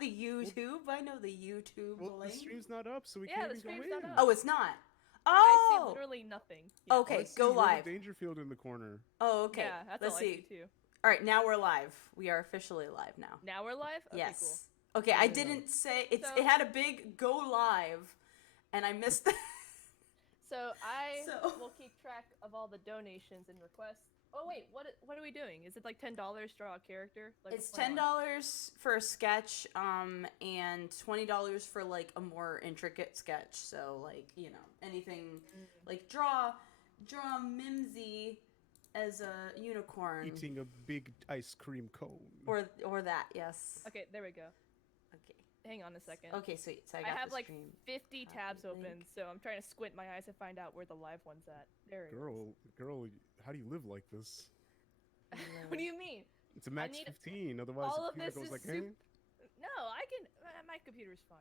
not the YouTube. I know the YouTube Well, the link. stream's not up, so we Yeah, can't the even stream's go not in. up. Oh, it's not. I see Oh. literally nothing. Yeah. All I Okay, see go is River live. Dangerfield in the corner. Oh, okay. Yeah, that's Let's all see. I see too. All right, now we're live. We are officially live now. Now we're live? Okay, Yes. Okay, I didn't say it had a big go live, and I missed that. So I will keep track of all the donations and requests. Oh wait, what are we doing? Is it like $10 draw a character? Like, It's $10 for a sketch, and $20 for like a more intricate sketch. So like, you know, anything like draw Mimsy as a unicorn. Eating a big ice cream cone. Or that, yes. Okay, there we go. Okay. Hang on a second. Okay, sweet. So I have the like stream. 50 tabs open, so I'm trying to squint my eyes to find out where the live one's at. There it is. Girl, how do you live like this? What do you mean? It's a max 15, otherwise all the of computer this goes is like, hey. No, I can. My computer's fine.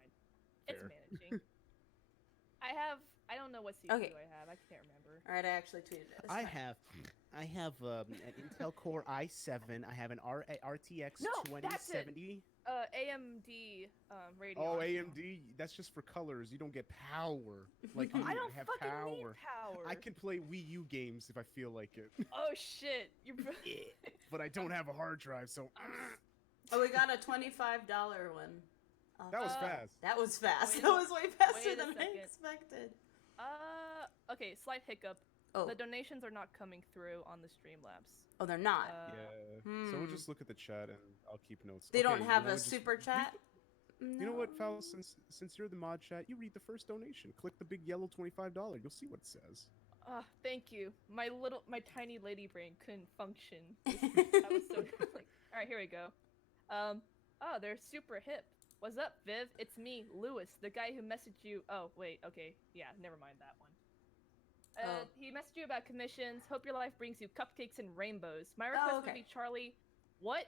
It's Fair. managing. I don't know what CPU I have. I can't remember. All right, I actually tweeted it. I have an Intel Core i7. I have an RTX No, 2070. AMD Radeon. Oh, AMD, that's just for colors. You don't get power. Like you I don't have fucking power. need power. I can play Wii U games if I feel like it. Oh shit! You. But I don't have a hard drive, so Oh, we got a $25 one. that was fast. That was fast. Wait That was way faster wait a than I second. expected. Okay. Slight hiccup. Oh. The donations are not coming through on the Streamlabs. Oh, they're not. Yeah. So we'll just look at the chat and I'll keep notes. They don't Okay, have you a wanna just super chat? You know what, Faust? Since you're the mod chat, you read the first donation. Click the big yellow $25. You'll see what it says. Thank you. My tiny lady brain couldn't function. I was so like, all right, here we go. Oh, they're super hip. What's up, Viv? It's me, Lewis, the guy who messaged you. Oh, wait, okay, yeah, never mind that one. He messaged you about commissions. Hope your life brings you cupcakes and rainbows. My request would be Charlie. What?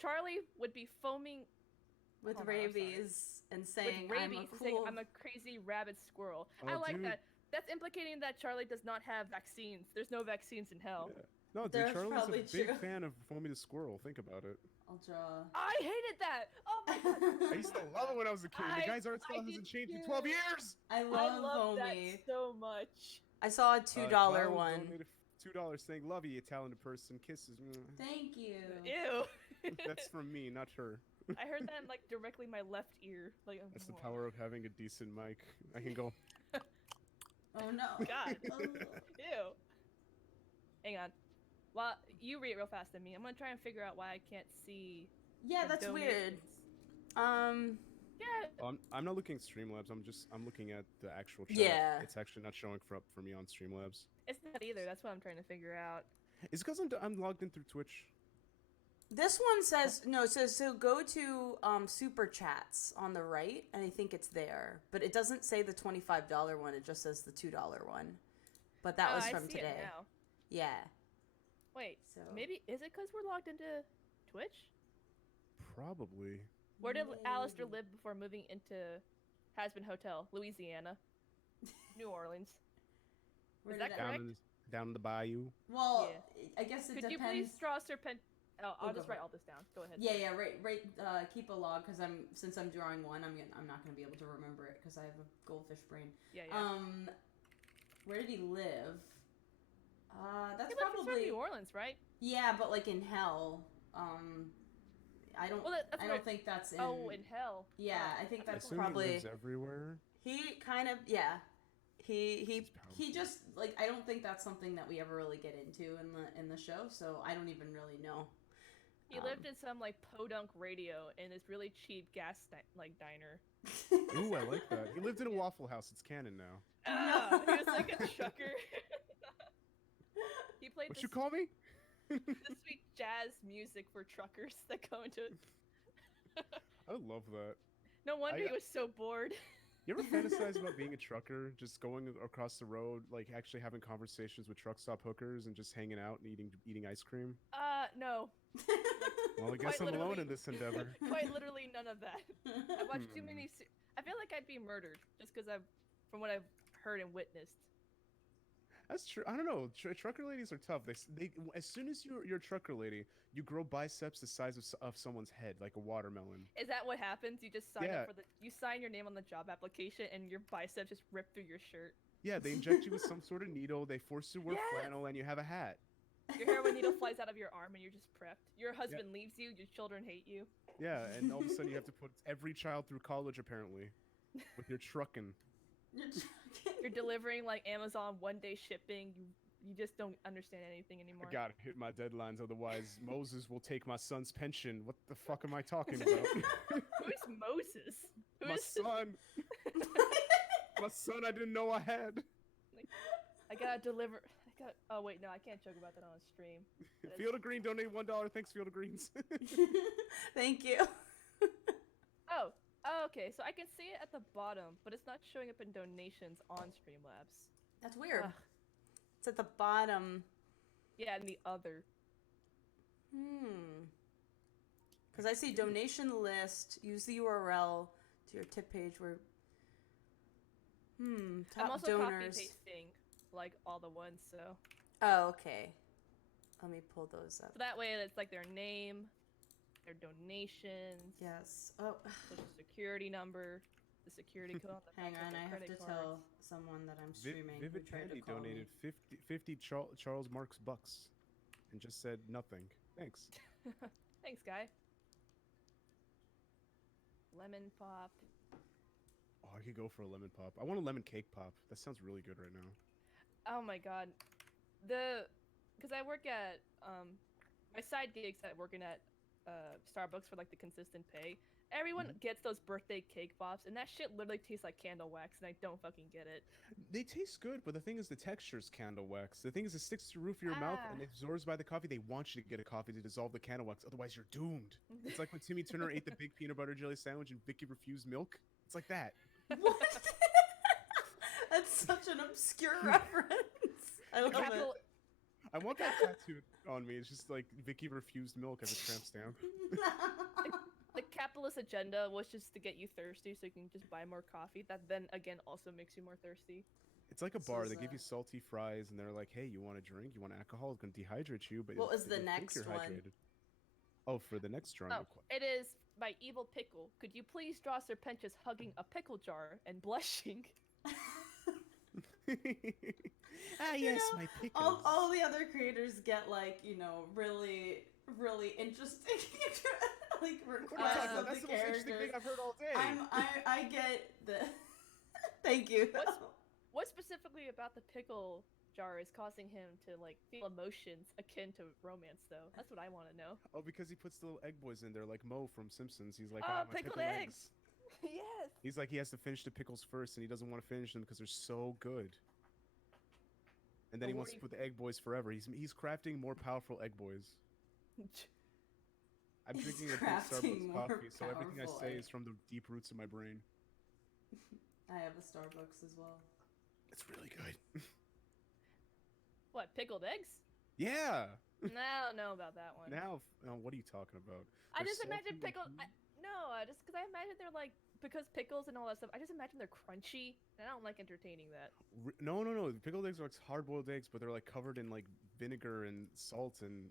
Charlie would be foaming with Hold on, rabies and saying, with rabies, I'm a saying, cool... I'm a crazy rabid squirrel. Oh, I like dude. that. That's implicating that Charlie does not have vaccines. There's no vaccines in hell. Yeah. No, dude, That's Charlie's probably a big true. fan of Foamy the Squirrel. Think about it. I'll draw. I hated that. Oh my god. I used to love it when I was a kid. The guy's art style did hasn't changed in too. 12 years! I I love love Foamy. that so much. I saw a $2 Cloud one. donated $2 saying, love you, talented person. Kisses. Mwah." Thank you. Ew. That's from me, not her. I heard that in, like, directly in my left ear. Like, That's the power of having a decent mic. I can go. Oh no. God. Oh. Ew. Hang on. Well, you read it real fast than me. I'm gonna try and figure out why I can't see. Yeah, the that's weird. donations. Yeah. I'm not looking at Streamlabs. I'm looking at the actual chat. Yeah. It's actually not showing for me on Streamlabs. It's not either. That's what I'm trying to figure out. It's because I'm logged in through Twitch. This one says no. It says so. Go to super chats on the right, and I think it's there. But it doesn't say the $25 one. It just says the $2 one. But that was I from see today. It now. Yeah. Wait. So- Maybe is it because we're logged into Twitch? Probably. Where did Maybe. Alistair live before moving into Hasbin Hotel, Louisiana, New Orleans? Is that correct? Down in the bayou. Well, I guess it Could depends. you please draw serpent? Oh, I'll go just write ahead. all this down. Go ahead. Yeah, right. Keep a log because since I'm drawing one, I'm not gonna be able to remember it because I have a goldfish brain. Yeah. Where did he live? That's He lives in probably New Orleans, right? yeah, but like in hell. I don't. Well, that's I where- don't think that's in. Oh, in hell. Yeah, I think I that's assume probably. he lives everywhere. He kind of yeah. He just like I don't think that's something that we ever really get into in the show, so I don't even really know. He lived in some like podunk radio in this really cheap gas diner. Ooh, I like that. He lived in a Waffle House. It's canon now. He was like a trucker. He played What this, you call me? this sweet jazz music for truckers that go into it. I love that. No wonder he was so bored. You ever fantasize about being a trucker, just going across the road, like actually having conversations with truck stop hookers and just hanging out and eating ice cream? No. Well, I guess Quite I'm alone literally. in this endeavor. Quite literally none of that. I watched too many. I feel like I'd be murdered just because from what I've heard and witnessed. That's true. I don't know. Trucker ladies are tough. They as soon as you're a trucker lady, you grow biceps the size of someone's head, like a watermelon. Is that what happens? You just sign Yeah. up for you sign your name on the job application, and your biceps just rip through your shirt. Yeah, they inject you with some sort of needle. They force you to wear Yes! flannel, and you have a hat. Your heroin needle flies out of your arm, and you're just prepped. Your husband leaves you. Your children hate you. Yeah, and all of a sudden you have to put every child through college apparently, with your trucking. You're delivering like Amazon 1-day shipping. You just don't understand anything anymore. I gotta hit my deadlines, otherwise Moses will take my son's pension. What the fuck am I talking about? Who's Moses? Who My is- son. My son I didn't know I had. I gotta deliver. Oh wait, no, I can't joke about that on a stream. Field of Green donated $1. Thanks, Field of Greens. Thank you. Oh, okay. So I can see it at the bottom, but it's not showing up in donations on Streamlabs. That's weird. Ugh. It's at the bottom. Yeah, and the other. Because I see donation list. Use the URL to your tip page where. Top I'm also donors. copy pasting like all the ones, so Oh, okay. Let me pull those up. that way it's like their name, their donations, Yes. Oh, social security number, the security code on the hang back of on. their I have credit to cards. tell someone that I'm streaming. Vivid who tried Candy to call me. donated 50 Charles Marx bucks, and just said nothing. Thanks. Thanks, guy. Lemon pop. Oh, I could go for a lemon pop. I want a lemon cake pop. That sounds really good right now. Oh my god. Because I work at, my side gigs at working at Starbucks for like the consistent pay. Everyone gets those birthday cake pops, and that shit literally tastes like candle wax, and I don't fucking get it. They taste good, but the thing is the texture's candle wax. The thing is it sticks to the roof of your mouth and it absorbs by the coffee. They want you to get a coffee to dissolve the candle wax, otherwise you're doomed. It's like when Timmy Turner ate the big peanut butter jelly sandwich and Vicky refused milk. It's like that. What? That's such an obscure reference. I love Capital- it. I want that tattooed on me. It's just like Vicky refused milk as a tramp stamp. The capitalist agenda was just to get you thirsty so you can just buy more coffee. That then again also makes you more thirsty. It's like a This bar. is, They give you salty fries and they're like, hey, you want a drink? You want alcohol? It's going to dehydrate you. But What was the you'll think next you're one? hydrated. Oh, for the next drawing. Oh, it is by Evil Pickle. Could you please draw Serpentius hugging a pickle jar and blushing? Yes, know, my pickles. all the other creators get like, really, really interesting like requests of That's the the most interesting thing characters. I've heard all day. I get the thank you. What specifically about the pickle jar is causing him to like feel emotions akin to romance though? That's what I want to know. Oh, because he puts the little egg boys in there like Mo from Simpsons. He's like, Oh, my pickled pickle eggs. Yes. He's like, he has to finish the pickles first, and he doesn't want to finish them because they're so good. And then But he what wants do to put the egg boys forever. He's crafting more powerful egg boys. I'm He's drinking a big crafting Starbucks more coffee, so everything I powerful say egg. is from the deep roots of my brain. I have a Starbucks as well. It's really good. What, pickled eggs? Yeah. I don't know about that one. Now, what are you talking about? I They're just imagine salty and pickled. cute. Just because I imagine they're like, because pickles and all that stuff, I just imagine they're crunchy, and I don't like entertaining that. No. The pickled eggs are like hard-boiled eggs, but they're like covered in like vinegar and salt, and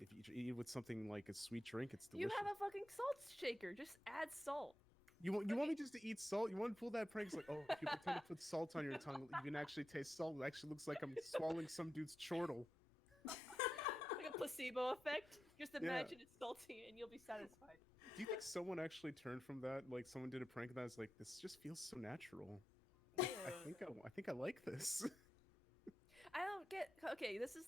if you eat it with something like a sweet drink, it's delicious. You have a fucking salt shaker. Just add salt. You want me just to eat salt? You want to pull that prank? It's like, oh, if you pretend to put salt on your tongue, you can actually taste salt. It actually looks like I'm swallowing some dude's chortle. Like a placebo effect. Just imagine it's salty, and you'll be satisfied. Do you think someone actually turned from that? Like someone did a prank that was like, this just feels so natural. I think I like this. I don't get. Okay, this is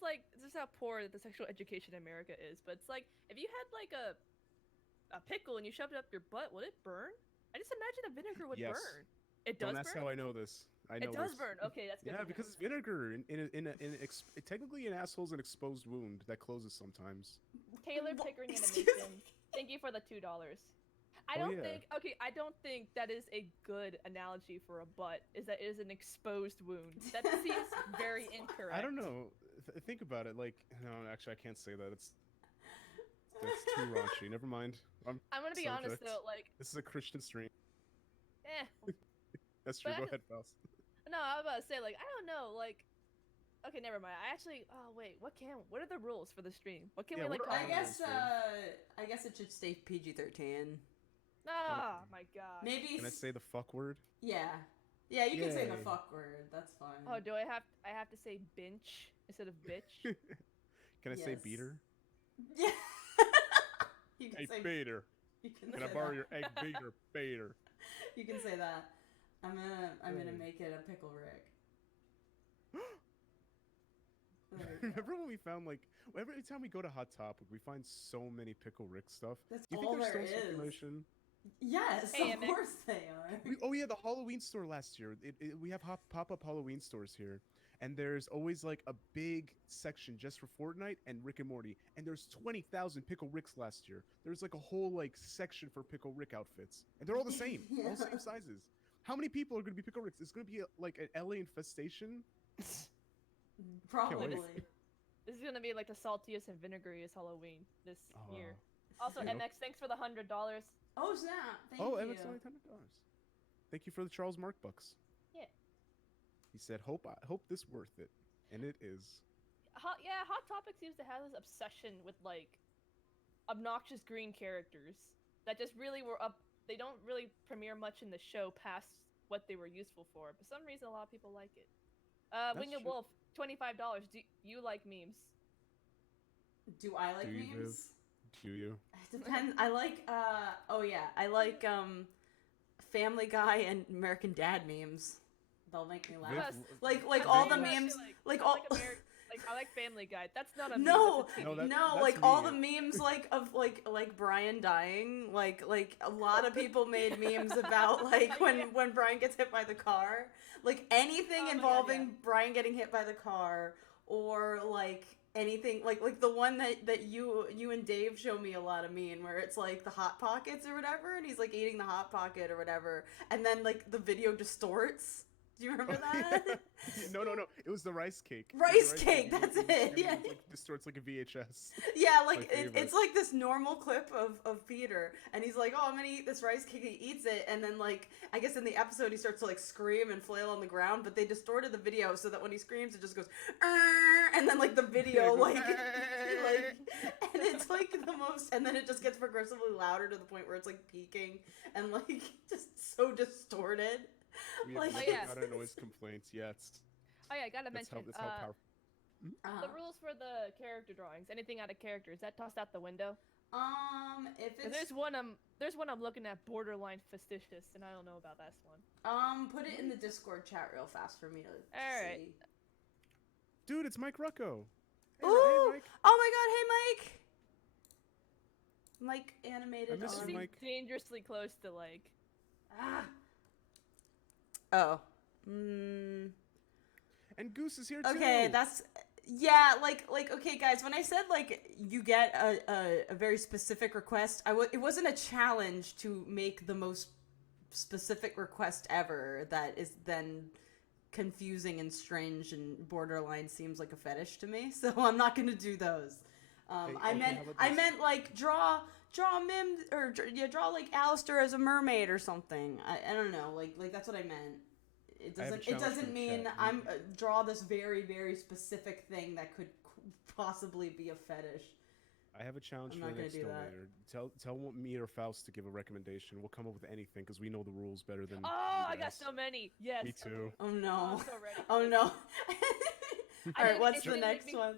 how poor the sexual education in America is. But it's like, if you had like a pickle and you shoved it up your butt, would it burn? I just imagine the vinegar would Yes. burn. It does Don't ask burn. how I know this. I know It does this. burn. Okay, that's good. Yeah, to know. because it's vinegar. Technically, an asshole's an exposed wound that closes sometimes. Taylor What? Pickering Excuse Animation. me? Thank you for the $2. I Oh, don't yeah. think. Okay, I don't think that is a good analogy for a butt. Is that it is an exposed wound? That seems very incorrect. I don't know. Think about it. Like, no, actually, I can't say that. That's too raunchy. Never mind. I'm gonna be honest subject. though. Like, This is a Christian stream. eh. That's true. But Go I ahead, Faust. No, I was about to say, like, I don't know, like, Okay, never mind. I actually. Oh wait, what are the rules for the stream? What can Yeah, we like? what are I our guess rules, I guess it should stay PG-13. Oh my god. Maybe. Can I say the fuck word? Yeah. Yeah, you can say the Yay. fuck word. That's fine. Oh, do I have to say bench instead of bitch? Can I say Yes. beater? Yeah. You can Hey, say. beater. You can Can say I borrow that. your egg beater, beater? You can say that. I'm gonna Hey. make it a pickle Rick. There you go. Remember when we found like every time we go to Hot Topic, we find so many Pickle Rick stuff. That's Do you all think they're there still in is. circulation? Yes, Hey, of MX. course they are. Oh yeah, the Halloween store last year. We have pop-up Halloween stores here, and there's always like a big section just for Fortnite and Rick and Morty. And there's 20,000 Pickle Ricks last year. There's like a whole like section for Pickle Rick outfits, and they're all the same, all Yeah. same sizes. How many people are going to be Pickle Ricks? It's going to be like an LA infestation. Probably. wait. This is gonna be like the saltiest and vinegariest Halloween this Oh, year. Also, You know. MX, thanks for the $100. Oh snap! Thank Oh, you. MX only $10. Thank you for the Charles Mark bucks. Yeah. He said, "Hope this worth it," and it is. Hot Topic seems to have this obsession with like obnoxious green characters that just really were up. They don't really premiere much in the show past what they were useful for. For some reason, a lot of people like it. Winged true. Wolf, $25. Do you like memes? Do I like Do you, Viv? memes? Do you? It depends. I like. Oh yeah, I like Family Guy and American Dad memes. They'll make me laugh. Yes. Like I'm all the very much memes. Like I all. I like Family Guy. That's not a No, meme. No, That's a TV. no, that's like all me. the memes like of like Brian dying, like a lot of people made memes about like when Brian gets hit by the car, like anything Oh my God, involving yeah. Brian getting hit by the car, or like anything like the one that you and Dave show me a lot of where it's like the hot pockets or whatever, and he's like eating the hot pocket or whatever, and then like the video distorts. Do you remember that? No. It was the rice cake. It was Rice the cake, that's it, yeah. It's like distorts like a VHS. Yeah, My like favorite. it's like this normal clip of Peter, and he's like, "Oh, I'm gonna eat this rice cake." He eats it, and then like I guess in the episode he starts to like scream and flail on the ground, but they distorted the video so that when he screams, it just goes, and then like the video like and it's like the most, and then it just gets progressively louder to the point where it's like peaking and like just so distorted. We have Like- not Oh, yeah. gotten noise complaints yet. Oh yeah, I gotta That's mention. how powerful. The rules for the character drawings. Anything out of character, is that tossed out the window? If 'Cause it's there's one I'm looking at borderline facetious, and I don't know about this one. put it in the Discord chat real fast for me to Alright. see. Dude, it's Mike Rucco. Hey, Ooh! Mike. Oh my God! Hey, Mike. Mike animated I miss on. you, Mike. Dangerously close to like. Ah. Oh. Mm. And Goose is here too. Okay, that's yeah. Like okay, guys. When I said like you get a very specific request, it wasn't a challenge to make the most specific request ever. That is then confusing and strange and borderline seems like a fetish to me. So I'm not gonna do those. Hey, I okay, meant how about I this? meant like draw Mim or draw like Alistair as a mermaid or something. I don't know. Like that's what I meant. It I have a doesn't. It challenge for doesn't the mean chat. I'm draw this very very specific thing that could possibly be a fetish. I have a challenge I'm for not the gonna next do that. donator. Tell me or Faust to give a recommendation. We'll come up with anything because we know the rules better than. Oh, you I got guys. so many. Yes. Me too. Oh Oh, no. I'm so ready. for Oh this. no. I All right. didn't- What's it the didn't make next me- one?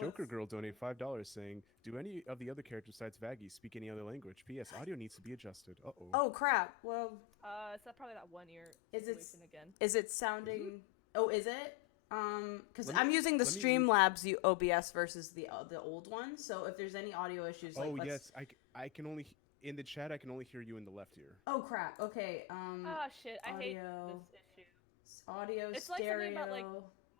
Joker Girl donated $5 saying, "Do any of the other characters besides Vaggie speak any other language? P.S. Audio needs to be adjusted." Uh-oh. Oh crap. Well, It's that probably that 1 year Is it situation again. is it sounding? Oh, is it? Because Let me- I'm using the let me- Streamlabs OBS versus the old one. So if there's any audio issues, like Oh let's... yes, I can only in the chat I can only hear you in the left ear. Oh crap. Okay. Ah shit, I hate audio. this issue. Audio It's like stereo. something about, like,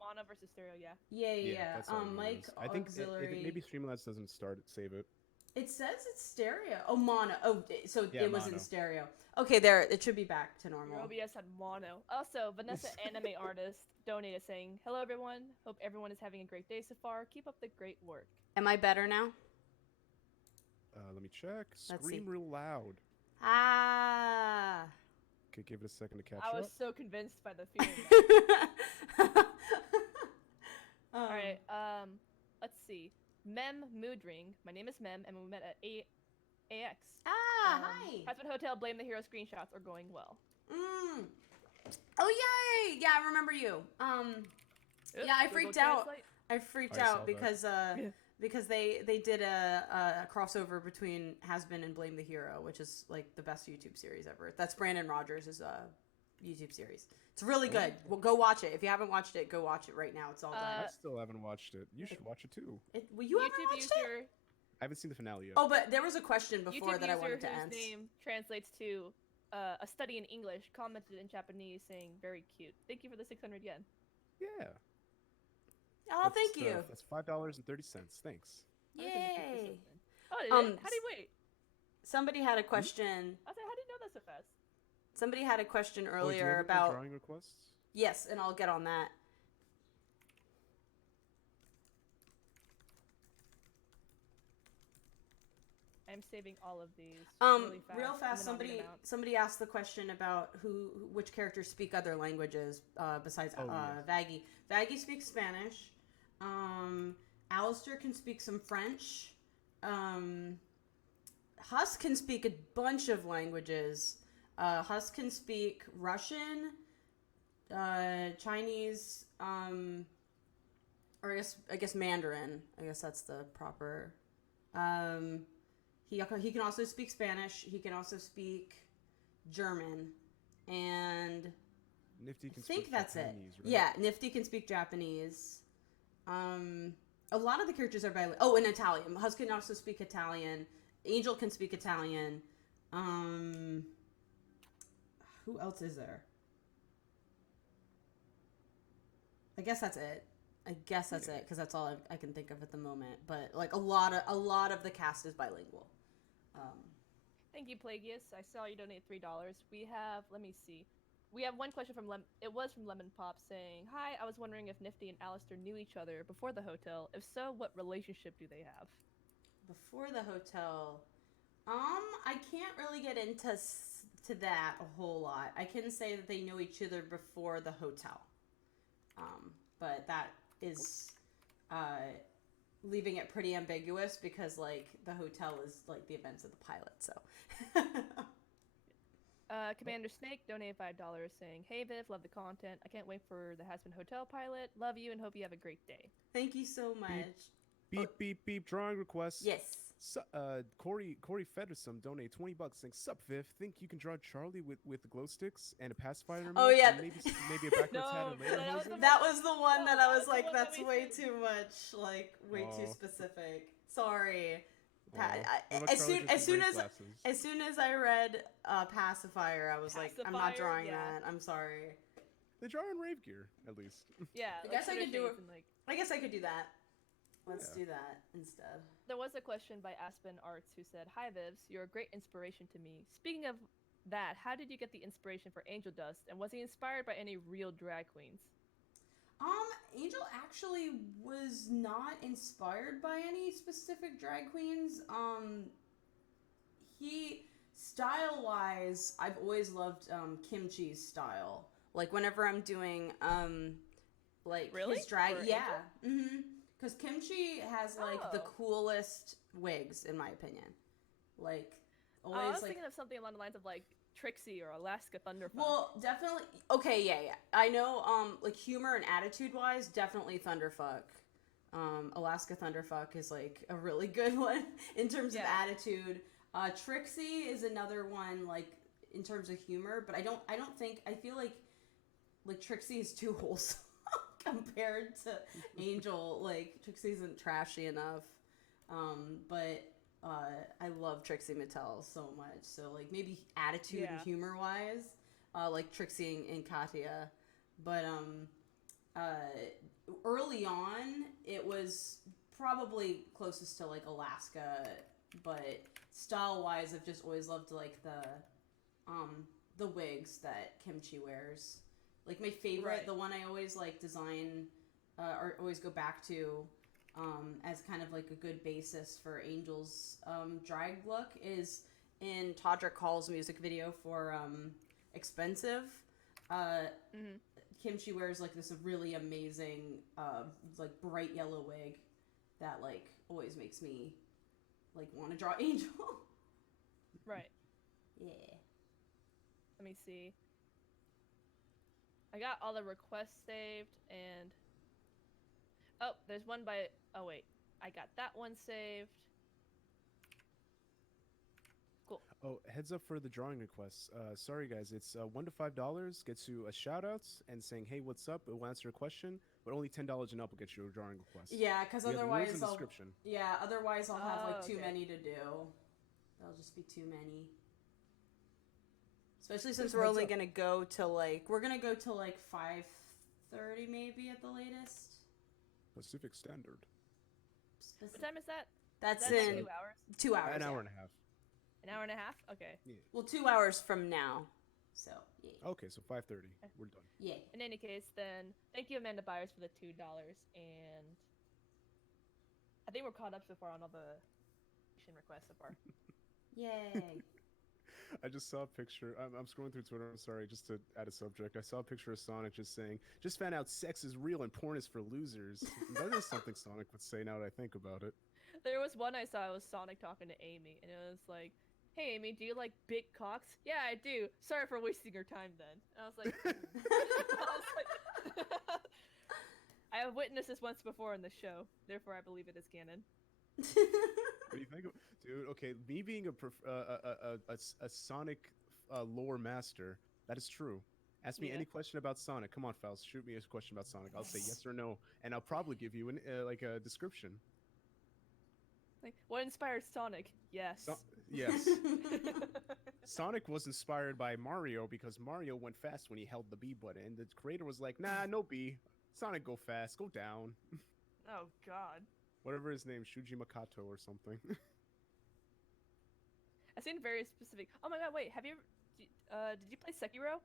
Mono versus stereo, yeah. yeah. That's all it Mic is. I think auxiliary. maybe Streamlabs doesn't start it, save it. It says it's stereo. Oh, mono. Oh, so Yeah, it was mono. in stereo. Okay, there. It should be back to Your normal. OBS had mono. Also, Vanessa Anime Artist donated saying, "Hello everyone. Hope everyone is having a great day so far. Keep up the great work." Am I better now? Let me check. Let's Scream see. real loud. Ah. Okay, give it a second to catch I was up. so convinced by the feeling. All right. Let's see. Mem Moodring. My name is Mem, and we met at AX. Hi. Husband Hotel. Blame the hero. Screenshots are going well. Oh yay! Yeah, I remember you. Oops, Yeah, I Google freaked out. Translate. I freaked I saw out because they did a crossover between Has-Been and Blame the Hero, which is like the best YouTube series ever. That's Brandon Rogers' YouTube series. It's really good. Well, go watch it. If you haven't watched it, go watch it right now. It's all done. I still haven't watched it. You should watch it too. Well, you haven't watched it? I haven't seen the finale yet. Oh, but there was a question before YouTube that I user wanted to whose answer. name translates to a study in English commented in Japanese saying very cute. Thank you for the 600 yen. Yeah. Oh, thank you. That's $5.30. Thanks. Yay. Oh, how do you wait? Somebody had a question. I was like, how do you know that so fast? Somebody had a question Do you earlier have any about drawing requests. Yes, and I'll get on that. I'm saving all of these Real fast. Somebody asked the question about which characters speak other languages besides Vaggie. Vaggie speaks Spanish. Alistair can speak some French. Husk can speak a bunch of languages. Husk can speak Russian, Chinese, or I guess Mandarin. I guess that's the proper. He can also speak Spanish. He can also speak German, and Nifty can I think speak that's Japanese, it. right? Yeah, Nifty can speak Japanese. A lot of the characters are bilingual. Oh, and Italian. Husk can also speak Italian. Angel can speak Italian. Who else is there? I guess that's it. It because that's all I can think of at the moment. But like a lot of the cast is bilingual. Thank you, Plagius. I saw you donate $3. We have, let me see. We have one question from from Lemon Pop saying, "Hi, I was wondering if Nifty and Alistair knew each other before the hotel. If so, what relationship do they have?" Before the hotel, I can't really get into to that a whole lot. I can say that they know each other before the hotel, but that is leaving it pretty ambiguous because like the hotel is like the events of the pilot. So. Commander Snake donated $5 saying, "Hey Viv, love the content. I can't wait for the Has-Been Hotel pilot. Love you and hope you have a great day." Thank you so much. Beep. Drawing requests. Yes. Corey Federsome donate $20 saying, "Sup Viv, think you can draw Charlie with glow sticks and a pacifier?" Oh yeah. And maybe a backwards hat and later hosing?" That was the one that I was like, the one that that's we way said. too much, like way too specific. Sorry. What about As Charlie soon with as the soon brain as glasses? as soon as I read pacifier, I was like, I'm not Pacifier, drawing yeah. that. I'm sorry. They draw in rave gear, at least. Yeah, I guess I could do it. and, like, I guess I could do that. Let's Yeah. do that instead. There was a question by Aspen Arts who said, "Hi Vivs, you're a great inspiration to me. Speaking of that, how did you get the inspiration for Angel Dust, and was he inspired by any real drag queens?" Angel actually was not inspired by any specific drag queens. He style-wise, I've always loved Kimchi's style. Like whenever I'm doing like Really? his drag, For yeah, because Kimchi has like the Oh. coolest wigs in my opinion. Like I always was like. thinking of something along the lines of like Trixie or Alaska Thunderfuck. Well, definitely. Okay, yeah. I know. Like humor and attitude wise, definitely Thunderfuck. Alaska Thunderfuck is like a really good one in terms of attitude. Trixie is another one, like in terms of humor, but I feel like Trixie is too wholesome compared to Angel. Like Trixie isn't trashy enough. But I love Trixie Mattel so much. So like maybe attitude and humor wise, like Trixie and Katya. But early on, it was probably closest to like Alaska. But style wise, I've just always loved like the wigs that Kimchi wears. Like my favorite, the one I always like design or always go back to. As kind of like a good basis for Angel's drag look is in Todrick Hall's music video for Expensive. Kimchi wears like this really amazing like bright yellow wig that like always makes me like want to draw Angel. Right. Yeah. Let me see. I got all the requests saved, and oh, there's one by. Oh wait, I got that one saved. Cool. Oh, heads up for the drawing requests. Sorry guys, it's $1 to $5 gets you a shout out and saying, hey, what's up? It will answer a question, but only $10 and up will get you a drawing request. Yeah, because We have the rules otherwise and I'll description. otherwise I'll have like too okay. many to do. There'll just be too many. Especially since Just we're heads only up. gonna go to like 5:30 maybe at the latest. Pacific Standard. What time is that? That's That's in 2 hours. 2 hours. An hour yeah. and a half. An hour and a half. Okay. Yeah. Well, 2 hours from now. So yeah. Okay, so 5:30. We're done. Yeah. In any case, then thank you, Amanda Byers, for the $2, and I think we're caught up so far on all the requests so far. Yay. I just saw a picture. I'm scrolling through Twitter. I'm sorry, just to add a subject. I saw a picture of Sonic just saying, "Just found out sex is real and porn is for losers." That is something Sonic would say now that I think about it. There was one I saw. It was Sonic talking to Amy, and it was like, "Hey, Amy, do you like big cocks?" "Yeah, I do. Sorry for wasting your time, then." And I was like, I have witnessed this once before in the show, therefore I believe it is canon. What do you think? Dude, okay, me being a Sonic lore master, that is true. Ask me Yeah. any question about Sonic. Come on, Faust, shoot me a question about Sonic. I'll say yes or no, and I'll probably give you like a description. Like, what inspired Sonic? Yes. Yes. Sonic was inspired by Mario because Mario went fast when he held the B button, and the creator was like, "Nah, no B. Sonic, go fast, go down." Oh God. Whatever his name, Shuji Makato or something. I've seen very specific. Oh my God! Wait, have you? Did you play Sekiro?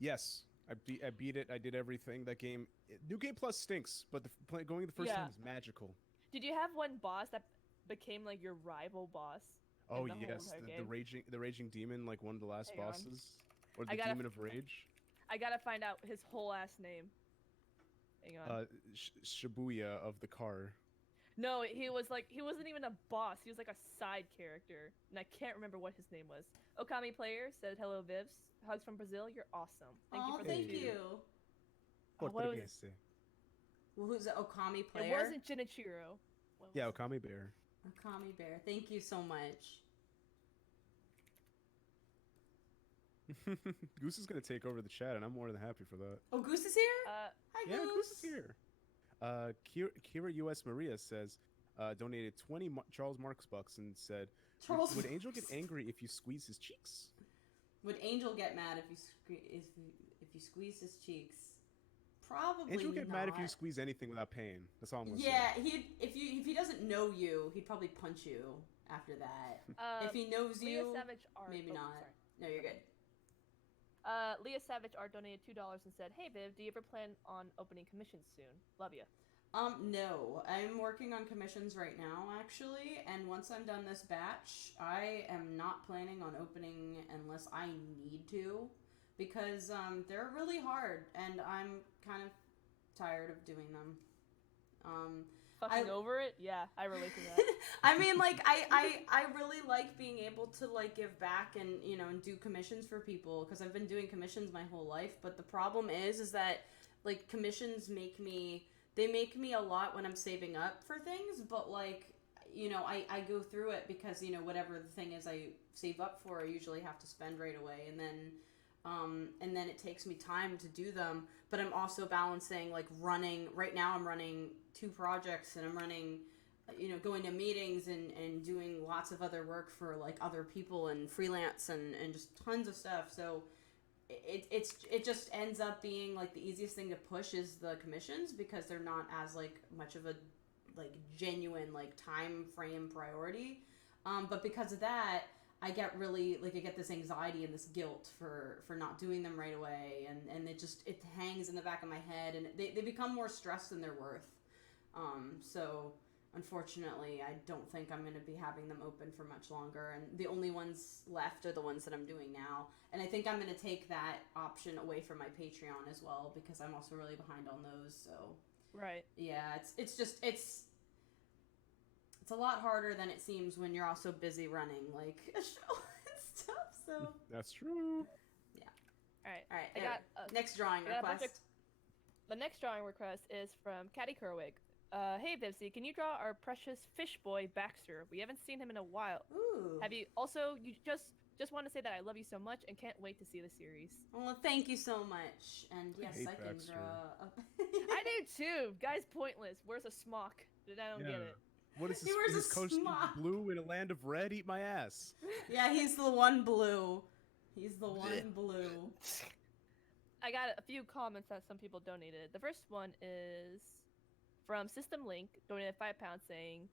Yes, I beat it. I did everything. That game, New Game Plus stinks, but going the first Yeah. time is magical. Did you have one boss that became like your rival boss? in Oh the whole yes, entire the game? raging demon, like one of the last Hang on. bosses, or I the gotta demon of rage. I gotta find out his whole ass name. Hang on. Shibuya of the car. No, he wasn't even a boss. He was like a side character, and I can't remember what his name was. Okami Player said, "Hello, Vivs. Hugs from Brazil. You're awesome. Thank you Oh, for the thank two." you. Oh, what was- Portuguese. Well, who's the Okami player? It wasn't Jinichiro. What Yeah, was it? Okami Bear. Okami Bear. Thank you so much. Goose is gonna take over the chat, and I'm more than happy for that. Oh, Goose is here? Uh, Hi, Yeah, Goose. Goose is here. Kira US Maria says, donated 20 Charles Marx bucks and said, Charles would Angel Marx. get angry if you squeeze his cheeks? Would Angel get mad if you squeeze his cheeks? Probably Angel get mad if you not. squeeze anything without pain. That's all I'm gonna Yeah, say. if he doesn't know you, he'd probably punch you after that. If he knows Leah you, Savage Art. maybe oh, not. sorry. No, you're good. Leah Savage Art donated $2 and said, "Hey Viv, do you ever plan on opening commissions soon? Love you." No, I'm working on commissions right now, actually, and once I'm done this batch, I am not planning on opening unless I need to, because they're really hard, and I'm kind of tired of doing them. Fucking over it? Yeah, I relate to that. I mean, like, I really like being able to, like, give back and, you know, and do commissions for people, because I've been doing commissions my whole life, but the problem is that, like, commissions make me a lot when I'm saving up for things, but, like, you know, I go through it because, you know, whatever the thing is I save up for, I usually have to spend right away, and then it takes me time to do them, but I'm also balancing, like, right now I'm running 2 projects, and I'm running, you know, going to meetings and doing lots of other work for, like, other people and freelance and just tons of stuff, so it just ends up being, like, the easiest thing to push is the commissions, because they're not as, like, much of a, like, genuine, like, time frame priority, but because of that, I get really, like, I get this anxiety and this guilt for not doing them right away, and it hangs in the back of my head, and they become more stress than they're worth. So unfortunately, I don't think I'm going to be having them open for much longer. And the only ones left are the ones that I'm doing now. And I think I'm going to take that option away from my Patreon as well because I'm also really behind on those. So Right. yeah, it's just it's a lot harder than it seems when you're also busy running like a show and stuff. So That's true. All right. all right, I got next drawing I got a bunch request. The next drawing request is from Caddy Kerwig. Hey Vivzie, can you draw our precious fish boy Baxter? We haven't seen him in a while. Ooh. Have you also? You just want to say that I love you so much and can't wait to see the series. Well, thank you so much. And yes, hate I can Baxter. draw. I do too. Guy's pointless. Wears a smock. I don't get it. What is He this? wears a His costume smock. blue in a land of red? Eat my ass. Yeah, he's the one blue. He's the one blue. I got a few comments that some people donated. The first one is from System Link, donated £5 saying,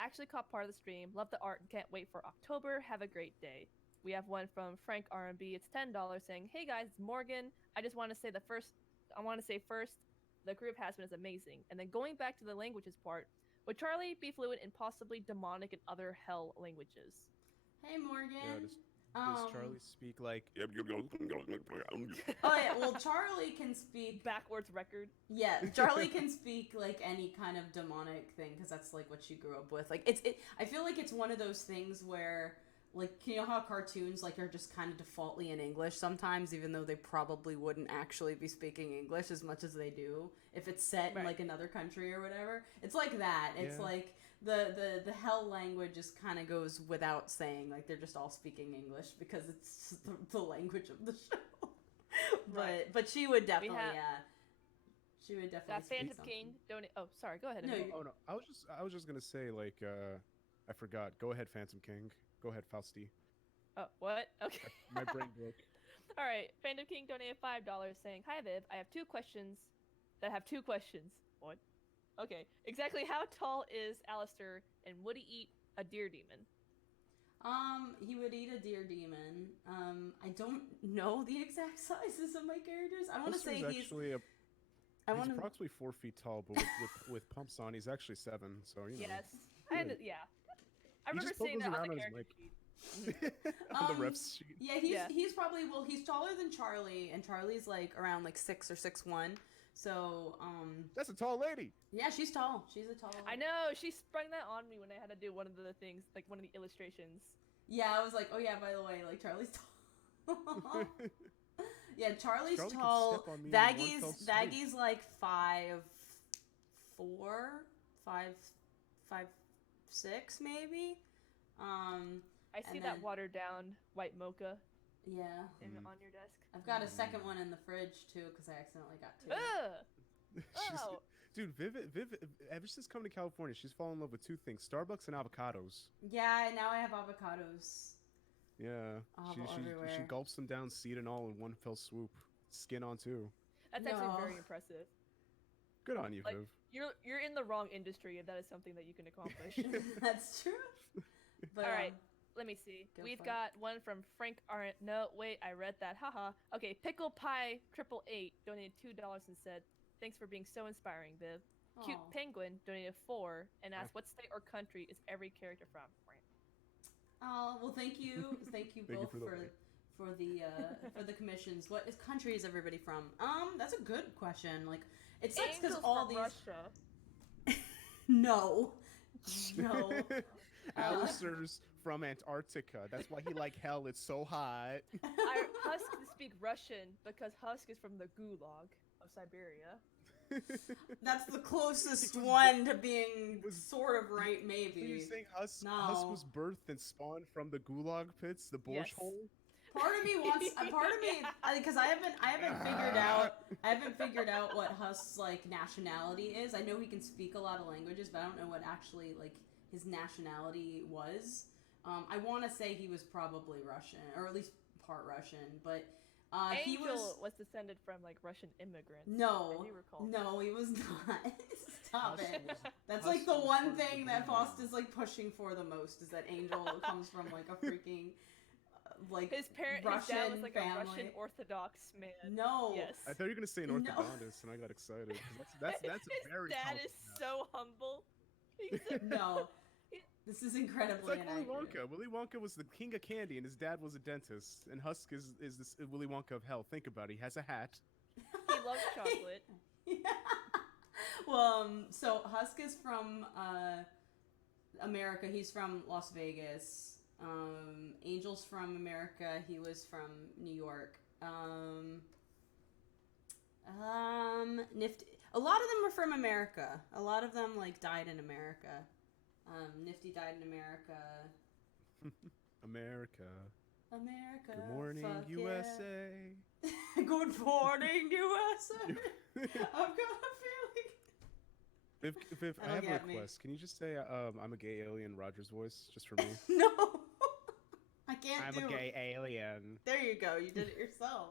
actually caught part of the stream, love the art and can't wait for October, have a great day. We have one from Frank R&B, it's $10 saying, hey guys, it's Morgan. I just want to say first, the career of Hasman is amazing. And then going back to the languages part, would Charlie be fluent in possibly demonic and other hell languages? Hey, Morgan. Yeah, does Charlie speak like? Oh yeah, well Charlie can speak. Backwards record. Yeah, Charlie can speak like any kind of demonic thing because that's like what she grew up with. Like I feel like it's one of those things where like you know how cartoons like are just kind of defaultly in English sometimes, even though they probably wouldn't actually be speaking English as much as they do if it's set in like another country or whatever. It's like that. It's like the hell language just kind of goes without saying. Like they're just all speaking English because it's just the language of the show. But she would definitely she would definitely That speak Phantom something. King donate. Oh, sorry. Go ahead. No, Emily. Oh no, I was just gonna say like I forgot. Go ahead, Phantom King. Go ahead, Fausti. Oh, what? Okay. My brain broke. All right. Phantom King donated $5 saying, hi Viv, I have two questions that have two questions. What? Okay. Exactly how tall is Alistair and would he eat a deer demon? He would eat a deer demon. I don't know the exact sizes of my characters. I want to say he's actually he's approximately 4 feet tall, but with pumps on, he's actually 7. So you know. Yes. And yeah. I remember seeing that on the character sheet. On the refs sheet. Yeah, he's probably he's taller than Charlie, and Charlie's like around like 6 or 6'1". So that's a tall lady. Yeah, she's tall. She's a tall. I know. She sprung that on me when I had to do one of the things, like one of the illustrations. Yeah, I was like, oh yeah, by the way, like Charlie's tall. Yeah, Charlie's Charlie tall. could step on me in one fell swoop. Daggy's like 5'4", 5'6" maybe. I see that watered down white mocha. Yeah. On your desk. I've got a second one in the fridge too because I accidentally got 2. Oh. Dude, Viv, ever since coming to California, she's fallen in love with 2 things: Starbucks and avocados. Yeah, now I have avocados. Yeah, she gulps them down, seed and all, in one fell swoop. Skin on too. That's actually very impressive. Good on you, like, Viv. You're in the wrong industry, and that is something that you can accomplish. That's true. But, all right, let me see. We've got one from Frank Arendt. No, wait, I read that. Haha. Okay, Pickle Pie 888 donated $2 and said, "Thanks for being so inspiring, Viv." Aww. Cute Penguin donated 4 and asked, "What state or country is every character from?" Oh well, thank you both Thank you for the commissions. What country is everybody from? That's a good question. Like it sucks because all these. Russia. No. Alistair's from Antarctica. That's why he like hell. It's so hot. Husk speak Russian because Husk is from the Gulag of Siberia. That's the closest one to being sort of right, maybe. So you're saying Husk was birthed and spawned from the Gulag pits, the Borscht hole? Part of me wants, because I haven't figured out what Husk's like nationality is. I know he can speak a lot of languages, but I don't know what actually like his nationality was. I want to say he was probably Russian, or at least part Russian, but. Angel was descended from like Russian immigrants. No, he was not. Stop it. That's like the one thing that Faust is like pushing for the most is that Angel comes from like a freaking like his Russian dad was like family. a Russian Orthodox man. No. Yes. I thought you were gonna say an orthodontist, and I got excited. That's his very. dad is so humble. No, this is It's incredibly like Willy inaccurate. Wonka. Willy Wonka was the king of candy, and his dad was a dentist. And Husk is this Willy Wonka of hell. Think about it. He has a hat. He loves chocolate. Well, so Husk is from America. He's from Las Vegas. Angel's from America. He was from New York. Nifty. A lot of them were from America. A lot of them like died in America. Nifty died in America. America. America. Good morning, fuck USA. Yeah. Good morning, USA. I've got a feeling. Viv, I That'll have a get me. request. Can you just say I'm a gay alien Roger's voice just for me? No, I can't I'm do a it. gay alien. There you go. You did it yourself.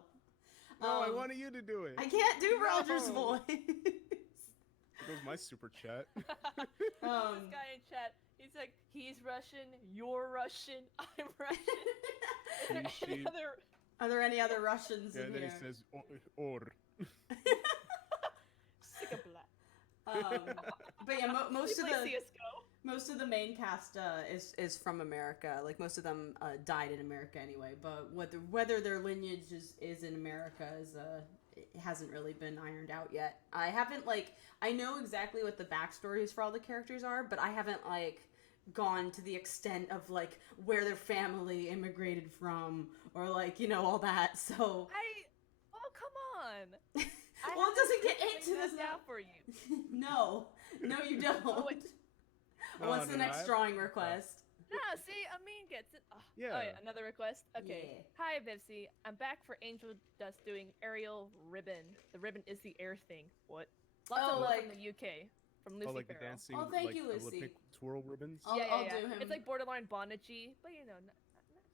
No, I wanted you to do it. I can't do Roger's No. voice. There goes my super chat. This guy in chat, he's like, he's Russian, you're Russian, I'm Russian. Is there He, any she- other? Are there any other Russians Yeah, in and then here? he says or. Sick of black. But yeah, most We of play the CS:GO. most of the main cast is from America. Like most of them died in America anyway. But whether their lineage is in America is it hasn't really been ironed out yet. I haven't I know exactly what the backstories for all the characters are, but I haven't gone to the extent of where their family immigrated from or all that. So Oh, come on. I well, it have doesn't get laid into this out for you. no, you don't. Oh, wait. What's No, the no, next I- drawing request? No, see, Amin gets it. Oh, Yeah. Oh, yeah, another request? Okay. Yeah. Hi, Vivzie. I'm back for Angel Dust doing aerial ribbon. The ribbon is the air thing. What? Lots Oh, of love like- from the UK. From Lucy Oh, like the Farrell. dancing, Oh, thank like you, Lucy. Olympic twirl ribbons. I'll- yeah. do him. It's like borderline bondagey, but not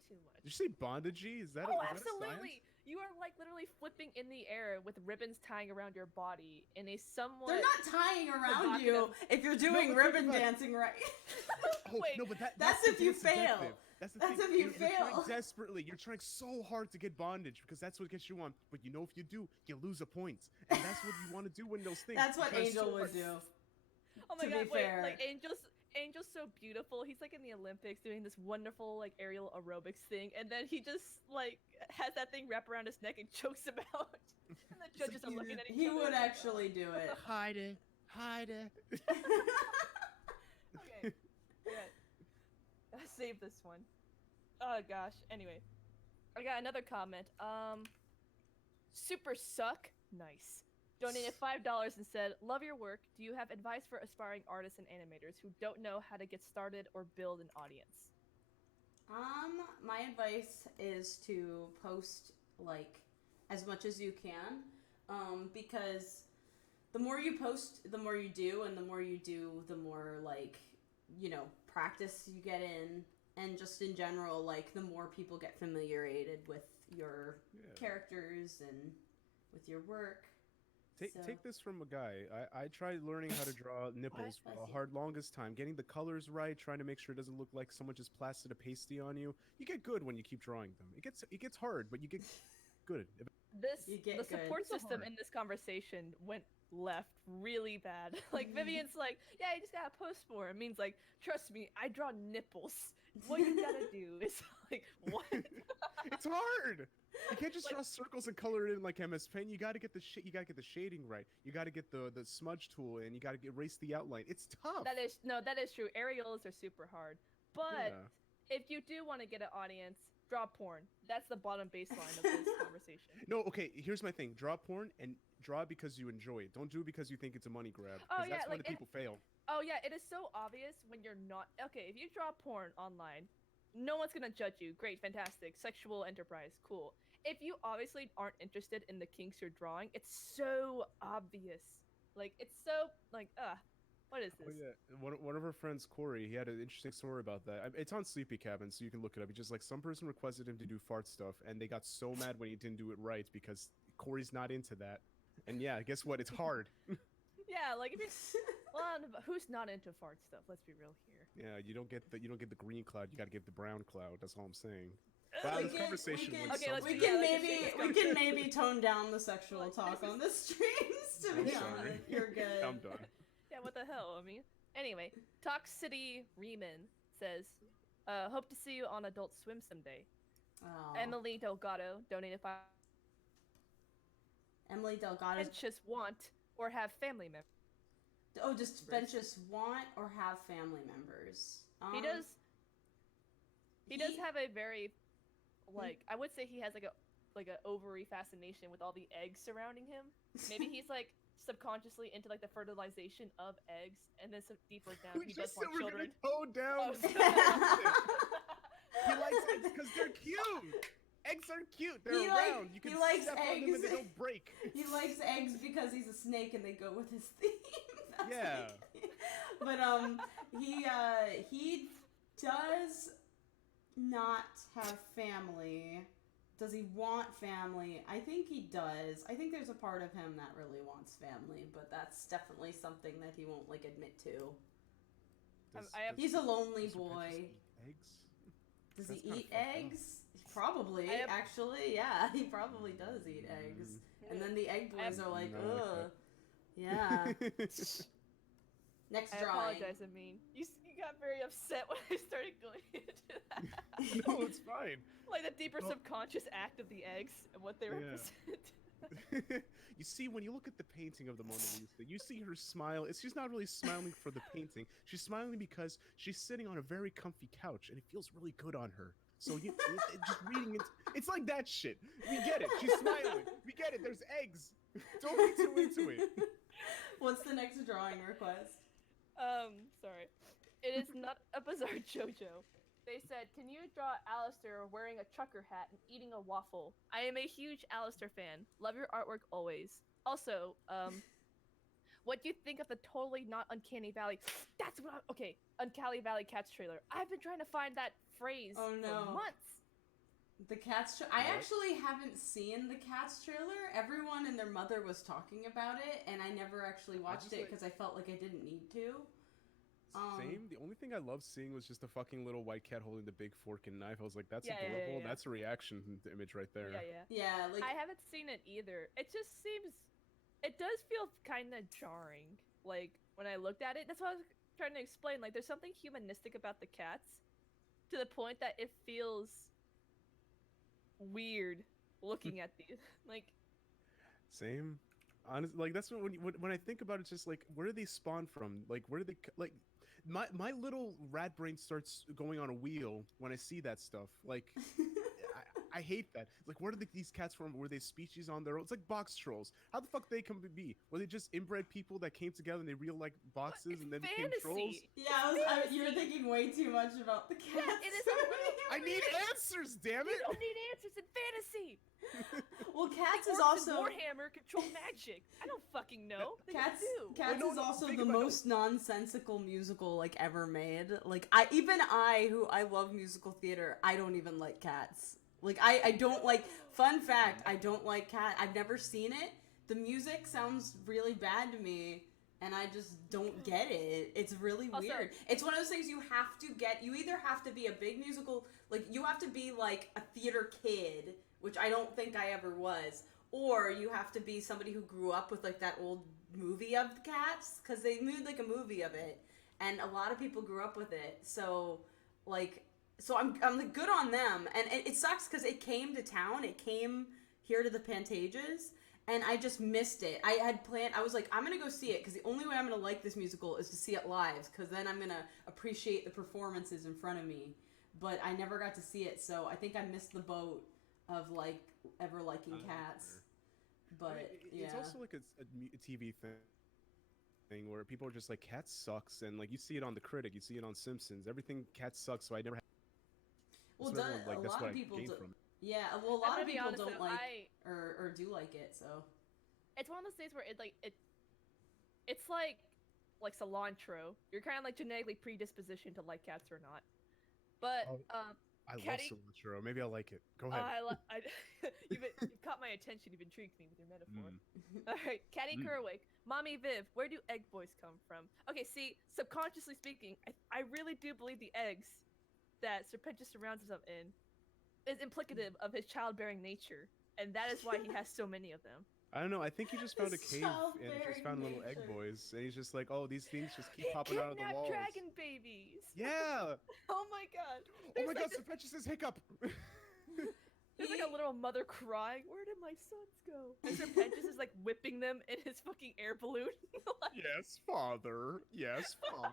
too much. Did you say bondagey? Is that? Oh, is that a absolutely! You are literally flipping in the air with ribbons tying around your body in a somewhat. They're not tying around you provocative- if you're doing but think ribbon about it. dancing right. Oh, Wait, no, but that's the if you dancing fail. effective. That's the That's thing. if you You're trying fail. desperately. You're trying so hard to get bondage because that's what gets you on. But if you do, you lose a point, and that's what you want to do in those things. That's what You're trying Angel so would hard. do. Oh my to god, be wait, fair. Angel's so beautiful. He's in the Olympics doing this wonderful aerial aerobics thing, and then he just has that thing wrap around his neck and chokes him out. And the judges are looking at each He other. would like, actually do it. Hide it. Hide it. Okay. Yeah. Save this one. Oh gosh. Anyway, I got another comment. Super suck. Nice. Donated $5 and said, "Love your work. Do you have advice for aspiring artists and animators who don't know how to get started or build an audience?" My advice is to post as much as you can, because the more you post, the more you do, and the more you do, the more practice you get in, and just in general, the more people get familiated with your characters and with your work. Take this from a guy. I tried learning how to draw nipples for Bless a you. hard longest time, getting the colors right, trying to make sure it doesn't look like someone just plastered a pasty on you. You get good when you keep drawing them. It gets hard, but you get good. You get The good. support So system hard. in this conversation went left really bad. Vivian's yeah, you just gotta post more. It means trust me, I draw nipples. What you gotta do is what? It's hard. You can't just draw circles and color it in like MS Paint. You gotta get the shading right. You gotta get the smudge tool in. You gotta erase the outline. It's tough. That is true. Aerials are super hard. But Yeah. if you do want to get an audience, draw porn. That's the bottom baseline of this conversation. No, okay. Here's my thing: draw porn and draw it because you enjoy it. Don't do it because you think it's a money grab. Oh, Because yeah, that's when the people fail. Oh yeah, it is so obvious when you're not okay. If you draw porn online, no one's gonna judge you. Great, fantastic, sexual enterprise, cool. If you obviously aren't interested in the kinks you're drawing, it's so obvious. It's so what is Oh this? yeah, one of our friends, Corey, he had an interesting story about that. It's on Sleepy Cabin, so you can look it up. It's just some person requested him to do fart stuff, and they got so mad when he didn't do it right because Corey's not into that. And yeah, guess what? It's hard. Yeah, if you who's not into fart stuff? Let's be real here. Yeah, you don't get the green cloud. You got to get the brown cloud. That's all I'm saying. Wow, We this can- conversation we can- went Okay, so let's We do can that. maybe we can maybe tone down the sexual talk on the streams. To I'm be sorry. honest, you're good. I'm done. Yeah, what the hell? I mean, Anyway, Toxicity Riemann says, hope to see you on Adult Swim someday. Oh. Emily Delgado donated 5. Emily Delgado's. Just want or have family members. Oh, just Ventus want or have family members. He does. He does have a very, like, I would say he has like a ovary fascination with all the eggs surrounding him. Maybe he's like subconsciously into like the fertilization of eggs, and then some deeper down he does want children. Tone down. Oh, He likes eggs because they're cute. Eggs are cute. They're He round. You can likes step on them eggs. and they don't break. He likes eggs because he's a snake and they go with his theme. That's Yeah. But he does not have family. Does he want family? I think he does. I think there's a part of him that really wants family, but that's definitely something that he won't like admit to. He's a lonely boy. Eggs? Does That's he kinda eat fucked up. eggs? Probably, actually, yeah. He probably does eat eggs. And then the egg boys are like, No, like ugh. Yeah. Next I drawing. apologize. I mean, you got very upset when I started going into that. No, it's fine. Like the deeper Well- subconscious act of the eggs and what they Yeah. represent. You see, when you look at the painting of the Mona Lisa, you see her smile. She's not really smiling for the painting. She's smiling because she's sitting on a very comfy couch, and it feels really good on her. So just reading it, it's like that shit. We get it. She's smiling. We get it. There's eggs. Don't be too into it. What's the next drawing request? Sorry. It is not a bizarre JoJo. They said, can you draw Alistair wearing a trucker hat and eating a waffle? I am a huge Alistair fan. Love your artwork always. Also, what do you think of the totally not Uncanny Valley? That's what okay, Uncanny Valley Cats trailer. I've been trying to find that phrase Oh, no. for months. The Cats I What? actually haven't seen the Cats trailer. Everyone and their mother was talking about it, and I never actually watched just, it like- because I felt like I didn't need to. Same. The only thing I loved seeing was just a fucking little white cat holding the big fork and knife. I was like, that's Yeah, yeah, yeah, adorable. yeah. That's a reaction image right there. Yeah, yeah. Yeah, like I haven't seen it either. It just seems, it does feel kind of jarring. Like when I looked at it, that's what I was trying to explain. Like there's something humanistic about the cats, to the point that it feels weird looking at these. Like Same. Honestly, like that's what when I think about it, it's just like where do they spawn from? Like where do they like? My little rat brain starts going on a wheel when I see that stuff. Like I hate that. Like where do these cats from? Were they species on their own? It's like box trolls. How the fuck they come to be? Were they just inbred people that came together and they real like boxes and then became trolls? fantasy. yeah, you were thinking way too much about the cats. It is a I need answers, damn You it! don't need answers in fantasy. Well, Cats is Orcs and also Warhammer control magic. I don't fucking know. They Cats. do. Cats no, is no, also think the about it. most nonsensical musical like ever made. Like who I love musical theater, I don't even like Cats. Like I don't like. Fun fact, I don't like Cat. I've never seen it. The music sounds really bad to me, and I just don't get it. It's really Also- weird. It's one of those things you have to get. You either have to be a big musical, like you have to be like a theater kid, which I don't think I ever was, or you have to be somebody who grew up with like that old movie of the Cats, because they made like a movie of it, and a lot of people grew up with it. So like. So I'm like good on them, and it sucks because it came to town. It came here to the Pantages, and I just missed it. I had planned. I was like, I'm gonna go see it because the only way I'm gonna like this musical is to see it live, because then I'm gonna appreciate the performances in front of me. But I never got to see it, so I think I missed the boat of like ever liking Cats. But yeah, It's also like a TV thing where people are just like, Cats sucks, and like you see it on The Critic, you see it on Simpsons. Everything Cats sucks, so I never. well, That's what everyone, a that's lot what of I people gained do. from it. Yeah, well, a I'm lot gonna of be people honest, don't though, like or do like it. So It's one of those things where it's like cilantro. You're kind of like genetically predispositioned to like cats or not. But I Catty- love cilantro. Maybe I'll like it. Go ahead. you've caught my attention. You've intrigued me with your metaphor. Mm. All right, Caddy Mm. Kerwick, Mommy Viv, where do egg boys come from? Okay, see, subconsciously speaking, I really do believe the eggs that Serpentis surrounds himself in is implicative of his childbearing nature, and that is why he has so many of them. I don't know. I think he just found a His cave and just childbearing found little egg nature. boys, and he's just like, oh, these things just keep He popping out of the kidnapped walls. dragon babies. Yeah. Oh my god. Oh There's my like God, this- Sir says hiccup. There's like a little mother crying. Where did my sons go? And Sir Pentious is like whipping them in his fucking air balloon. Like, Yes, father. Yes, father.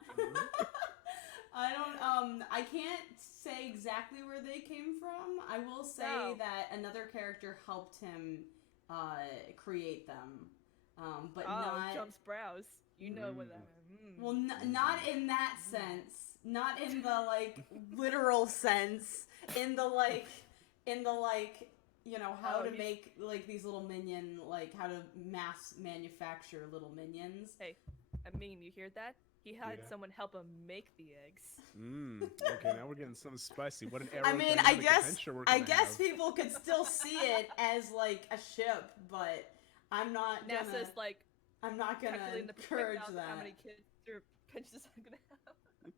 I can't say exactly where they came from. I will say No. that another character helped him create them. But oh, not jumps brows. You know what that. well, not in that sense. Not in the like literal sense. In the like you know how Oh, to he's- make like these little minion, like how to mass manufacture little minions. Hey, I mean, you hear that? He had Yeah. someone help him make the eggs. Okay, now we're getting something spicy. What an I mean, aerodynamic adventure we're I gonna guess have. people could still see it as like a ship, but I'm not gonna. NASA's like I'm not gonna calculating the encourage breakdown of that. how many kids Sir Pentious are gonna have.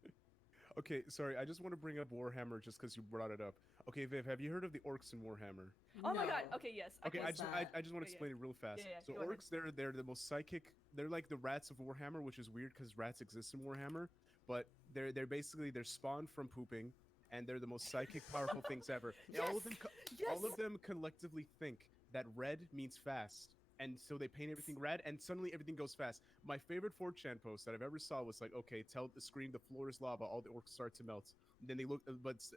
Okay, sorry. I just want to bring up Warhammer just because you brought it up. Okay, Viv, have you heard of the orcs in Warhammer? Oh my god. No. Okay, yes. Okay, can I What's just that? I just want to Yeah, explain it real fast. Yeah, So go ahead. orcs, they're the most psychic. They're like the rats of Warhammer, which is weird because rats exist in Warhammer. But they're basically they're spawned from pooping, and they're the most psychic, powerful things ever. And all of them all Yes! of them collectively think that red means fast. And so they paint everything red, and suddenly everything goes fast. My favorite 4chan post that I've ever saw was like, okay, tell the screen the floor is lava, all the orcs start to melt. Then they look,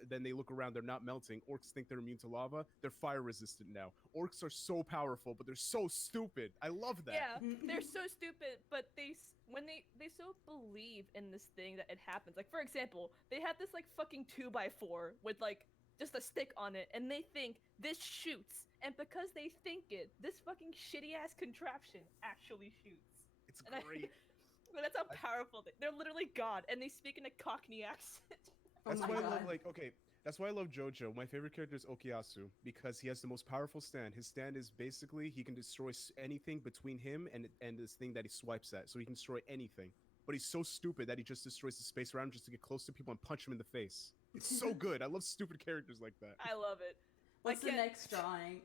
then they look around, they're not melting. Orcs think they're immune to lava. They're fire resistant now. Orcs are so powerful, but they're so stupid. I love that. Yeah, they're so stupid, but when they so believe in this thing that it happens. Like for example, they have this like fucking 2x4 with like just a stick on it, and they think this shoots, and because they think it, this fucking shitty ass contraption actually shoots. It's And great. That's how powerful they're literally God, and they speak in a Cockney accent. Oh That's my why I God. love that's why I love JoJo. My favorite character is Okuyasu because he has the most powerful stand. His stand is basically he can destroy anything between him and this thing that he swipes at. So he can destroy anything. But he's so stupid that he just destroys the space around him just to get close to people and punch them in the face. It's so good. I love stupid characters like that. I love it. What's the can't- next drawing?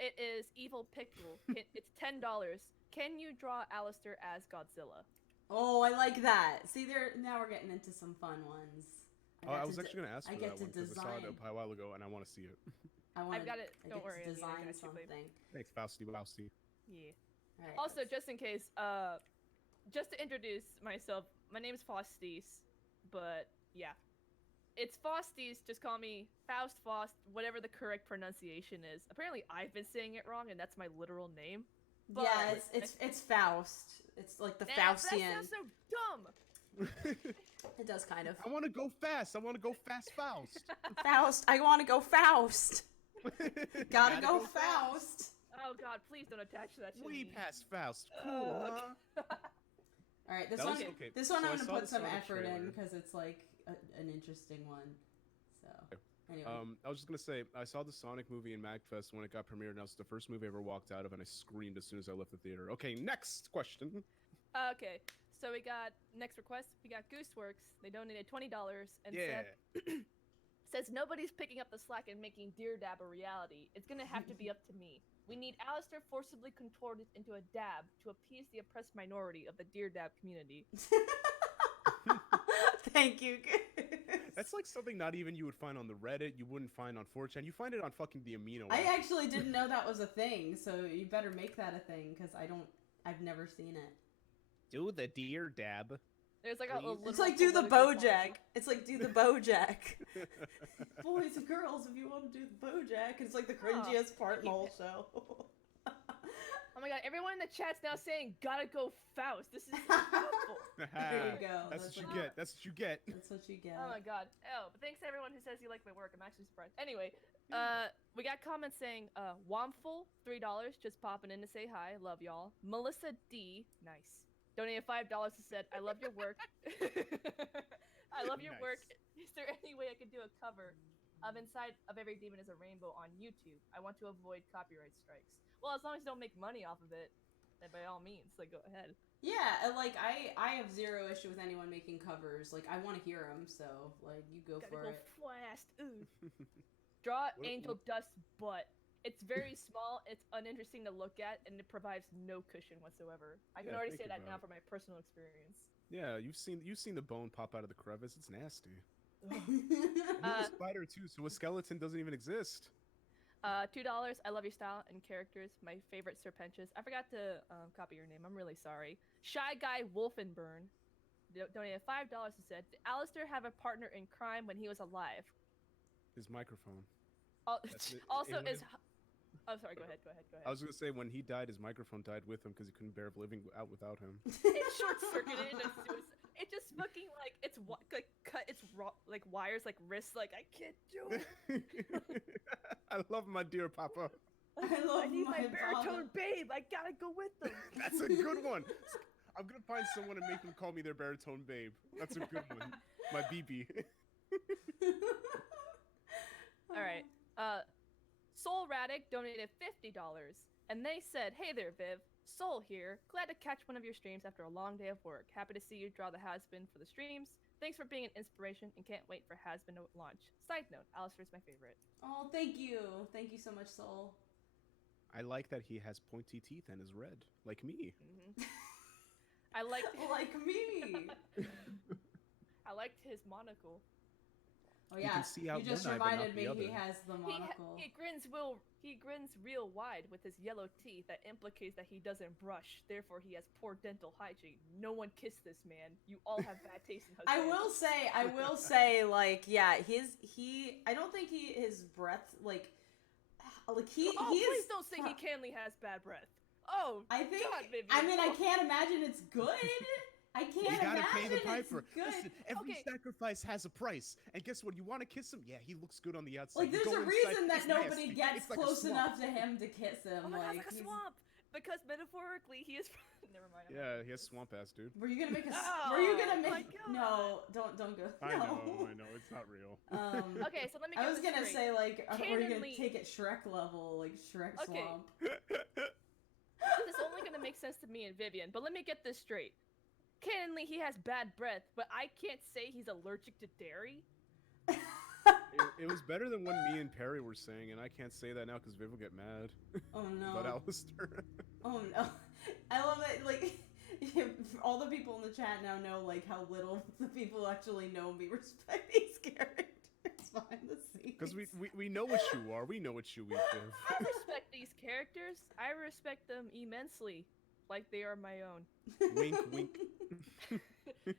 It is Evil Pickle. It's $10. Can you draw Alistair as Godzilla? Oh, I like that. See, now we're getting into some fun ones. Oh, got I to was de- actually going to ask I for get that to one because I saw it design. a while ago and I want to see it. I wanna, got it. I Don't get worry, to Andy, I design got you, babe. something. Thanks, Fausty Wousty. Yeah. All right, Also, let's- just in case, just to introduce myself, my name is Faustis, but yeah. It's Faustis, just call me Faust, whatever the correct pronunciation is. Apparently I've been saying it wrong, and that's my literal name. But yeah, it's Faust. It's like the Faustian. That sounds so dumb! It does kind of. I want to go fast. I want to go fast, Faust. Faust, I want to go Faust. Gotta go Faust. Oh god, please don't attach that to Way me. past Faust. Cool, Oh, huh? All right, this That one. was okay. This So one I I'm saw gonna the put some Sonic effort in trailer. because it's like an interesting one. So anyway. I was just gonna say I saw the Sonic movie in MagFest when it got premiered, and that was the first movie I ever walked out of, and I screamed as soon as I left the theater. Okay, next question. Okay, so we got next request. We got Gooseworks. They donated $20 and says nobody's picking up the slack in making Dear Dab a reality. It's gonna have to be up to me. We need Alistair forcibly contorted into a dab to appease the oppressed minority of the Dear Dab community. Thank you. That's like something not even you would find on the Reddit. You wouldn't find on 4chan. You find it on fucking the Amino. I app. actually didn't know that was a thing, so you better make that a thing because I've never seen it. Do the deer dab. There's like a Please. little It's like do the political Bojack. party. It's like do the Bojack. Boys and girls, if you want to do the Bojack, it's like the cringiest part in the whole show. Oh my god, everyone in the chat's now saying, gotta go Faust. This is beautiful. There you go. That's what you what- get. That's what you get. That's what you get. Oh my god. Oh, but thanks to everyone who says you like my work. I'm actually surprised. Anyway, we got comments saying, Womful, $3, just popping in to say hi. Love y'all. Melissa D, nice. Donated $5 and said, I love your work. I love your work. Is there any way I could do a cover of Inside of Every Demon is a Rainbow on YouTube? I want to avoid copyright strikes. Well, as long as you don't make money off of it, then by all means, like, go ahead. Yeah, like I have zero issue with anyone making covers. Like I want to hear them, so like you go Gotta for go it. fast. Ooh. Draw What- Angel Dust butt. It's very small, it's uninteresting to look at, and it provides no cushion whatsoever. I can Yeah, already think say that now about it. from my personal experience. Yeah, you've seen the bone pop out of the crevice. It's nasty. Ugh. And he's Uh, a spider too, so a skeleton doesn't even exist. $2. I love your style and characters. My favorite Serpentious. I forgot to copy your name. I'm really sorry. Shy Guy Wolfenburn donated $5. He said, "Did Alistair have a partner in crime when he was alive?" His microphone. Al- That's it. Also, And when is. Oh, sorry. Go ahead. Go ahead. Go I ahead. was gonna say when he died, his microphone died with him because he couldn't bear living out without him. It short circuited and suicide. It just fucking like it's like cut its like wires like wrists. Like I can't do it. I love my dear Papa. I I need my father. baritone babe. I gotta go with them. That's a good one. I'm gonna find someone and make them call me their baritone babe. That's a good one. My BB. All right. Soul Radic donated $50, and they said, "Hey there, Viv. Soul here. Glad to catch one of your streams after a long day of work. Happy to see you draw the has-been for the streams. Thanks for being an inspiration, and can't wait for has-been to launch. Side note, Alistair's my favorite." Oh, thank you. Thank you so much, Soul. I like that he has pointy teeth and is red, like me. I liked Like me. I liked his monocle. Oh You yeah, can see out you just one eye, but not reminded me the he other. has the monocle. He grins real wide with his yellow teeth that implicates that he doesn't brush. Therefore, he has poor dental hygiene. No one kiss this man. You all have bad taste in I husband. will say, like, yeah, I don't think his breath, like he, Oh, he please is, don't say he canly has bad breath. Oh, I think, God, Vivian. I mean, I can't imagine it's good. I can't You gotta imagine pay the piper. it's good. Listen, every Okay. sacrifice has a price. And guess what? You want to kiss him? Yeah, he looks good on the outside. Like, You there's go a inside, reason that it's nobody nasty. gets It's like a close swamp. enough to him to kiss him. Oh my God, like, it's like a he's- swamp. Because metaphorically, he is. Never mind. I'm not Yeah, gonna he has do swamp ass, dude. Were you gonna make a? Oh, Were you gonna my make? God. No, don't go. I No. know, it's not real. this. Okay, so let me get I was this gonna straight. say like, were you gonna Canonly- take it Shrek level, like Shrek Okay. Swamp? This is only gonna make sense to me and Vivian, but let me get this straight. Canonly, he has bad breath, but I can't say he's allergic to dairy. It was better than what me and Perry were saying, and I can't say that now because Viv will get mad. Oh no. But Alistair. Oh no. I love it. Like, all the people in the chat now know like how little the people actually know me respect these characters behind the scenes. Because we know what you are. We know what you eat, Viv. I respect these characters. I respect them immensely, like they are my own. Wink, wink.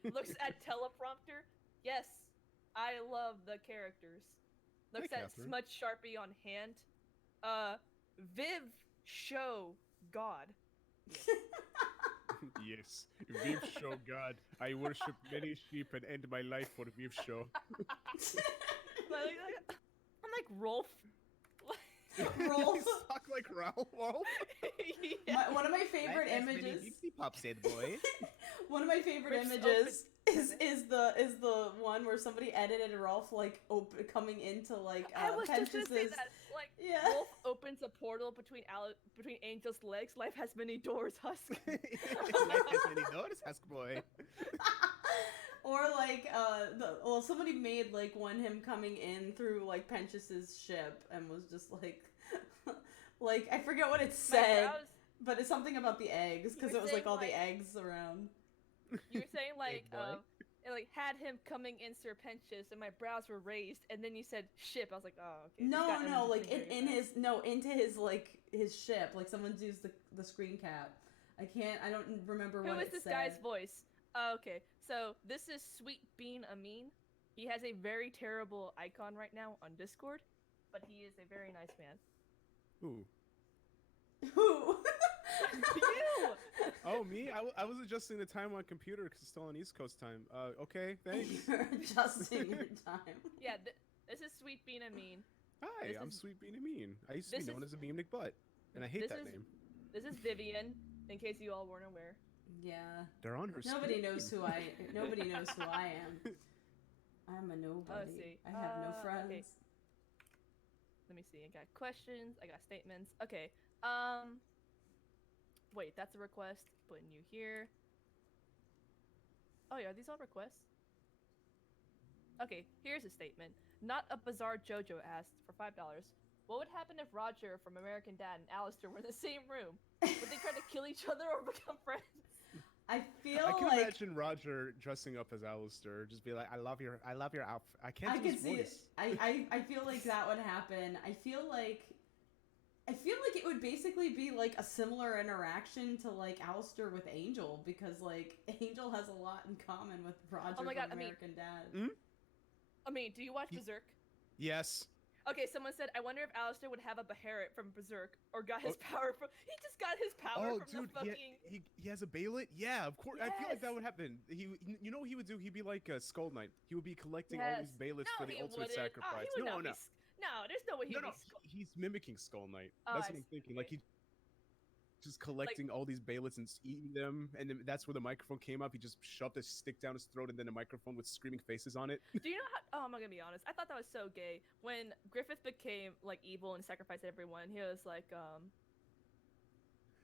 Looks at teleprompter. Yes, I love the characters. Looks Hi, at Catherine. smudge sharpie on hand. Viv show God. Yes, Viv show God. I worship many sheep and end my life for Viv show. I'm like Rolf. Rolf. Talk like Ralph. Wolf. Yeah. One of my favorite Like as many images. Vivzie Pop said, boy. One of my favorite Rips images is the one where somebody edited Rolf like coming into like I was just gonna say Pentius's. that. Like, Yeah. Wolf opens a portal between Angel's legs. Life has many doors, Husk. Life has many doors, Husk boy. Or like somebody made like one him coming in through like Pentius's ship and was just like like I forget what it My said, brows, but it's something about the eggs because You it were was like saying, all the like- eggs around. you were saying like Big boy. it, like had him coming in Serpentious, and my brows were raised, and then you said ship. I was like, oh, okay. this No, got no, like everything in very his into his like his ship. Like someone's used the screen cap. I don't remember fast. what Who is it this said. guy's voice? Oh, okay, so this is Sweet Bean Amin. He has a very terrible icon right now on Discord, but he is a very nice man. Ooh. Who? You! Oh, me? I was adjusting the time on computer because it's still on East Coast time. Okay, thanks. You're adjusting your time. Yeah, this is Sweet Bean Amin. Hi, This I'm is- Sweet Bean Amin. I used to be this known is- as a Beam McButt, and I hate this that is- name. This is Vivian, in case you all weren't aware. Yeah. They're on her Nobody screen. knows who I. Nobody knows who I am. I'm a nobody. see. I have no friends. okay. Let me see. I got questions. I got statements. Okay. Wait, that's a request. Putting you here. Oh yeah, are these all requests? Okay, here's a statement. Not a bizarre JoJo asked for $5. What would happen if Roger from American Dad and Alistair were in the same room? Would they try to kill each other or become friends? I feel I can like imagine Roger dressing up as Alistair, just be like, I love your outfit. I can't I do can his see it. voice. I feel like that would happen. I feel like it would basically be like a similar interaction to like Alistair with Angel, because like Angel has a lot in common with Roger Oh my from God, American Dad. I mean, do you watch Berserk? Yes. Okay, someone said, I wonder if Alistair would have a Beharit from Berserk, or got his power from... He just got his power Oh, from dude, the fucking... he has a Baylet? Yeah, of course. I feel like that Yes. would happen. You know what he would do? He'd be like a Skull Knight. He would be collecting all Yes. these Baylets No, for the he ultimate wouldn't. sacrifice. He would No, not no. be... No, there's no way he'd No, be... no, he's mimicking Skull Knight. Oh, That's I what I'm see. thinking. Like, he just collecting all these Baylets and eating them, and then that's where the microphone came up. He just shoved a stick down his throat and then a microphone with screaming faces on it. Do you know how... Oh, I'm gonna be honest. I thought that was so gay. When Griffith became, like, evil and sacrificed everyone, he was like,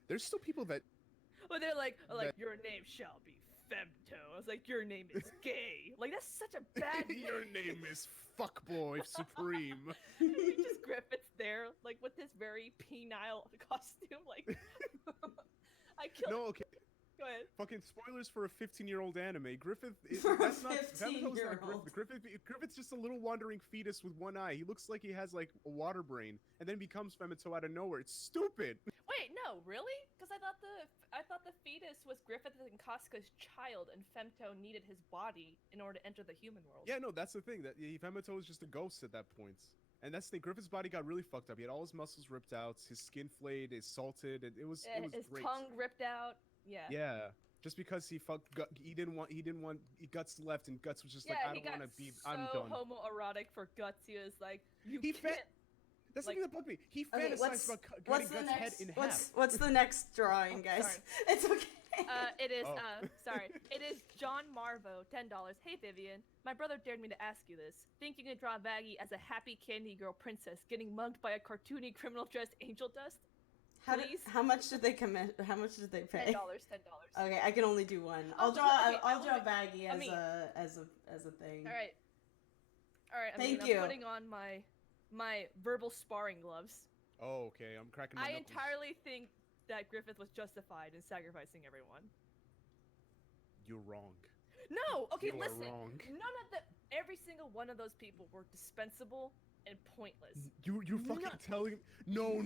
There's still people that... Well, they're like, your name shall be Femto. I was like, your name is gay. Like, that's such a bad name. Your name is Fuckboy Supreme. Just Griffith's there, like, with this very penile costume. Like, I killed... No, okay. Go ahead. Fucking spoilers for a 15-year-old anime. Griffith, For a that's not 15-year-old. Griffith's just a little wandering fetus with one eye. He looks like he has like a water brain, and then becomes Femito out of nowhere. It's stupid. Wait, no, really? Because I thought the fetus was Griffith and Casca's child, and Femto needed his body in order to enter the human world. Yeah, no, that's the thing. That Femito was just a ghost at that point. And that's the thing. Griffith's body got really fucked up. He had all his muscles ripped out, his skin flayed, his salted, and it was His great. tongue ripped out. Yeah. Yeah. Just because he didn't want Guts left, and Guts was just like, I don't want to be. I'm so done. homoerotic for Guts. He was like, you He can't. That's like- the thing that bugged me. He Okay, fantasized about cutting Guts' head in half. What's the next drawing, guys? sorry. It's okay. It is, Oh. sorry. It is John Marvo, $10. Hey, Vivian. My brother dared me to ask you this. Think you can draw Baggy as a happy candy girl princess getting mugged by a cartoony criminal-dressed angel dust? Please? How much did they commit? How much did they pay? $10. Okay, I can only do one. Oh, I'll draw. okay, I'll draw okay. Baggy I as mean- a thing. All right. Thank I'm you. putting on my verbal sparring gloves. Oh, okay. I'm cracking my I knuckles. entirely think that Griffith was justified in sacrificing everyone. You're wrong. No, okay, You are listen. wrong. Every single one of those people were dispensable and pointless. You're fucking telling. No.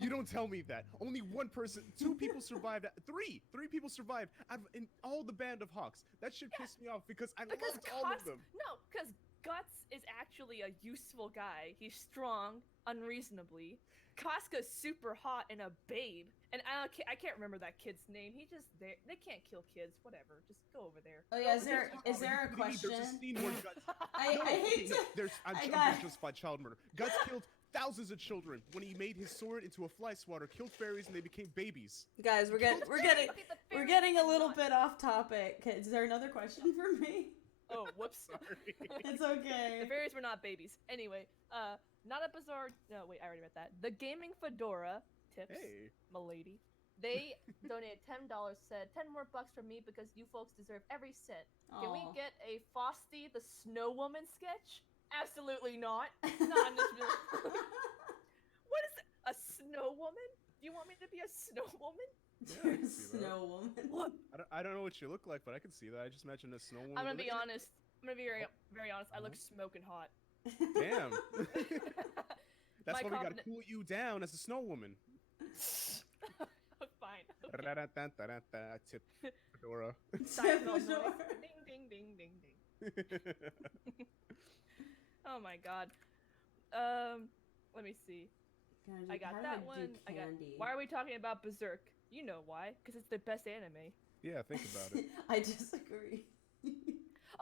You don't tell me that. Only one person, two people survived. Three people survived in all the band of Hawks. That shit pissed me off because I Because loved all of them. No, because Guts is actually a useful guy. He's strong, unreasonably. Casca's super hot and a babe. And I can't remember that kid's name. He just they can't kill kids. Whatever. Just go over there. Oh yeah, is Go over there a There's a question? scene where Guts. I hate to. I'm I being got- justified child murder. Guts killed thousands of children when he made his sword into a fly swatter, killed fairies, and they became babies. Guys, we're getting Okay, the we're fairies getting a are little not- bit off topic. Is there another question for me? Oh, whoops. Sorry. It's okay. The fairies were not babies. Anyway, not a bizarre. No, wait, I already read that. The Gaming Fedora tips, Hey. m'lady. They donated $10. Said 10 more bucks from me because you folks deserve every cent. Can we Aw. get a Frosty the Snow Woman sketch? Absolutely not. Not in this video. What is it? A snow woman? Do you want me to be a snow woman? Yeah, I You're a can see that. snow woman. What? I don't know what you look like, but I can see that. I just imagine a snow woman. I'm gonna with be a- honest. I'm gonna be very honest. I look smoking hot. Damn. That's My why we gotta confidence- cool you down as a snow woman. Fine. Tip fedora. Seinfeld noise. Fedora. Ding ding ding ding ding. Oh my god. Let me see. I got that one. I got. Why are we talking about Berserk? You know why? Because it's the best anime. Yeah, think about it. I disagree.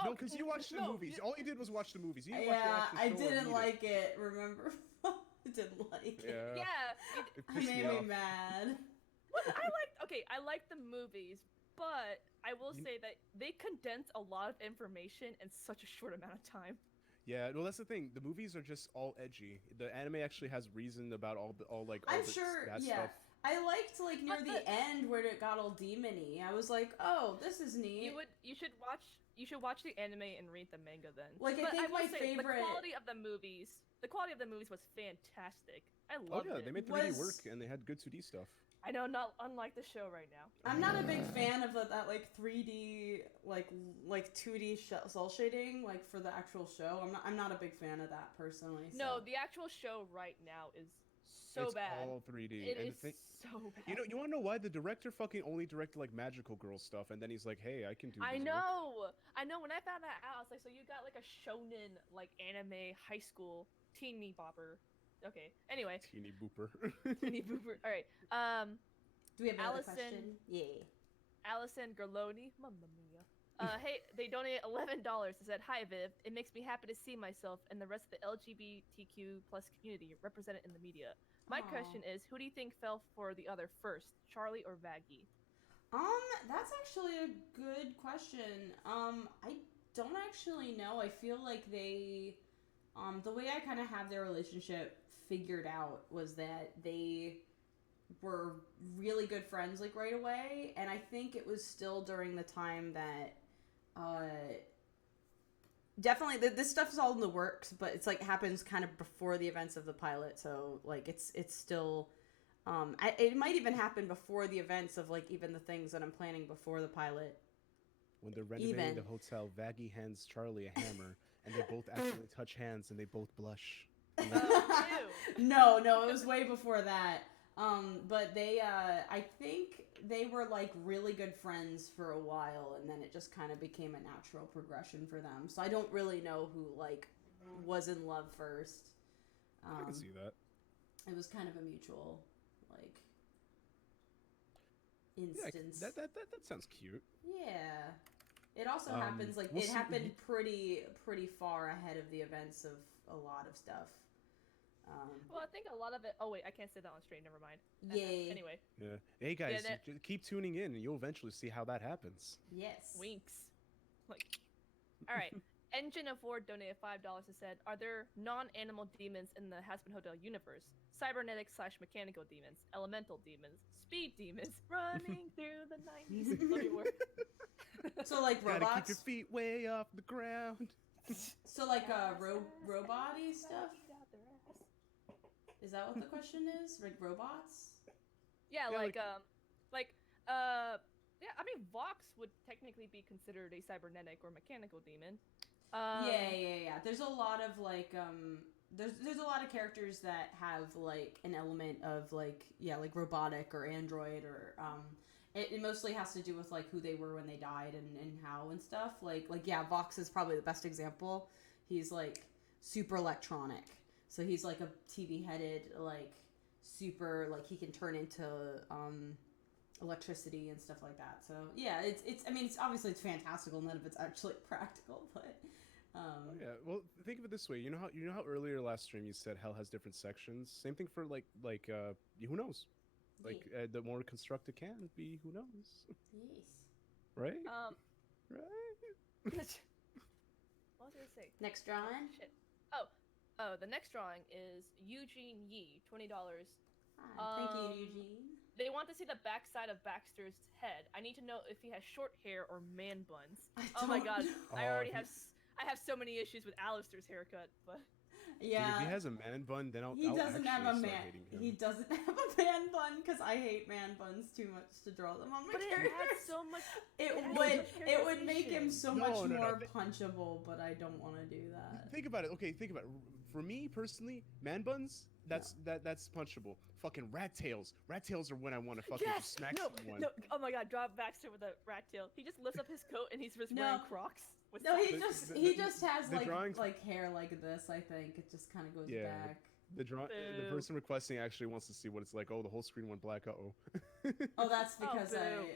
No, because you watched the no, movies. you- All you did was watch the movies. You didn't watch the Yeah, actual I show or didn't read like it. Remember? I didn't like it. Yeah. Yeah. It It pissed made me me off. mad. I like the movies, but I will say that they condense a lot of information in such a short amount of time. Yeah, well, that's the thing. The movies are just all edgy. The anime actually has reason about all I'm the sure. that Yeah, stuff. I liked like near the end where it got all demony. I was like, oh, this is neat. You should watch the anime and read the manga then. Like, I think my favorite. The quality of the movies was fantastic. I loved it. They made 3D work and they had good 2D stuff. I know, not unlike the show right now. I'm not a big fan of that like 3D like 2D cell shading like for the actual show. I'm not a big fan of that personally. So. No, the actual show right now is so bad. It's all 3D. It is so bad. You want to know why the director fucking only directed like magical girl stuff, and then he's like, "Hey, I can do." I know. When I found that out, I was like, "So you got like a shonen like anime high school teeny bopper." Okay. Anyway. Teeny booper. Teeny booper. All right. Do we have another question? Yeah. Allison Gerloni, mamma mia. Hey, they donated $11 and said, "Hi Viv, it makes me happy to see myself and the rest of the LGBTQ plus community represented in the media. My question is, who do you think fell for the other first, Charlie or Vaggie?" That's actually a good question. I don't actually know. I feel like they, the way I kind of have their relationship figured out was that they were really good friends like right away, and I think it was still during the time that definitely this stuff is all in the works, but it's like happens kind of before the events of the pilot, so like it's still it might even happen before the events of like even the things that I'm planning before the pilot. When they're renovating the hotel, Vaggie hands Charlie a hammer and they both accidentally touch hands and they both blush. No, it was way before that. But they, I think they were like really good friends for a while, and then it just kind of became a natural progression for them. So I don't really know who like was in love first. I can see that. It was kind of a mutual like instance. Yeah, that sounds cute. Yeah. It also happens like it happened pretty far ahead of the events of a lot of stuff. Well, I think a lot of it. Oh wait, I can't say that on stream. Never mind. Yay. Anyway. Yeah. Hey guys, just keep tuning in, and you'll eventually see how that happens. Yes. Winks. Like. All right. Engine of War donated $5 and said, "Are there non-animal demons in the Hazbin Hotel universe? Cybernetic/mechanical demons, elemental demons, speed demons, running through the 90s." So like robots. Gotta keep your feet way off the ground. So like robot-y stuff. Is that what the question is? Like robots? Yeah, yeah, I mean, Vox would technically be considered a cybernetic or mechanical demon. Yeah. There's a lot of like there's a lot of characters that have like an element of like robotic or android or it mostly has to do with like who they were when they died and how and stuff. Like Vox is probably the best example. He's like super electronic. So he's like a TV-headed, like, super, like, he can turn into electricity and stuff like that. So, yeah, it's obviously it's fantastical. None of it's actually practical, but... yeah, well, think of it this way. You know how earlier last stream you said hell has different sections? Same thing for, who knows? Like, the more constructed can be, who knows? Yes. Right? Right? What was I going to say? Next drawing? Shit. Oh, the next drawing is Eugene Yee, $20. Thank you, Eugene. They want to see the backside of Baxter's head. I need to know if he has short hair or man buns. Oh my god, I have so many issues with Alistair's haircut, but yeah. Dude, if he has a man bun, then He doesn't have a man bun because I hate man buns too much to draw them on my character. It adds so much. It would make him so much more punchable, but I don't want to do that. Think about it. Okay, think about it. For me personally, man buns, that's punchable. Fucking rat tails. Rat tails are when I want to fucking just smack someone. No, oh my god, draw Baxter with a rat tail. He just lifts up his coat and he's just wearing Crocs. He just has like hair like this. I think it just kind of goes back. The person requesting actually wants to see what it's like. Oh, the whole screen went black. Uh-oh. Oh, that's because I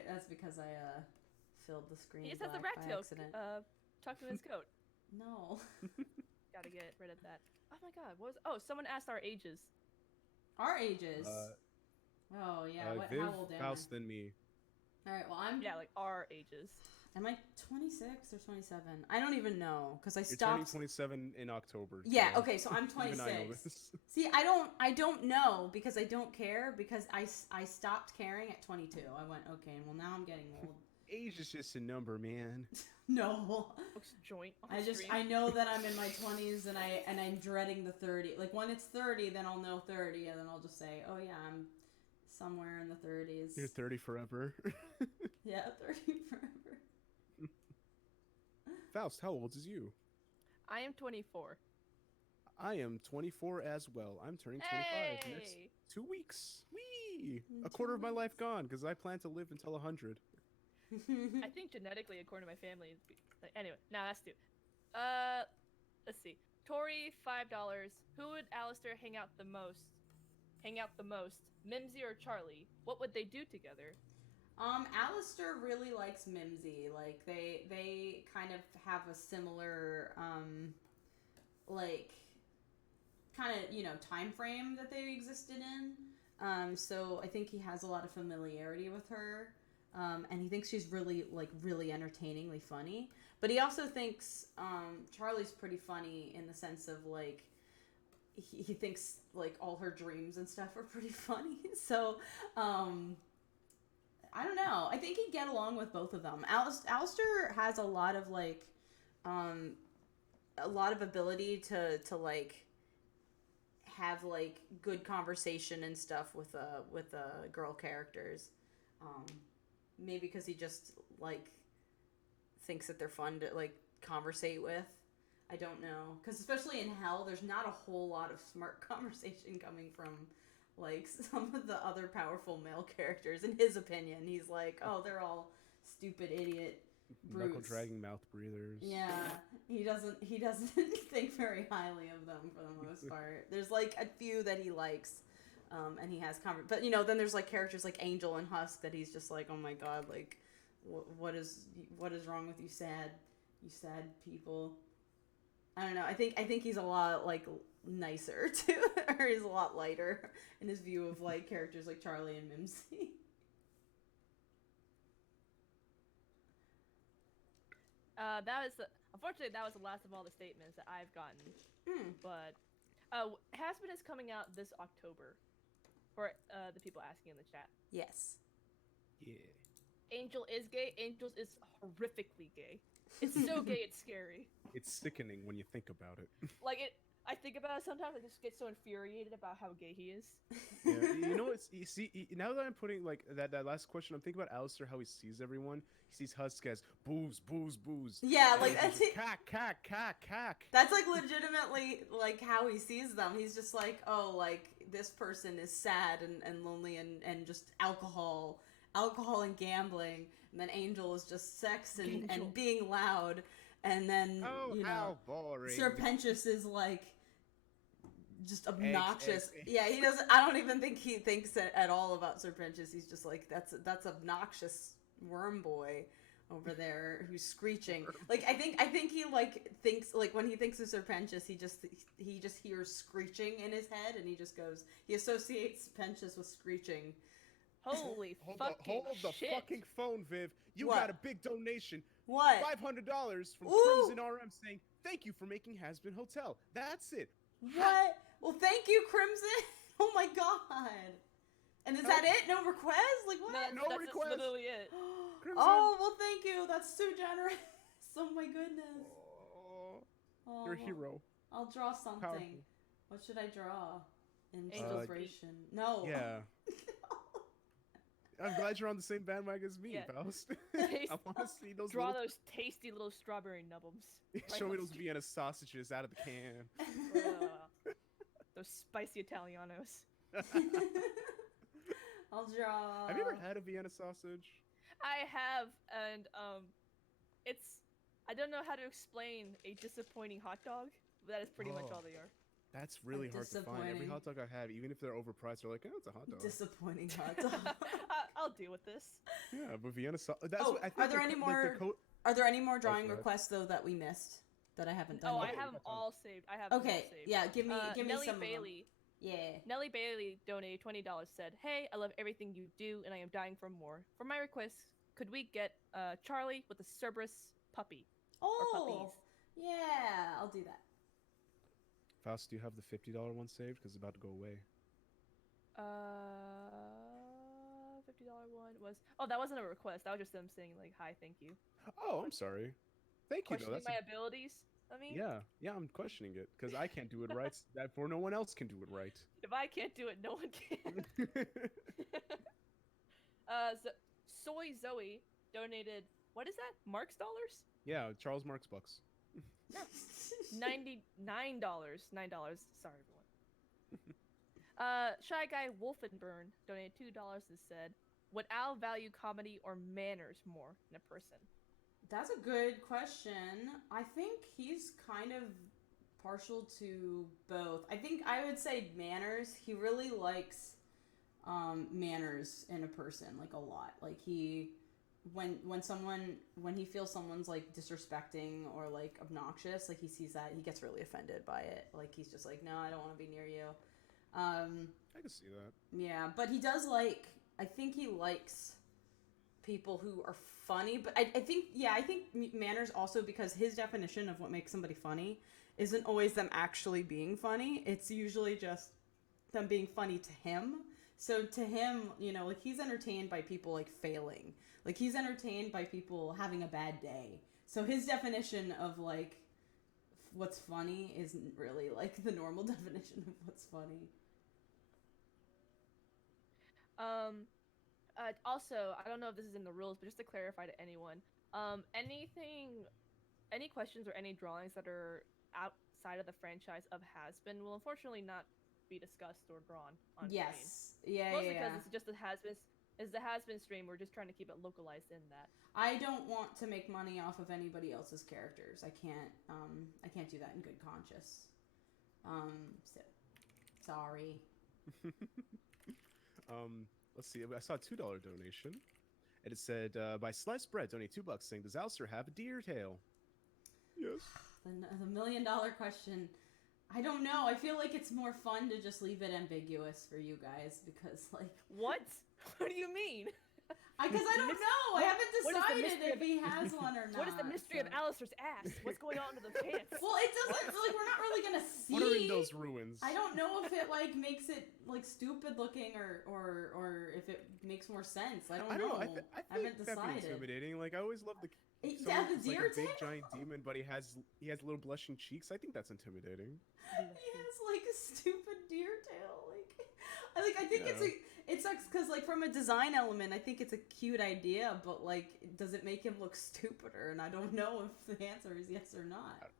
filled the screen. He just black has the rat by tail accident. tucked in his coat. No. Gotta get rid of that. Oh my god, someone asked our ages. Our ages? Oh, yeah. Viv, how old am I? Faust, then me. Alright, well, I'm... Yeah, like our ages. Am I 26 or 27? I don't even know because I You're turning stopped. 27 in October. Yeah. so Okay. So I'm even I know 26. this. See, I don't know because I don't care because I stopped caring at 22. I went, okay, well now I'm getting old. Age is just a number, man. No. Looks joint. On I the just stream. I know that I'm in my 20s and I'm dreading the 30. Like when it's 30, then I'll know 30 and then I'll just say, "Oh yeah, I'm somewhere in the 30s." You're 30 forever. Yeah, 30 forever. Faust, how old is you? I am 24. I am 24 as well. I'm turning 25 next Hey! 2 weeks. Whee! In A quarter 2 of my life weeks. gone because I plan to live until 100. I think genetically, according to my family, anyway, now that's two. Let's see. Tori, $5. Who would Alistair hang out the most? Mimsy or Charlie? What would they do together? Alistair really likes Mimsy. Like they kind of have a similar like kind of, time frame that they existed in. So I think he has a lot of familiarity with her. And he thinks she's really entertainingly funny. But he also thinks Charlie's pretty funny in the sense of like he thinks like all her dreams and stuff are pretty funny. So I don't know. I think he'd get along with both of them. Alistair has a lot of like a lot of ability to like have like good conversation and stuff with girl characters. Maybe because he just like thinks that they're fun to like conversate with. I don't know, because especially in Hell, there's not a whole lot of smart conversation coming from like some of the other powerful male characters. In his opinion, he's like, oh, they're all stupid idiot brutes. Knuckle dragging mouth breathers. Yeah, he doesn't think very highly of them for the most part. There's like a few that he likes. And he has but then there's like characters like Angel and Husk that he's just like, oh my god, like what is wrong with you sad people. I don't know. I think he's a lot like nicer too, or he's a lot lighter in his view of like characters like Charlie and Mimsy. Unfortunately that was the last of all the statements that I've gotten. But Hasbin is coming out this October. For the people asking in the chat. Yes. Yeah. Angel is gay. Angel is horrifically gay. It's so gay, it's scary. It's sickening when you think about it. I think about it sometimes. I just get so infuriated about how gay he is. Yeah, you see, now that I'm putting like that last question, I'm thinking about Alistair, how he sees everyone. He sees Husk as booze, booze, booze. Yeah, like that's it. Cack. That's like legitimately like how he sees them. He's just like, oh, like this person is sad and lonely and just alcohol and gambling, and then Angel is just sex and being loud, and then how boring. Sir Pentious is like just obnoxious. Eggs. Yeah, he doesn't. I don't even think he thinks at all about Sir Pentious. He's just like that's obnoxious worm boy over there who's screeching. Like I think he like thinks like when he thinks of Sir Pentious, he just hears screeching in his head, and he associates Pentious with screeching. Holy hold fucking the fucking phone, Viv. You What? got a big donation. What? $500 from Ooh. Crimson RM saying thank you for making Hasbin Hotel. That's it. What? Well, thank you, Crimson. Oh my god. And is that it? No request? Like what? No that's request. literally it. Crimson. Oh, well, thank you. That's so generous. Oh my goodness. Oh, You're a hero. I'll draw something. Powerful. What should I draw? Angel's Inspiration. No. Yeah. I'm glad you're on the same bandwagon as me, Yeah. Faust. Taste- I want to see those Draw little... those tasty little strawberry nubbums. Show me those Vienna sausages out of the can. Those spicy Italianos. I'll draw. Have you ever had a Vienna sausage? I have, and I don't know how to explain a disappointing hot dog. But that is pretty much all they are. That's really hard to find. Every Disappointing. hot dog I have, even if they're overpriced, they're like, oh, it's a hot dog. Disappointing hot dog. I'll deal with this. Yeah, but Vienna sausage. Are there any more? Are there any more drawing go ahead. requests though that we missed that I haven't done? Oh, yet? I have them all saved. I have them all Okay, saved. yeah. Give me Nellie some Bailey. of them. Yeah. Nellie Bailey donated $20. Said, "Hey, I love everything you do, and I am dying for more. For my request, could we get Charlie with a Cerberus puppy? Oh, puppies. yeah, I'll do that. Faust, do you have the $50 one saved? Because it's about to go away. $50 one was. Oh, that wasn't a request. That was just them saying like, "Hi, thank you." Oh, I'm sorry. Thank you, though. Questioning That's my abilities. I mean, yeah, I'm questioning it because I can't do it right. Therefore, no one else can do it right. if I can't do it, no one can. Soy Zoe donated. What is that? Marks dollars? Yeah, Charles Marx bucks. $99. $9. Sorry, everyone. Shy Guy Wolfenburn donated $2 and said, "Would Al value comedy or manners more in a person?" That's a good question. I think he's kind of partial to both. I think I would say manners. He really likes manners in a person, like a lot. Like when he feels someone's like disrespecting or like obnoxious, like he sees that, he gets really offended by it. Like he's just like, no, I don't want to be near you. I can see that. Yeah, but he does like. I think he likes people who are funny, but I think manners also, because his definition of what makes somebody funny isn't always them actually being funny. It's usually just them being funny to him. So to him, like he's entertained by people like failing. Like he's entertained by people having a bad day. So his definition of like what's funny isn't really like the normal definition of what's funny. Also, I don't know if this is in the rules, but just to clarify to anyone, any questions or any drawings that are outside of the franchise of Has-Been will unfortunately not be discussed or drawn on stream. Yes. Yeah, Mostly because it's just the Has-Been stream. We're just trying to keep it localized in that. I don't want to make money off of anybody else's characters. I can't do that in good conscience. So sorry. Let's see. I saw a $2 donation, and it said, "By Sliced Bread, donate $2, saying, does Alistair have a deer tail?" Yes. The $1 million question. I don't know. I feel like it's more fun to just leave it ambiguous for you guys because, like, what? What do you mean? Because I don't know. I haven't decided if he of- has one or not. What is the mystery of Alistair's ass? What's going on under the pants? Well, it doesn't. Like, we're not really gonna see. What are in those ruins? I don't know if it like makes it like stupid looking or if it makes more sense. I don't know. I I haven't think that'd be decided. intimidating. Like I always love the. Yeah, the Someone's like deer a big tail? giant demon, but he has little blushing cheeks. I think that's intimidating. He has like a stupid deer tail. I think Yeah. it sucks because like from a design element, I think it's a cute idea, but like, does it make him look stupider? And I don't know if the answer is yes or not.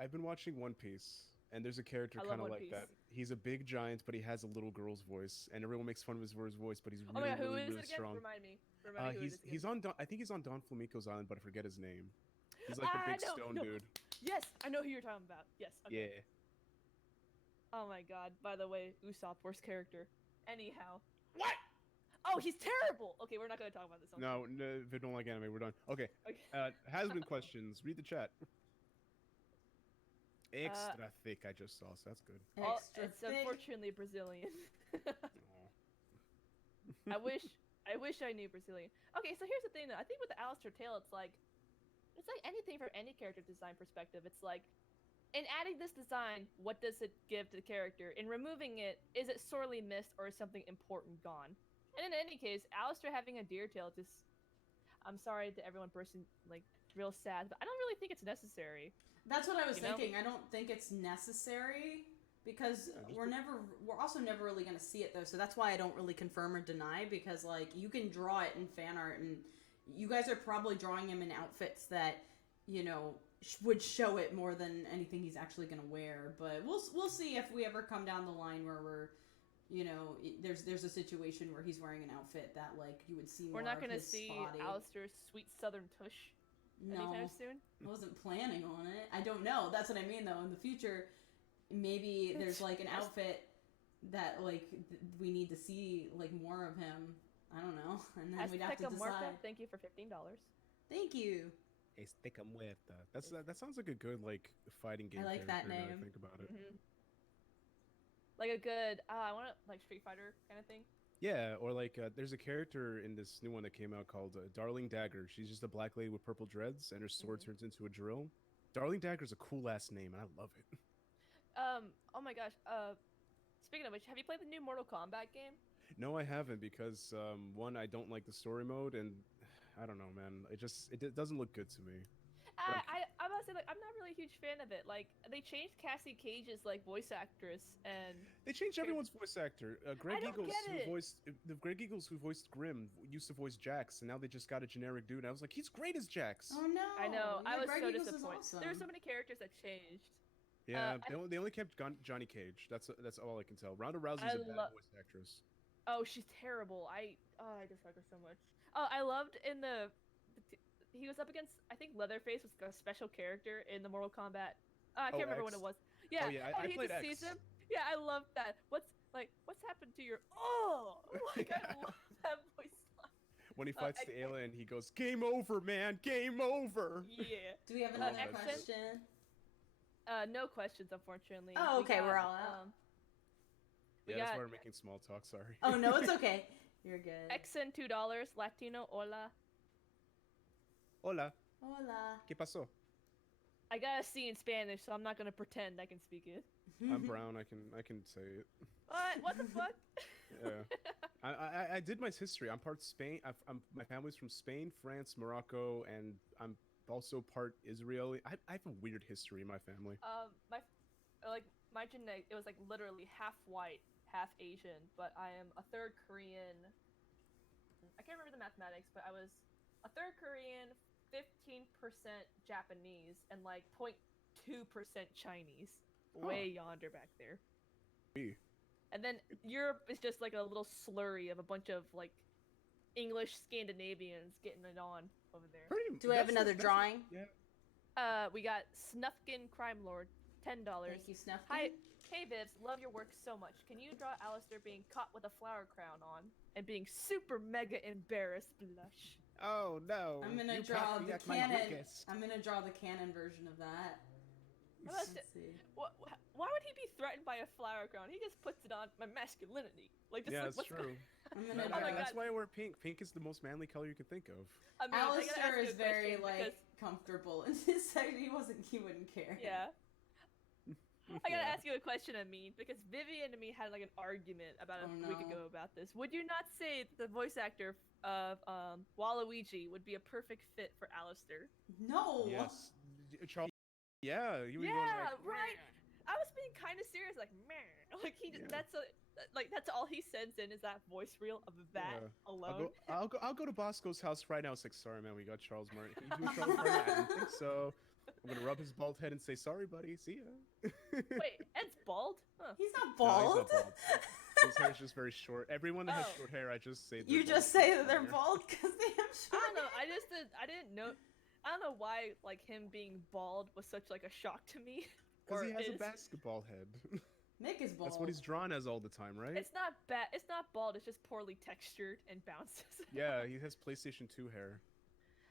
I've been watching One Piece, and there's a character I kind love of One like Piece. that. He's a big giant, but he has a little girl's voice, and everyone makes fun of his voice, but he's Oh really, my god, who really, is really it again? strong. Remind me who it is again. He's on. I think he's on Don Flamingo's island, but I forget his name. He's like the big stone dude. Yes, I know who you're talking about. Yes. Okay. Yeah. Oh my god. By the way, Usopp, worst character. Anyhow. What? Oh, he's terrible. Okay, we're not gonna talk about this. No, if you don't like anime, we're done. Okay. Okay. Has been questions. Read the chat. Extra thick. I just saw, so that's good. Extra it's thick. unfortunately Brazilian. Aw. I wish I knew Brazilian. Okay, so here's the thing though. I think with the Alistair Tail, it's like anything from any character design perspective. It's like, in adding this design, what does it give to the character? In removing it, is it sorely missed or is something important gone? And in any case, Alistair having a deer tail just, I'm sorry to everyone person like real sad, but I don't really think it's necessary. That's what I was You know? thinking. I don't think it's necessary because we're also never really going to see it though. So that's why I don't really confirm or deny, because like you can draw it in fan art and you guys are probably drawing him in outfits that, would show it more than anything he's actually going to wear. But we'll see if we ever come down the line where we're, there's a situation where he's wearing an outfit that like you would see more We're not of gonna his see body. Alistair's sweet southern tush anytime soon. I wasn't planning on it. I don't know. That's what I mean, though. In the future, maybe there's like an outfit that like we need to see like more of him. I don't know, and then we'd have to Azteca Muerta, decide. thank you for $15. Thank you. Azteca Muerta. That sounds like a good like fighting game. I like that character, now name. I think about it. Like a good, I want to like Street Fighter kind of thing. Yeah, or like there's a character in this new one that came out called Darling Dagger. She's just a black lady with purple dreads, and her sword turns into a drill. Darling Dagger's a cool ass name, and I love it. Oh my gosh. Speaking of which, have you played the new Mortal Kombat game? No, I haven't because one, I don't like the story mode, and I don't know, man. It doesn't look good to me. Like, I'm about to say, like, I'm not really a huge fan of it. Like, they changed Cassie Cage's like voice actress, and they changed everyone's voice actor. Greg don't Eagles, get who it. voiced the Greg Eagles who voiced Grim, used to voice Jax, and now they just got a generic dude. And I was like, he's great as Jax. Oh no! I know. I Yeah, was Greg so Eagles is disappointed. awesome. There were so many characters that changed. Yeah, I- they only kept Johnny Cage. That's all I can tell. Ronda Rousey's a bad voice actress. Oh, she's terrible. I dislike her so much. Oh, I loved in he was up against, I think Leatherface was a special character in the Mortal Kombat. I can't remember what it was. Yeah. Oh yeah, I he played just X. sees him. Yeah, I love that. What's happened to your like I love that voice line. When he fights the alien, he goes, "Game over, man! Game over!" Yeah. Do we have another Accent? question? No questions, unfortunately. Oh, okay, we're all Um, out. Yeah, that's why we're making small talk. Sorry. Oh no, it's okay. You're good. XN $2, Latino, hola. Hola. Hola. ¿Qué pasó? I gotta see in Spanish, so I'm not gonna pretend I can speak it. I'm brown. I can say it. What the fuck? Yeah. I did my history. I'm part Spain. My family's from Spain, France, Morocco, and I'm also part Israeli. I have a weird history in my family. My genetic, it was like literally half white, half Asian, but I am a third Korean. I can't remember the mathematics, but I was a third Korean, 15% Japanese, and like 0.2% Chinese. Way yonder back there. And then Europe is just like a little slurry of a bunch of like English Scandinavians getting it on over there. Do we have another drawing? Yeah. We got Snufkin Crime Lord, $10. Thank you, Snuffkin. Hi, hey Vivs, love your work so much. Can you draw Alistair being caught with a flower crown on and being super mega embarrassed blush? Oh no! I'm gonna draw the canon. I'm gonna draw the canon version of that. Let's see. Why would he be threatened by a flower crown? He just puts it on my masculinity. Like, just yeah, like, that's true. I'm gonna that's why I wear pink. Pink is the most manly color you can think of. I mean, Alistair is very like comfortable in his side. He wouldn't care. Yeah. I gotta ask you a question, Amin, because Vivian and me had like an argument about a week ago about this. Would you not say that the voice actor of Waluigi would be a perfect fit for Alistair? No. Yes. Charles. Yeah. Right. I was being kind of serious, like man, like that's all he sends in is that voice reel of that alone. I'll go to Bosco's house right now. It's like, sorry man, we got Charles Martin. Can you do Charles Martin? I didn't think so. I'm gonna rub his bald head and say, sorry buddy, see ya. Wait, Ed's bald? Huh. He's not bald. No, he's not bald. His hair's just very short. Everyone that has short hair, I just say. You just say that they're bald because they have short. I don't know. I didn't know. I don't know why like him being bald was such like a shock to me. Because he has a basketball head. Nick is bald. That's what he's drawn as all the time, right? It's not bad. It's not bald. It's just poorly textured and bounces. Yeah, he has PlayStation 2 hair.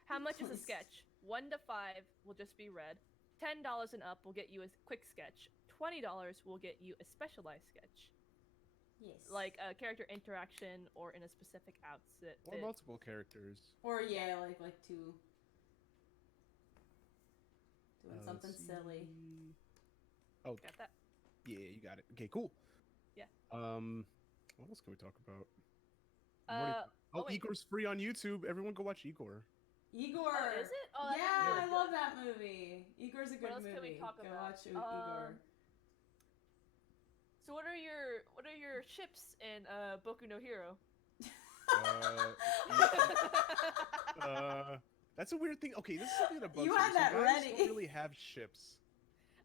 How much is a sketch? 1 to 5 will just be red. $10 and up will get you a quick sketch. $20 will get you a specialized sketch. Yes. Like a character interaction or in a specific outfit. Or multiple characters. Or yeah, like two. Doing something silly. Oh, got that? Yeah, you got it. Okay, cool. Yeah. What else can we talk about? Igor's free on YouTube. Everyone go watch Igor. Igor. Oh, is it? Oh, yeah, I love that movie. Igor's a good movie. What else can we talk go about? watch Igor. So what are your ships in Boku no Hero? That's a weird thing. Okay, this is something that bugs me. You had that ready. I don't really have ships.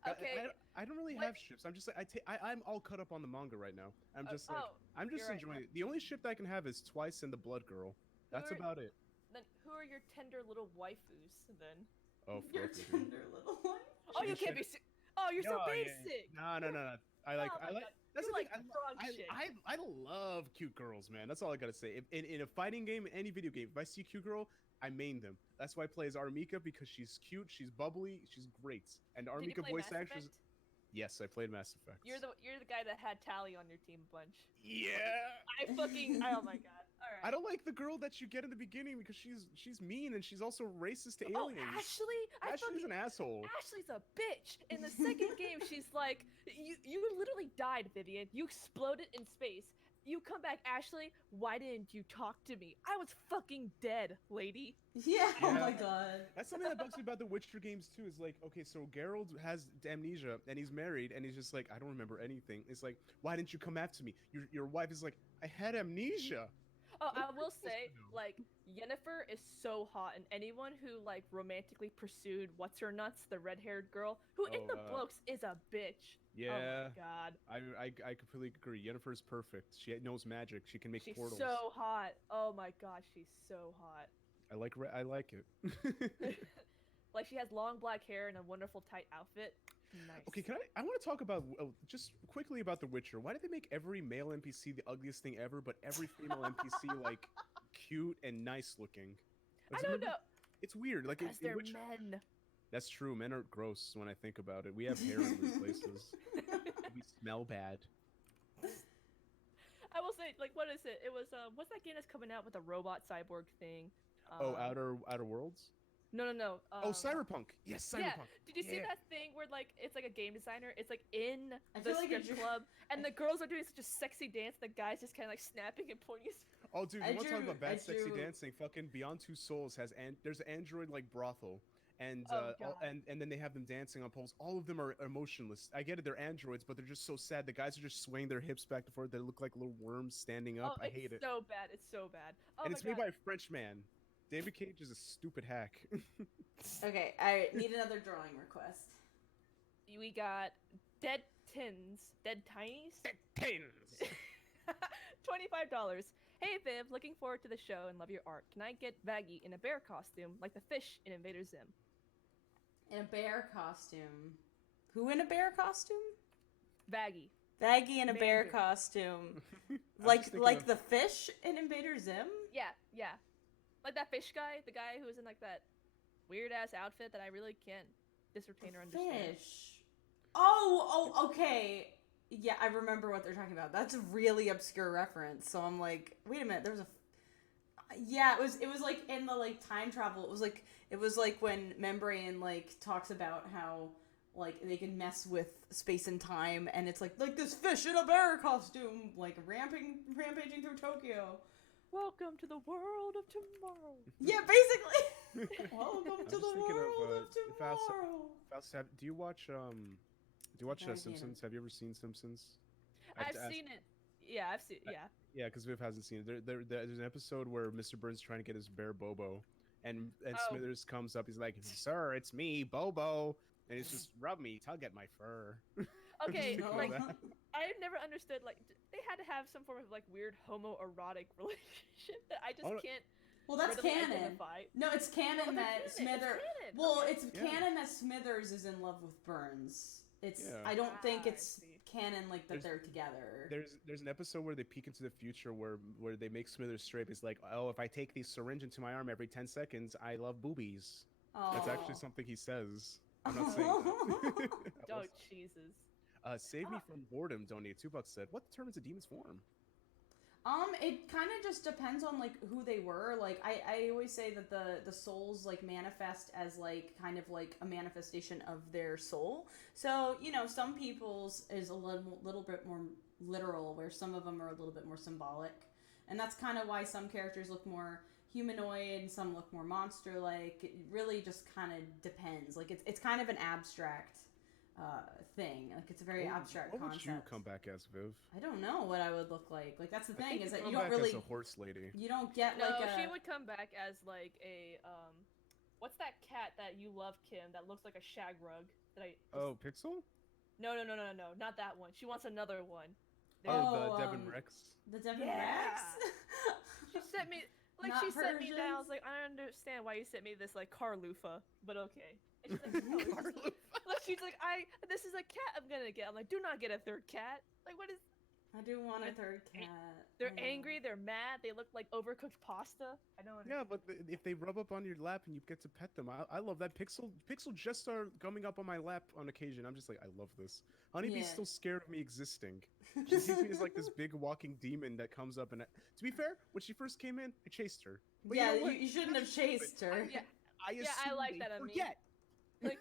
Okay. I don't really have ships. I'm just like I'm all cut up on the manga right now. I'm just enjoying it. The only ship that I can have is Twice and the Blood Girl. That's about it. Then who are your tender little waifus then? Oh, your tender little one. Oh, you can't be. You're so basic. No. I like. That's the thing. I love cute girls, man. That's all I gotta say. In a fighting game, any video game, if I see a cute girl, I main them. That's why I play as Armika, because she's cute, she's bubbly, she's great. And Armika voice actress. Yes, I played Mass Effect. You're the guy that had Tally on your team a bunch. Yeah. Oh my god. All right. I don't like the girl that you get in the beginning because she's mean and she's also racist to Oh, aliens. Ashley! Ashley's an asshole. Ashley's a bitch. In the second game, she's like, you literally died, Vivian. You exploded in space. You come back, Ashley. Why didn't you talk to me? I was fucking dead, lady. Yeah. Oh Yeah. my god. That's something that bugs me about the Witcher games too. Is like, okay, so Geralt has amnesia and he's married and he's just like, I don't remember anything. It's like, why didn't you come after me? Your wife is like, I had amnesia. Oh, What I am I will supposed to say, know? like, Yennefer is so hot, and anyone who, like, romantically pursued What's-Her-Nuts, the red-haired girl, who in the books is a bitch. Yeah. Oh my god. I completely agree. Yennefer's perfect. She knows magic. She can make She's portals. so hot. Oh my god, she's so hot. I like it. Like, she has long black hair and a wonderful tight outfit. Nice. Okay, I want to talk about just quickly about The Witcher. Why did they make every male NPC the ugliest thing ever, but every female NPC like cute and nice looking? I don't know. It's weird. Like Because in they're Witcher, men. that's true. Men are gross when I think about it. We have hair in weird places. We smell bad. I will say, like, what is it? It was, what's that game that's coming out with the robot cyborg thing? Outer Worlds? No. Cyberpunk. Yes, Cyberpunk. Yeah. Did you see that thing where, like, it's like a game designer? It's like in I the feel like strip club, and the girls are doing such a sexy dance. The guys just kind of like snapping and pointing. Oh, dude, I you want to talk drew- about bad I sexy drew- dancing? Fucking Beyond Two Souls has there's an android like brothel, and Oh, God. and then they have them dancing on poles. All of them are emotionless. I get it, they're androids, but they're just so sad. The guys are just swaying their hips back and forth. They look like little worms standing up. Oh, I hate it. so bad. It's so bad. Oh And my it's made God. by a French man. David Cage is a stupid hack. Okay, I need another drawing request. We got Dead Tins. Dead Tinies? Tins. $25. Hey Viv, looking forward to the show and love your art. Can I get Vaggie in a bear costume like the fish in Invader Zim? In a bear costume. Who in a bear costume? Vaggie. Vaggie in a Main bear bear. costume. I'm like just thinking of- the fish in Invader Zim? Yeah. Like that fish guy, the guy who was in like that weird ass outfit that I really can't discertain or understand. Fish. Oh, okay. Yeah, I remember what they're talking about. That's a really obscure reference. So I'm like, wait a minute. There was a. Yeah, it was like in the like time travel. It was like when Membrane like talks about how like they can mess with space and time, and it's like this fish in a bear costume, like rampaging through Tokyo. Welcome to the world of tomorrow. Yeah, basically. Welcome to just the thinking of, world of Faust- tomorrow. Faust, do you watch No idea. Simpsons? Have you ever seen Simpsons? I've seen it. Yeah, I've seen. Yeah. Yeah, because Viv hasn't seen it. There's an episode where Mr. Burns trying to get his bear Bobo, and Oh. Smithers comes up. He's like, "Sir, it's me, Bobo," and he's just rub me, tug at my fur. Okay, Just thinking of like that. I never understood. Like they had to have some form of like weird homoerotic relationship that I just Oh, no. can't. Well, that's readily canon. identify. No, it's canon Oh, that it's canon, Smithers. it's canon. Well, Okay. it's Yeah. canon that Smithers is in love with Burns. It's. Yeah. I don't think I it's see. canon like that There's- they're together. There's an episode where they peek into the future where they make Smithers straight. It's like, oh, if I take the syringe into my arm every 10 seconds, I love boobies. That's actually something he says. I'm not saying that. Oh Jesus. Save me from boredom. Donate $2. Said, what determines a demon's form? It kind of just depends on like who they were. Like I always say that the souls like manifest as like kind of like a manifestation of their soul. So some people's is a little bit more literal, where some of them are a little bit more symbolic, and that's kind of why some characters look more humanoid and some look more monster like. It really just kind of depends. Like it's kind of an abstract thing. Like it's a very abstract What would concept. you come back as, Viv? I don't know what I would look like. Like that's the I thing think is that come you don't back really as a horse lady. you don't get No, like a she would come back as like a what's that cat that you love, Kim? That looks like a shag rug. That I. Oh, Pixel? No, not that one. She wants another one. Oh, Oh, the Devin Rex. the Devin Yeah. Rex. She sent me like Not she sent me that. I Persians? was like, I don't understand why you sent me this like car loofah, but okay. And she's like, no, it's just- like she's like, this is a cat I'm gonna get. I'm like, do not get a third cat. Like, what is? I do want a And third a- cat. They're I know. angry. They're mad. They look like overcooked pasta. I don't understand. Yeah, but if they rub up on your lap and you get to pet them, I love that. Pixel just started coming up on my lap on occasion. I'm just like, I love this. Honeybee's Yeah. still scared of me existing. She sees me as like this big walking demon that comes up. And to be fair, when she first came in, I chased her. But Yeah, you know what? you shouldn't have chased her. Yeah, I yeah, I assume like they that on me. forget. like,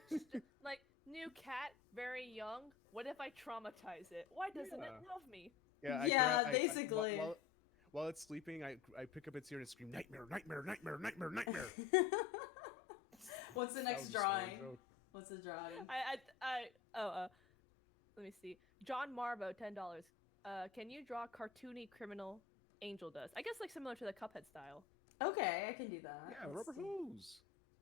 like new cat, very young. What if I traumatize it? Why doesn't it Yeah. love me? Yeah, basically. While it's sleeping, I pick up its ear and scream, "Nightmare, nightmare, nightmare, nightmare, nightmare." What's the That next was just a drawing? joke. What's the drawing? Let me see. John Marvo, $10. Can you draw cartoony criminal Angel dust? I guess like similar to the Cuphead style. Okay, I can do that. Yeah, Let's rubber do- hose.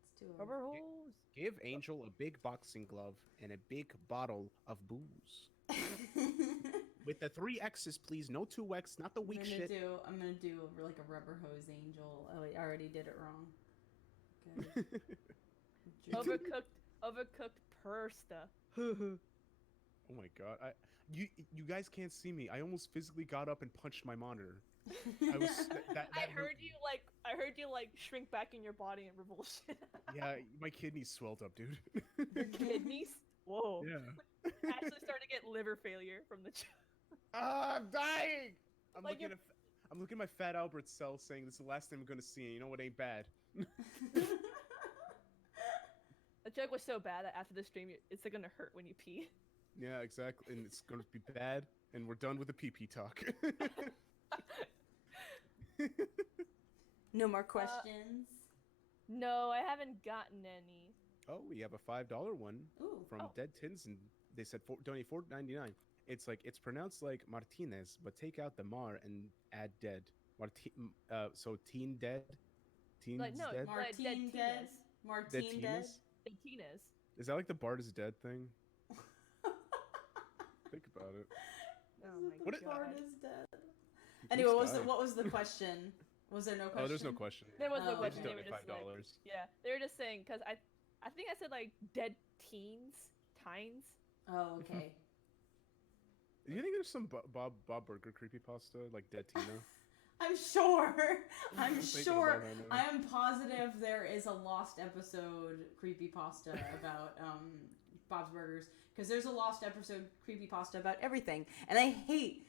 Let's do it. Rubber hose. Give Angel a big boxing glove and a big bottle of booze. With the 3 X's, please. No 2 X, not the weak shit. I'm gonna do like a rubber hose angel. Oh, I already did it wrong. Good. Overcooked pursta. Oh my god! You guys can't see me. I almost physically got up and punched my monitor. I was that I hurt heard me. you like shrink back in your body and revulsion. Yeah, my kidneys swelled up, dude. Your kidneys. Whoa. Yeah. Actually started to get liver failure from the. I'm dying. I'm Like looking at my fat Albert cell, saying this is the last time I'm gonna see it. You know what ain't bad? The joke was so bad that after the stream, it's like, gonna hurt when you pee. Yeah, exactly. And it's gonna be bad. And we're done with the pee talk. No more questions. No, I haven't gotten any. Oh, we have a $5 one Ooh. from Oh. Dead Tins, and they said donate $4.99. It's like it's pronounced like Martinez, but take out the mar and add dead. So teen dead, teens Like no, dead. like dead Martine dead. Tina's. Martine dead. Tina's? Dead Tina's. Is that like the Bart is dead thing? Think about it. Oh my What god. Bart is dead. Blue Anyway, sky. what was the question? Was there no question? Oh, there's no question. There was no Oh, They question. just They were donate just like, $5. yeah, they were just saying because I think I said like dead tines. Oh, okay. Do you think there's some Bob Burger creepypasta like Dead Tina? I'm sure. I'm Thinking sure. about it now. I am positive there is a lost episode creepypasta about Bob's Burgers, because there's a lost episode creepypasta about everything, and I hate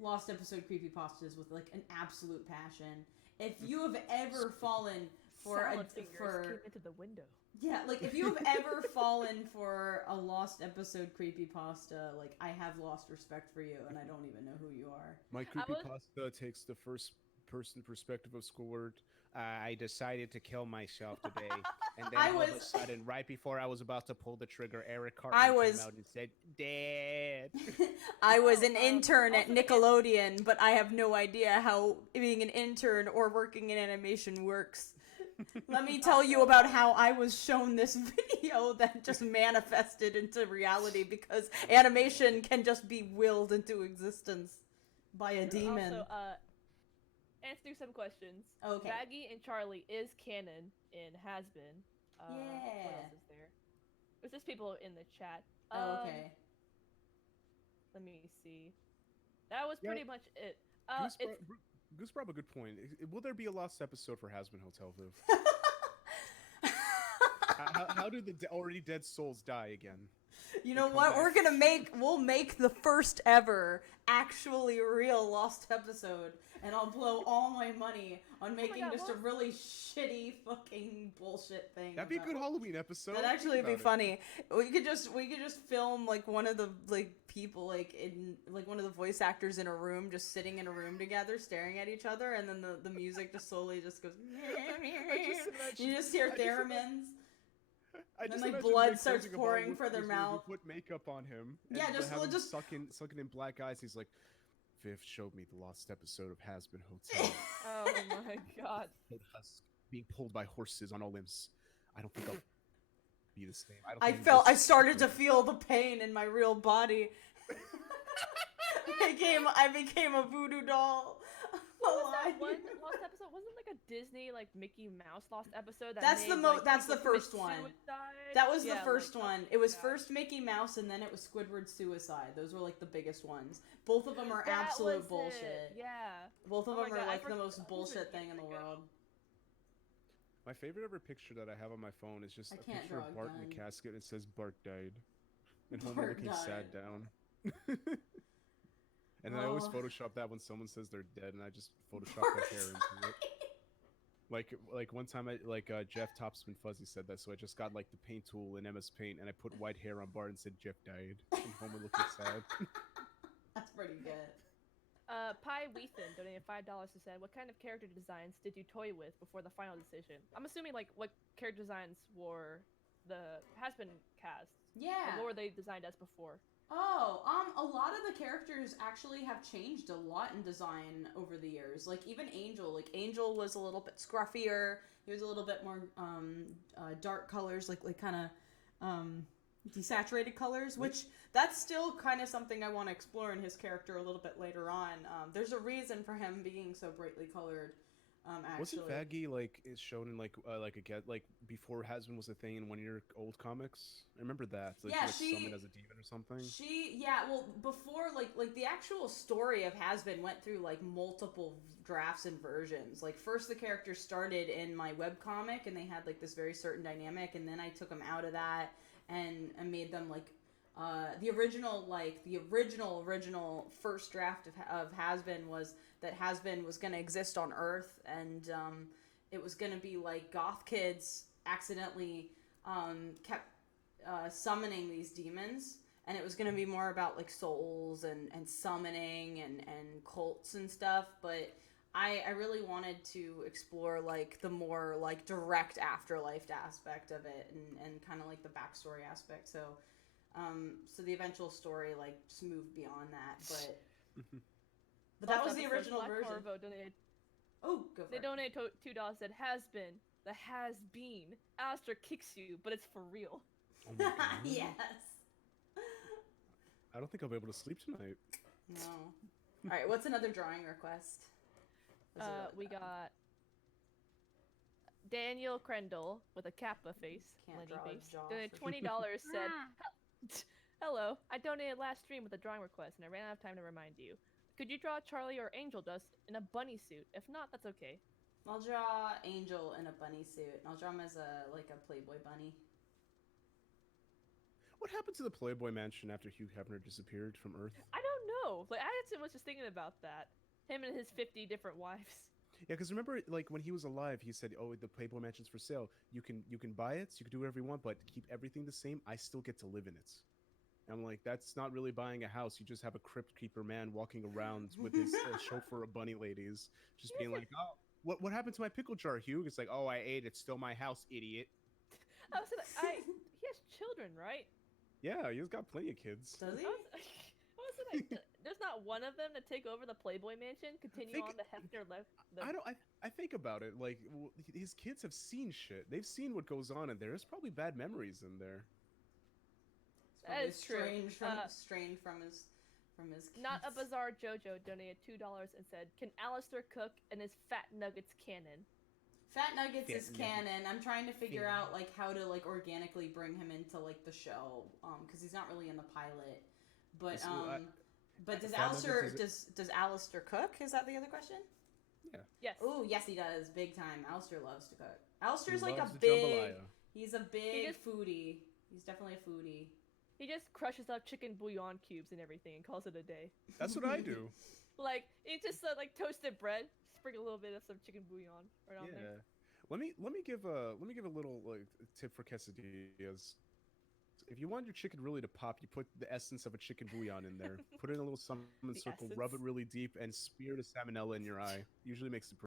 lost episode creepypastas with like an absolute passion. If you have ever fallen for Salad fingers came into the window. yeah, like if you have ever fallen for a lost episode creepypasta, like I have lost respect for you, and I don't even know who you are. My I was- creepypasta takes the first person perspective of Squidward. I decided to kill myself today, and then I all of a was- sudden, right before I was about to pull the trigger, Eric I Cartman was- came out and said, "Dead." I was an Oh, intern at also- Nickelodeon, but I have no idea how being an intern or working in animation works. Let me tell you about how I was shown this video that just manifested into reality, because animation can just be willed into existence by a demon. Also, answering some questions. Okay. Baggy and Charlie is canon in Has Been. What Yeah. else is there? There's just people in the chat. Oh, okay. Let me see. That was Yeah. pretty much it. Goose brought up a good point. Will there be a lost episode for Has Been Hotel Viv? how do the already dead souls die again? You know come what? back. We'll make the first ever actually real lost episode, and I'll blow all my money on making God, just a what? really shitty fucking bullshit thing. That'd be a about- good Halloween episode. That'd actually Think be about it. funny. We could just film like one of the like people like in like one of the voice actors in a room, just sitting in a room together, staring at each other, and then the music just slowly just goes. You just hear I just theremins. I Then, just like, imagine blood Nick starts closing a pouring bottle for of their whiskey where mouth. We put makeup on him. And Yeah, we just- have we'll him just- sucking in black eyes. He's like, Viv showed me the lost episode of Has Been Hotel. Oh my god. Husk being pulled by horses on all limbs. I don't think I'll be the same. don't I think felt. I this- started to feel the pain in my real body. I became a voodoo doll. What was Alive. that one lost episode? Wasn't it like a Disney like Mickey Mouse lost episode? That's the that's the first one. Suicide? That was the Yeah, first like, one. oh It was my first Mickey Mouse, and then it was Squidward's suicide. Those were like the biggest ones. Both of them are That absolute was bullshit. it. Yeah. Both of Oh my them God, are I like the forgot- most who's bullshit the thing in the guy? world. My favorite ever picture that I have on my phone is just I a can't picture draw a of Bart in gun. a casket and it says Bart died. And Homer Bart looking sad died. down. And then I always Oh. Photoshop that when someone says they're dead and I just Photoshop Bart their hair into it. Like one time Jeff Topspin Fuzzy said that, so I just got like the paint tool in MS Paint and I put white hair on Bart and said Jeff died. And Homer looking sad. That's pretty good. Pi Weethan donated $5 and said, "What kind of character designs did you toy with before the final decision?" I'm assuming like what character designs were has been cast. Yeah. Like, what were they designed as before? Oh, a lot of the characters actually have changed a lot in design over the years. Like even Angel. Like Angel was a little bit scruffier. He was a little bit more dark colors, like kind of desaturated colors, which that's still kind of something I want to explore in his character a little bit later on. There's a reason for him being so brightly colored. Actually, Wasn't Faggy like is shown in like before Hasbin was a thing in one of your old comics? I remember that. Like, Yeah, she summoned as a demon or something. Well, before like the actual story of Hasbin went through like multiple drafts and versions. Like first the character started in my webcomic and they had like this very certain dynamic, and then I took them out of that and made them like the original first draft of Hasbin was that Hasbin was going to exist on Earth, and it was going to be like goth kids accidentally kept summoning these demons, and it was going to be more about like souls and summoning and cults and stuff, but I really wanted to explore like the more like direct afterlife aspect of it and kind of like the backstory aspect, so the eventual story like just moved beyond that, but that was the original version. Corvo donated, Oh, go for they it. donated $2. Said has been the has been. Alistair kicks you, but it's for real. Oh my God. Yes. I don't think I'll be able to sleep tonight. No. All right. What's another drawing request? What's it look We like? got Daniel Krendel with a Kappa face, Can't Lenny draw a face. jaw Donated for- $20. Said, "Hello, I donated last stream with a drawing request, and I ran out of time to remind you. Could you draw Charlie or Angel Dust in a bunny suit? If not, that's okay." I'll draw Angel in a bunny suit, and I'll draw him as a Playboy bunny. What happened to the Playboy Mansion after Hugh Hefner disappeared from Earth? I don't know. Like, I actually was just thinking about that. Him and his 50 different wives. Yeah, because remember, like when he was alive, he said, "Oh, the Playboy Mansion's for sale. You can buy it. You can do whatever you want, but keep everything the same. I still get to live in it." And I'm like, that's not really buying a house. You just have a crypt keeper man walking around with his chauffeur of bunny ladies, just being like, "Oh, what happened to my pickle jar, Hugh?" It's like, "Oh, I ate it. It's still my house, idiot." I was like, he has children, right? Yeah, he's got plenty of kids. Does he? There's not one of them to take over the Playboy Mansion, continue Think- on the Hefner left. I think about it. Like his kids have seen shit. They've seen what goes on in there. There's probably bad memories in there. It's That probably is true. strained from his kids. Not a bizarre JoJo donated $2 and said, "Can Alistair cook and is Fat Nuggets canon?" Fat Nuggets Fat is Nuggets. canon. I'm trying to figure Yeah. out like how to like organically bring him into like the show, because he's not really in the pilot. But So, but does Fat Alistair Nuggets does Alistair cook? Is that the other question? Yes. Oh yes, he does, big time. Alistair loves to cook. Alistair's He like loves a the big. jambalaya. He's a big just- foodie. He's definitely a foodie. He just crushes up chicken bouillon cubes and everything and calls it a day. That's what I do. Like, it's just like toasted bread, sprinkle a little bit of some chicken bouillon right on there. Let me give a little like tip for quesadillas. If you want your chicken really to pop, you put the essence of a chicken bouillon in there. Put it in a little salmon circle, rub it essence. really deep, and spear the salmonella in your eye. Usually makes it.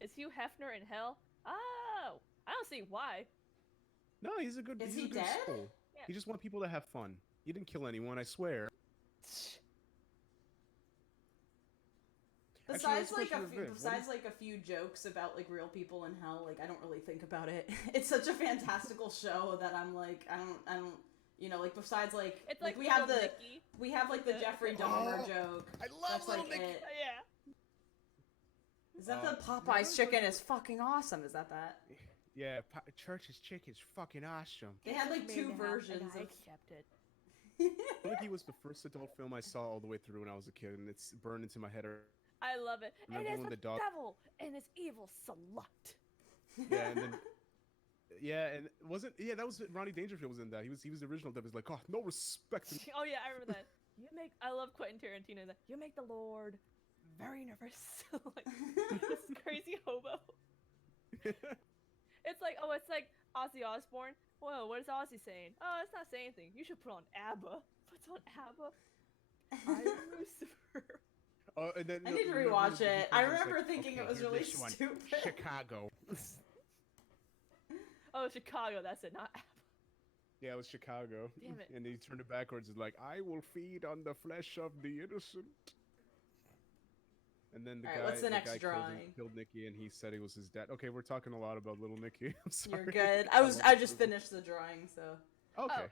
Is Hugh Hefner in hell? Oh, I don't see why. No, he's a good. Is he's he a good dead? soul. Yeah. He just wants people to have fun. He didn't kill anyone, I swear. Besides Actually, that's a question like for Viv. besides like a few jokes about like real people in hell, like I don't really think about it. It's such a fantastical show that I'm like I don't like besides like It's like we have Little the Nicky. Jeffrey Dahmer Oh, joke. I love That's Little like Nicky. it. Yeah. Is that the no, Popeye's it's chicken like- is fucking awesome? Is that that? Yeah, Church's chicken's fucking awesome. They had like Made 2 it up, versions and I of. accept it. Lucky was the first adult film I saw all the way through when I was a kid, and it's burned into my head. I love it. And Remember it's when the the dog- devil and his evil slut. Yeah, and then and that was Ronnie Dangerfield was in that. He was the original devil. He's like, oh, no respect. Oh yeah, I remember that. I love Quentin Tarantino. That you make the Lord very nervous. Like this crazy hobo. It's like Ozzy Osbourne. Whoa, what is Ozzy saying? Oh, it's not saying anything. You should put on ABBA. Puts on ABBA. I am Lucifer. Oh, and then, I need to rewatch it. I remember thinking it was really here's this one, stupid. Chicago. Oh, Chicago. That's it. Not ABBA. Yeah, it was Chicago. Damn it. And he turned it backwards. It's like, I will feed on the flesh of the innocent. And then the Alright, guy, what's the next guy drawing? killed Nicky, and he said it was his dad. Okay, we're talking a lot about little Nicky. I'm sorry. You're good. I just finished the drawing, so. Okay.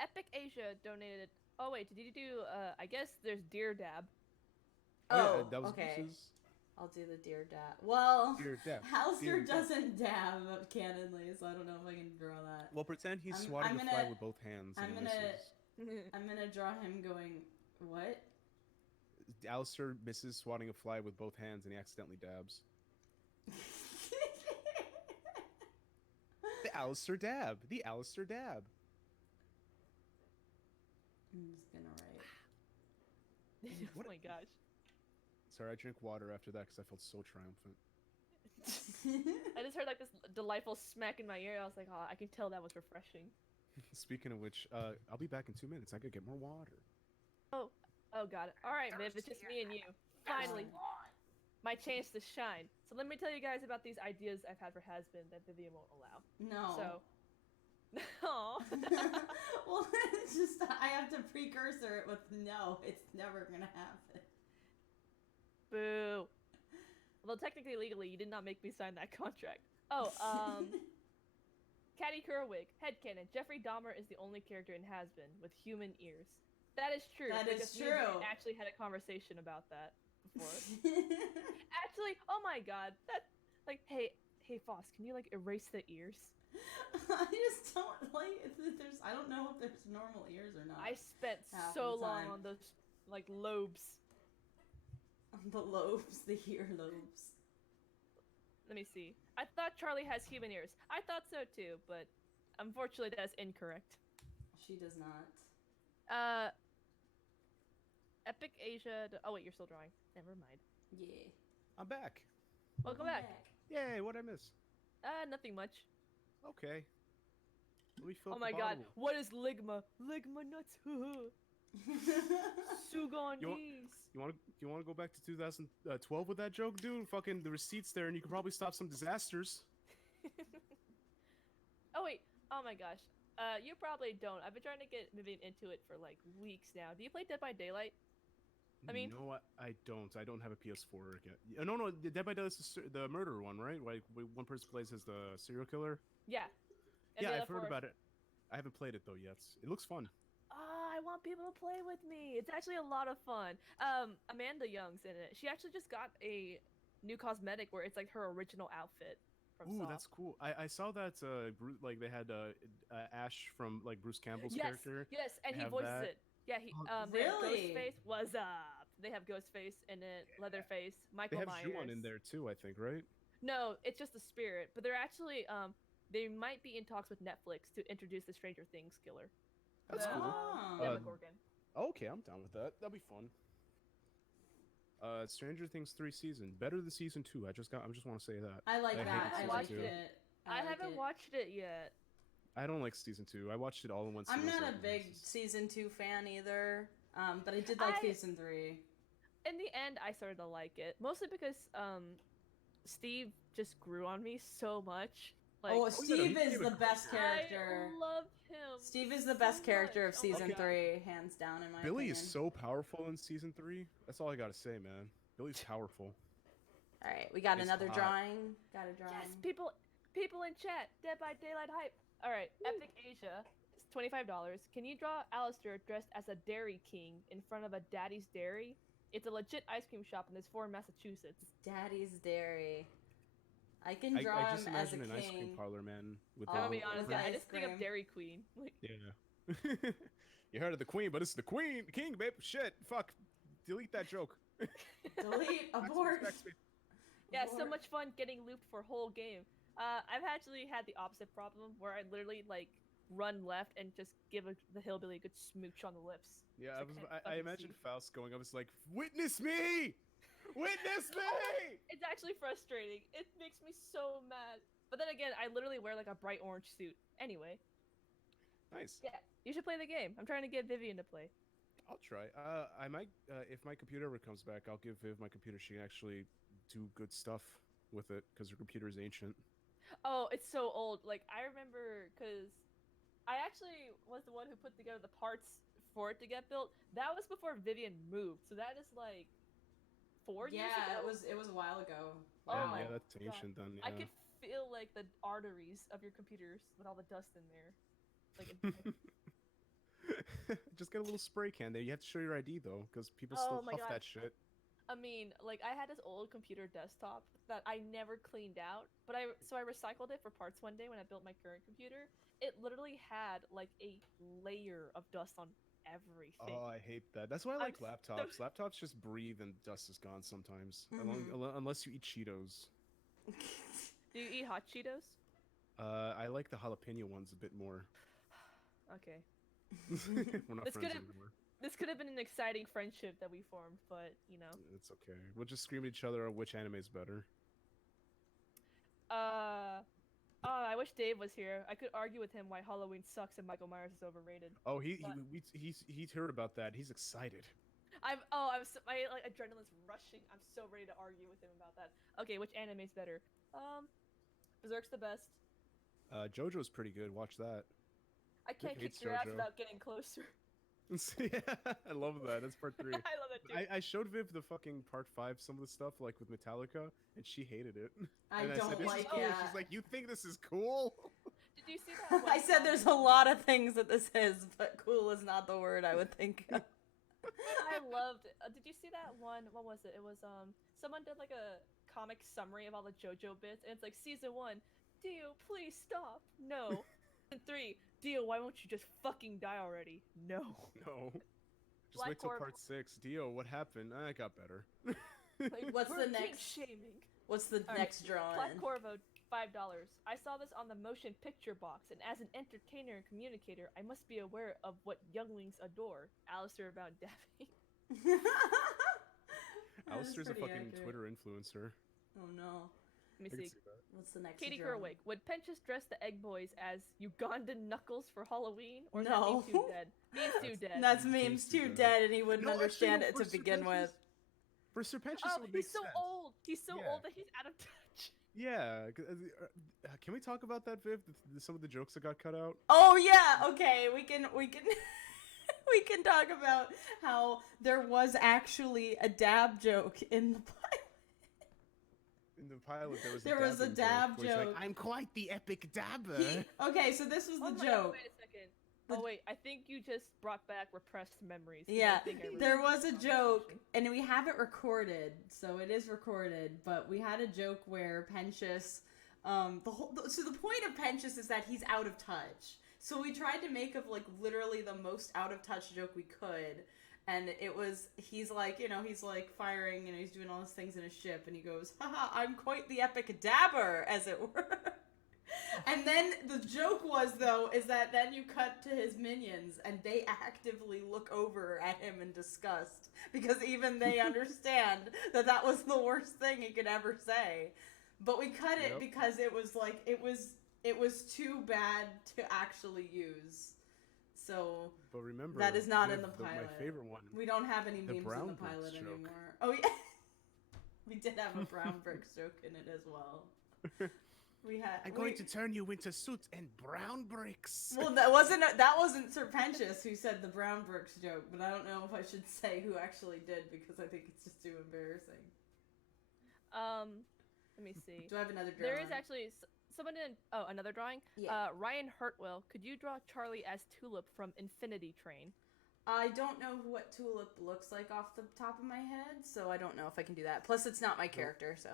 Epic Asia donated. Oh wait, did you do? I guess there's Deer Dab. Oh, that was okay. Bruce's I'll do the deer dab. Well, Dear Dad. Halster Dear Dad. doesn't dab canonly, so I don't know if I can draw that. Well, pretend he's I'm swatting a fly gonna- with both hands. I'm and he gonna- misses. I'm gonna draw him going. What? Alistair misses swatting a fly with both hands, and he accidentally dabs. The Alistair dab. The Alistair dab. I'm just gonna write. Oh my gosh. Sorry, I drank water after that because I felt so triumphant. I just heard like this delightful smack in my ear. I was like, oh, I can tell that was refreshing. Speaking of which, I'll be back in 2 minutes. I gotta get more water. Oh, got it. All right, Viv, it's just me and you. Finally, my chance to shine. So let me tell you guys about these ideas I've had for Has-Been that Vivian won't allow. No. So, no. Well, it's just I have to precursor it with no. It's never gonna happen. Boo. Although technically, legally, you did not make me sign that contract. Oh, Caddy Kerwig, headcanon. Jeffrey Dahmer is the only character in Has-Been with human ears. That is true. That is because me and true. Vivian actually had a conversation about that before. Actually, oh my god, that like, hey, Foss, can you like erase the ears? I just don't like. There's. I don't know if there's normal ears or not. I spent Half so the long time. on those like lobes. The lobes, the ear lobes. Let me see. I thought Charlie has human ears. I thought so too, but unfortunately that's incorrect. She does not. Epic Asia. Oh wait, you're still drawing. Never mind. Yeah. I'm back. Welcome back. Yay, what'd I miss? Nothing much. Okay. Let me fill Oh up my the god, bottle. what is ligma? Ligma nuts. Suganese. You want to go back to 2012 with that joke, dude? Fucking the receipts there, and you can probably stop some disasters. Oh wait. Oh my gosh. You probably don't. I've been trying to get Vivian into it for like weeks now. Do you play Dead by Daylight? I mean- no, I don't. I don't have a PS4 yet. No, the Dead by Daylight is the murder one, right? Like one person plays as the serial killer. Yeah. And Yeah, the I've other heard four- about it. I haven't played it though yet. It looks fun. Oh, I want people to play with me. It's actually a lot of fun. Amanda Young's in it. She actually just got a new cosmetic where it's like her original outfit from Ooh, Saw. that's cool. I saw that like they had Ash from like Bruce Campbell's Yes, character. yes, and he have voices that. it. Yeah, he Oh, they have really? Ghostface. What's up? They have Ghostface in it, Leatherface, They Michael have Myers. Juon in there too, I think, right? No, it's just the spirit. But they're actually they might be in talks with Netflix to introduce the Stranger Things killer. That's cool. Oh. Demogorgon. Okay, I'm down with that. That'll be fun. Stranger Things 3 season better than season 2. I just want to say that. I like I that. hated I season liked two. it. I like haven't it. watched it yet. I don't like season 2. I watched it all in one I'm season. not a big season 2 fan either. But I did like season 3. In the end, I started to like it, mostly because Steve just grew on me so much. Like, Oh, yeah, Steve he is gave the a- best character. I love him. Steve is the so best character of much. Oh my season God. 3, hands down in my Billy opinion. is so powerful in season 3. That's all I gotta say, man. Billy's powerful. All right, we got He's another hot. drawing. Got a drawing. Yes, people in chat. Dead by Daylight hype. All right, Epic Asia. It's $25. Can you draw Alistair dressed as a Dairy King in front of a Daddy's Dairy? It's a legit ice cream shop, and there's 4 in Massachusetts. Daddy's Dairy. I can I draw just him as a imagine an ice cream king. parlor, man. With I'll be with honest, the I ice just think of cream. Dairy Queen. Like, Yeah. You heard of the queen, but it's the king, babe. Shit, fuck. Delete that joke. Delete, abort. yeah, so Abort. much fun getting looped for a whole game. I've actually had the opposite problem where I literally like run left and just give the hillbilly a good smooch on the lips. Yeah, So can't I fucking imagined see. Faust going. I was like, witness me, witness me. It's actually frustrating. It makes me so mad. But then again, I literally wear like a bright orange suit. Anyway, Nice. yeah, you should play the game. I'm trying to get Vivian to play. I'll try. I might. If my computer ever comes back, I'll give Viv my computer. She can actually do good stuff with it because her computer is ancient. Oh, it's so old. Like, I remember because I actually was the one who put together the parts for it to get built. That was before Vivian moved, so that is like 4 years Yeah, ago. it was a while ago. Oh yeah, my that's God. ancient then. Yeah. I could feel like the arteries of your computers with all the dust in there. Like, Just get a little spray can there. You have to show your ID though, because people Oh still my huff God. that shit. I mean, like I had this old computer desktop that I never cleaned out, but I recycled it for parts one day when I built my current computer. It literally had like a layer of dust on everything. Oh, I hate that. That's why I I'm like so- laptops. Laptops just breathe and dust is gone sometimes. Unless you eat Cheetos. Do you eat hot Cheetos? I like the jalapeno ones a bit more. Okay. We're not This friends could've- anymore. This could have been an exciting friendship that we formed, but you know. It's okay. We'll just scream at each other on which anime is better. Oh, I wish Dave was here. I could argue with him why Halloween sucks and Michael Myers is overrated. Oh, But- he's heard about that. He's excited. My like adrenaline's rushing. I'm so ready to argue with him about that. Okay, which anime's better? Berserk's the best. JoJo's pretty good. Watch that. I can't kick hates your ass JoJo. without getting closer. Yeah, I love that. That's part 3. I love that too. I showed Viv the fucking part 5, some of the stuff like with Metallica, and she hated it. I And don't said, this like is cool. it. She's like, you think this is cool? Did you see that? I one said there's a comment? lot of things that this is, but cool is not the word I would think of. I loved it. Did you see that one? What was it? It was someone did like a comic summary of all the JoJo bits, and it's like season 1, Dio, please stop. No. Season 3, Dio, why won't you just fucking die already? No. No. Just Black wait till Corp- part 6. Dio, what happened? I got better. Like, What's we're the kink next- shaming. What's the Alright, next drawing? Black Corvo, $5. I saw this on the motion picture box, and as an entertainer and communicator, I must be aware of what younglings adore. Alistair about dabbing. That is Alistair's a pretty fucking accurate. Twitter influencer. Oh no. Let I me can see. see that. What's the next Katie drawing? Kerwick, would Penchus dress the Egg Boys as Ugandan Knuckles for Halloween? Or is No. that Meme Too Dead? Meme's Too Dead. That's James memes too too dead. dead, and he wouldn't No, actually, understand no, it for to begin Serpentius- with. For Serpentius, Oh, it would make he's so sense. old! He's so Yeah. old that he's out of touch. Yeah. Can we talk about that, Viv? Some of the jokes that got cut out? Oh yeah, okay, we can we can talk about how there was actually a dab joke in the pilot. In the pilot, There was a dabbing dab where he's like, joke. I'm quite the epic dabber. Okay, so this was Oh the my joke. God, wait a second. Oh wait, I think you just brought back repressed memories. 'cause I Yeah, think I there remember was a this joke, conversation. and we have it recorded, so it is recorded. But we had a joke where Penchus, so the point of Penchus is that he's out of touch. So we tried to make of like literally the most out of touch joke we could, and it was he's like firing, he's doing all these things in his ship, and he goes, "Haha, I'm quite the epic dabber," as it were. And then the joke was is that then you cut to his minions and they actively look over at him in disgust because even they understand that was the worst thing he could ever say. But we cut it Yep. because it was like it was too bad to actually use. So But remember, that is not Viv, in the pilot. My favorite one. we don't have any The memes in Brown the Bricks pilot joke. anymore. Oh yeah. We did have a brown bricks joke in it as well. We had I'm going to turn you into soot and brown bricks. Well, that wasn't Serpentius who said the brown bricks joke, but I don't know if I should say who actually did because I think it's just too embarrassing. Let me see. Do I have another drawing? There is actually someone in. Oh, another drawing. Yeah. Ryan Hurtwell, could you draw Charlie as Tulip from Infinity Train? I don't know what Tulip looks like off the top of my head, so I don't know if I can do that. Plus, it's not my character, so.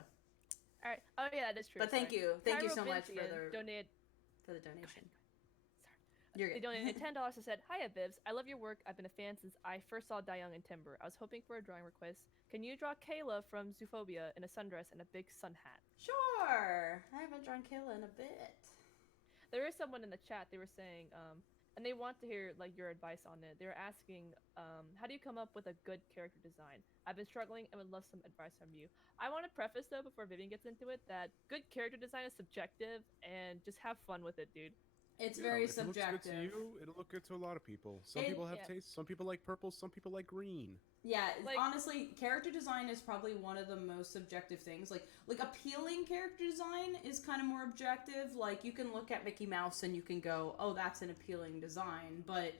All right. Oh yeah, that is true. But thank you Cairo so much Vivzie donated. for the donation. Sorry. You're good. They donated $10 and said, "Hiya, Vivs. I love your work. I've been a fan since I first saw Die Young and Timber. I was hoping for a drawing request. Can you draw Kayla from Zoophobia in a sundress and a big sun hat?" Sure. I haven't drawn Kayla in a bit. There is someone in the chat. They were saying, and they want to hear like your advice on it. They were asking, how do you come up with a good character design? I've been struggling and would love some advice from you. I want to preface though, before Vivian gets into it, that good character design is subjective, and just have fun with it, dude. It's very if subjective. It looks good to you, it'll look good to a lot of people. Some people have taste. Some people like purple. Some people like green. Yeah, Like, honestly, character design is probably one of the most subjective things. Like appealing character design is kind of more objective. Like you can look at Mickey Mouse and you can go, "Oh, that's an appealing design." But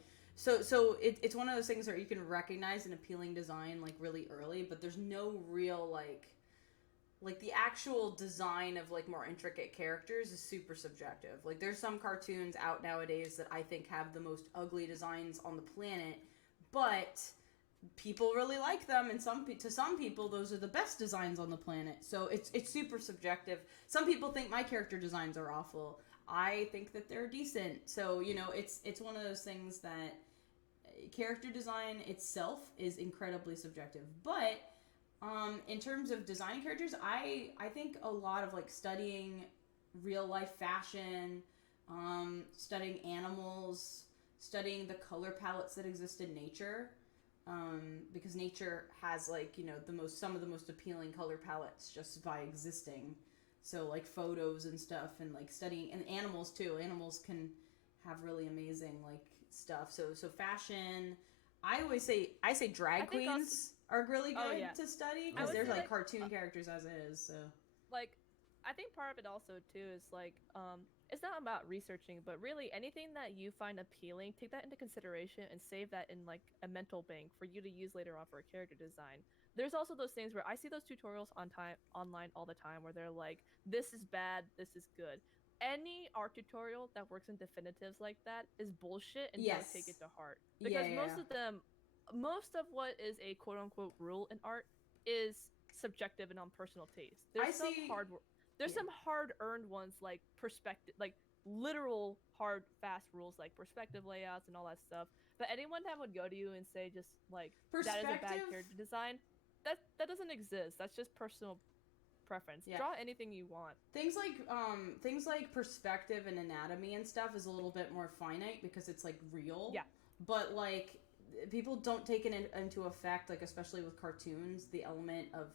it's one of those things where you can recognize an appealing design like really early, but there's no real like the actual design of like more intricate characters is super subjective. Like there's some cartoons out nowadays that I think have the most ugly designs on the planet, but people really like them, and to some people those are the best designs on the planet. So it's super subjective. Some people think my character designs are awful. I think that they're decent. So it's one of those things that character design itself is incredibly subjective. But in terms of designing characters, I think a lot of like studying real life fashion, studying animals, studying the color palettes that exist in nature. Because nature has like some of the most appealing color palettes just by existing. So like photos and stuff, and like studying, and animals too. Animals can have really amazing like stuff. So fashion. I say drag queens are really good to study because they're like cartoon characters as it is. So like, I think part of it also too is like it's not about researching, but really anything that you find appealing, take that into consideration and save that in like a mental bank for you to use later on for a character design. There's also those things where I see those tutorials online all the time where they're like, this is bad, this is good. Any art tutorial that works in definitives like that is bullshit, and don't take it to heart. Because most of what is a quote unquote rule in art is subjective and on personal taste. There's some hard-earned ones like perspective, like literal hard, fast rules like perspective layouts and all that stuff. But anyone that would go to you and say just like that is a bad character design, that doesn't exist. That's just personal preference. Yeah. Draw anything you want. Things like perspective and anatomy and stuff is a little bit more finite because it's like real. Yeah. But like people don't take it into effect, like especially with cartoons, the element of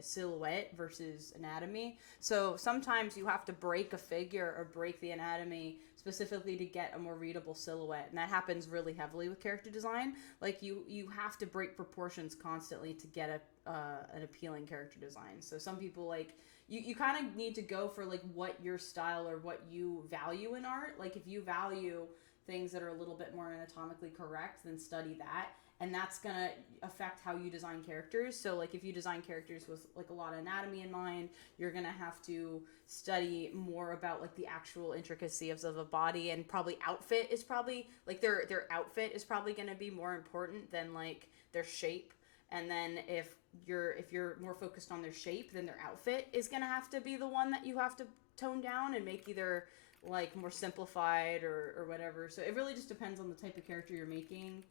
silhouette versus anatomy. So sometimes you have to break a figure or break the anatomy specifically to get a more readable silhouette, and that happens really heavily with character design. Like you have to break proportions constantly to get an appealing character design. So some people like you kind of need to go for like what your style or what you value in art. Like if you value things that are a little bit more anatomically correct, then study that, and that's gonna affect how you design characters. So like if you design characters with like a lot of anatomy in mind, you're gonna have to study more about like the actual intricacies of a body, and probably outfit is probably like their outfit is probably gonna be more important than like their shape. And then if you're more focused on their shape, then their outfit is gonna have to be the one that you have to tone down and make either like more simplified or whatever. So it really just depends on the type of character you're making.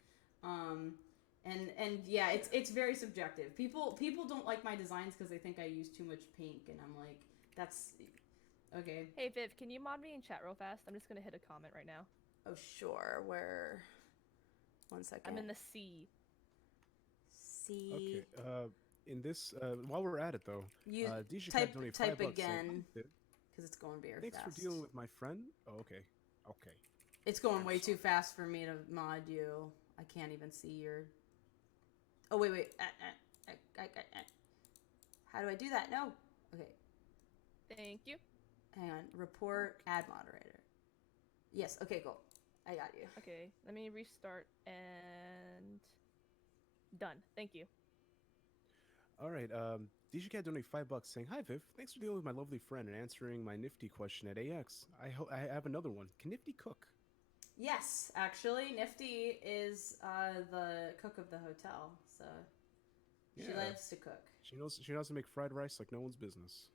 And yeah, it's very subjective. People don't like my designs because they think I use too much pink, and I'm like, that's okay. Hey Viv, can you mod me in chat real fast? I'm just gonna hit a comment right now. Oh sure. Where? 1 second. I'm in the C. C. Okay. In this, while we're at it though, You Deja type donate type $5 saying, again. "Viv, Because it's going very thanks fast. for dealing with my friend." Oh, okay. Okay. It's going I'm way too sorry. fast for me to mod you. I can't even see your... Oh, wait. How do I do that? No. Okay. Thank you. Hang on. Report, add moderator. Yes. Okay, cool. I got you. Okay, let me restart and done. Thank you. All right. Deja Cat donate $5 saying, "Hi Viv, thanks for dealing with my lovely friend and answering my Nifty question at AX. I have another one. Can Nifty cook?" Yes, actually, Nifty is the cook of the hotel, so she Yeah. loves to cook. She knows how to make fried rice like no one's business.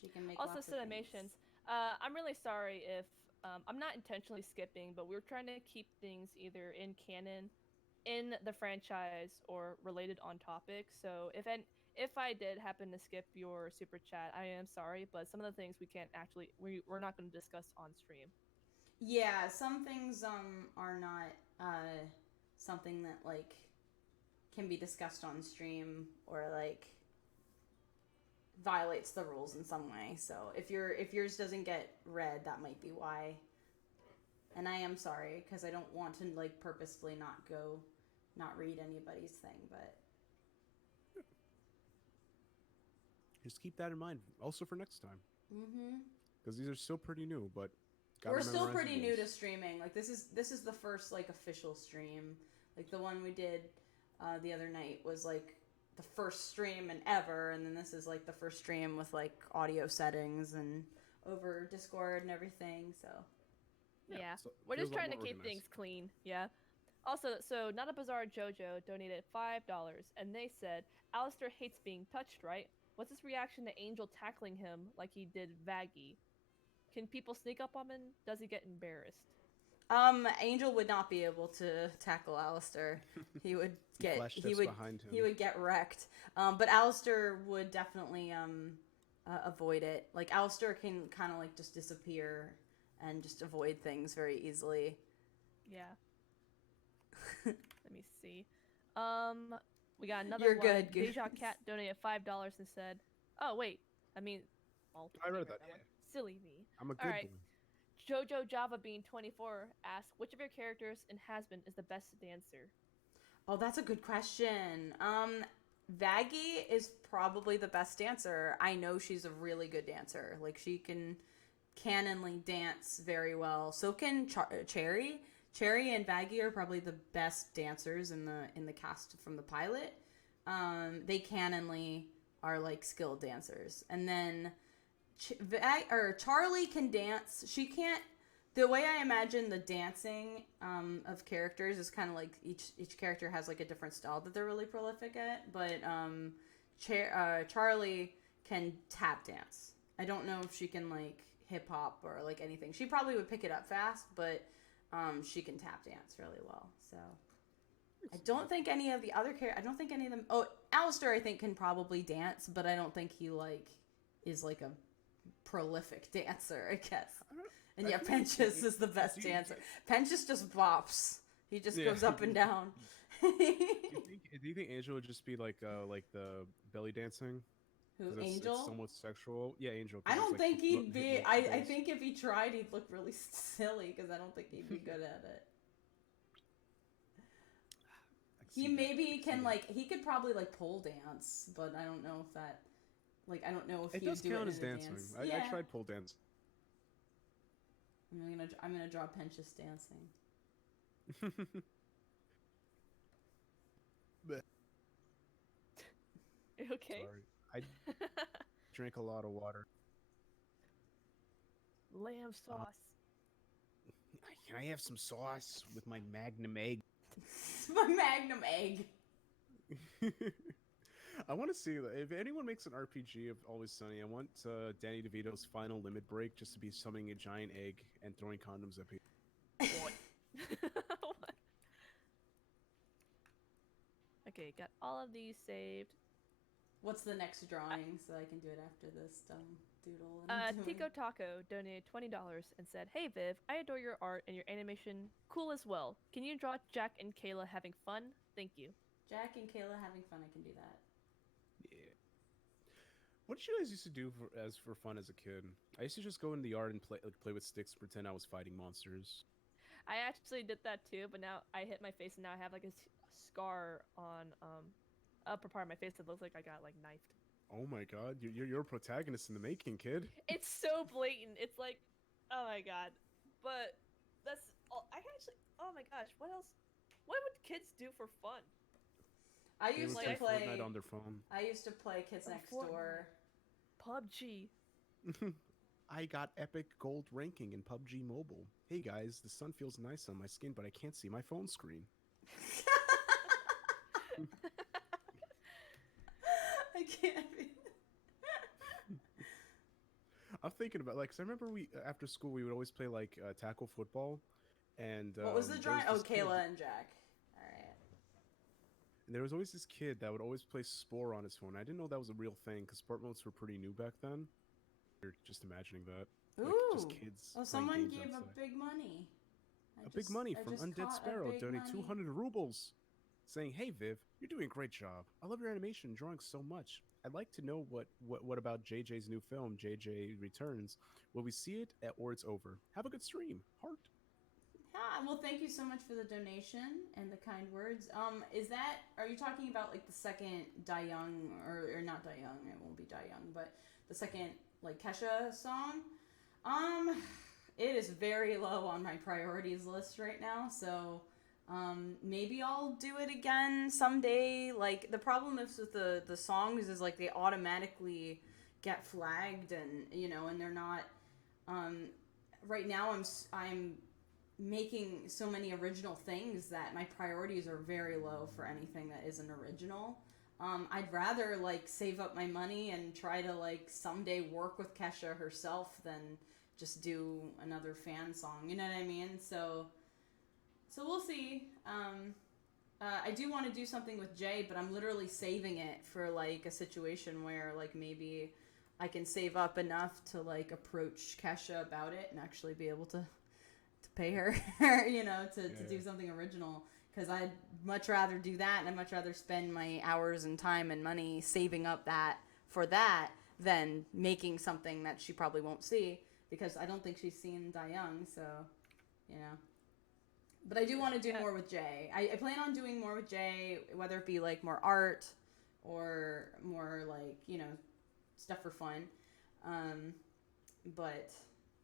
She can make Also, lots of things. Cinemations. I'm really sorry if I'm not intentionally skipping, but we're trying to keep things either in canon, in the franchise, or related on topic. So if I did happen to skip your super chat, I am sorry, but some of the things we can't actually we're not going to discuss on stream. Yeah, some things are not something that like can be discussed on stream or like violates the rules in some way. So if yours doesn't get read, that might be why. And I am sorry because I don't want to like purposefully not read anybody's thing, but Just keep that in mind. Also for next time. mm-hmm. Because these are still pretty new, but We're still memorize the pretty new to rules. streaming. Like this is the first like official stream. Like the one we did the other night was like the first stream and ever, and then this is like the first stream with like audio settings and over Discord and everything. So Yeah, so we're feels just a lot trying to more keep organized. things clean. Yeah. Also, so Not a Bizarre Jojo donated $5, and they said, Alistair hates being touched, right? What's his reaction to Angel tackling him like he did Vaggie? Can people sneak up on him? Does he get embarrassed? Angel would not be able to tackle Alistair. He would get Flash steps behind him. he would get wrecked. But Alistair would definitely avoid it. Like Alistair can kind of like just disappear and just avoid things very easily. Yeah. Let me see. We got another You're one. good, Goose. Deja Cat donated $5 and said, "Oh wait, I mean, I read that. one. Yeah. Silly me." I'm a good Alright. boy. Jojo Java Bean 24 asks, "Which of your characters in Has-Been is the best dancer?" Oh, that's a good question. Vaggie is probably the best dancer. I know she's a really good dancer. Like she can canonly dance very well. So can Cherry. Cherry and Vaggie are probably the best dancers in the cast from the pilot. They canonly are like skilled dancers, and then Charlie can dance. She can't. The way I imagine the dancing of characters is kind of like each character has like a different style that they're really prolific at. But Charlie can tap dance. I don't know if she can like hip hop or like anything. She probably would pick it up fast, but she can tap dance really well. So I don't think any of the other characters. I don't think any of them. Oh, Alistair, I think can probably dance, but I don't think he like is like a prolific dancer. I guess. And yeah, Penchus is the best dancer. Penchus just bops. He just goes up and down. Do you think Angel would just be like the belly dancing? Who, 'Cause Angel? It's somewhat sexual. Yeah, Angel. 'Cause I it's, don't like, think hit he'd be. multiple I balls. think if he tried, he'd look really silly because I don't think he'd be good at it. I can He see that. maybe I can see can that. like he could probably like pole dance, but I don't know if that like I don't know if It he'd does do count it as in a dancing. dance. I tried pole dance. I'm gonna draw Penchus dancing. Okay. Sorry, I drank a lot of water. Lamb sauce. Can I have some sauce with my Magnum egg? My Magnum egg. I want to see if anyone makes an RPG of Always Sunny. I want Danny DeVito's final limit break just to be summoning a giant egg and throwing condoms at people. What? Okay, got all of these saved. What's the next drawing so I can do it after this doodle? that I'm doing? Tico Taco donated $20 and said, "Hey Viv, I adore your art and your animation. Cool as well. Can you draw Jack and Kayla having fun? Thank you." Jack and Kayla having fun. I can do that. Yeah. What did you guys used to do for fun as a kid? I used to just go in the yard and play with sticks, pretend I was fighting monsters. I actually did that too, but now I hit my face and now I have like a scar on upper part of my face that looks like I got like knifed. Oh my god, you're a protagonist in the making, kid. It's so blatant. It's like, oh my god. But that's all. I actually, oh my gosh, what else? What would kids do for fun? I They used would to play play. Fortnite on their phone. I used to play Kids Oh, Next Fortnite. Door. PUBG. I got epic gold ranking in PUBG Mobile. Hey guys, the sun feels nice on my skin, but I can't see my phone screen. I can't be. I'm thinking about like, cause I remember we after school we would always play like tackle football, and What was the there drawing? Oh, this kid- Kayla and Jack. All right. And there was always this kid that would always play Spore on his phone. I didn't know that was a real thing because sport modes were pretty new back then. You're just imagining that. Like, Ooh. just kids. Oh, playing someone games gave outside. a big money. Big money I from just Undead caught a Sparrow big donating money. 200 rubles, saying, "Hey Viv, you're doing a great job. I love your animation and drawing so much. I'd like to know what about JJ's new film, JJ Returns. Will we see it or it's over? Have a good stream. Heart." Ah, well, thank you so much for the donation and the kind words. Are you talking about like the second Die Young, or not Die Young, it won't be Die Young, but the second like Kesha song? It is very low on my priorities list right now, so maybe I'll do it again someday. Like, the problem is with the songs is like they automatically get flagged, and and they're not right now I'm making so many original things that my priorities are very low for anything that isn't original. I'd rather like save up my money and try to like someday work with Kesha herself than just do another fan song. You know what I mean? So we'll see. I do want to do something with Jay, but I'm literally saving it for like a situation where like maybe I can save up enough to like approach Kesha about it and actually be able to pay her, to do something original. Because I'd much rather do that, and I'd much rather spend my hours and time and money saving up for that than making something that she probably won't see, because I don't think she's seen Die Young, so, But I do want to do more with Jay. I plan on doing more with Jay, whether it be, like, more art or more, like, stuff for fun. But,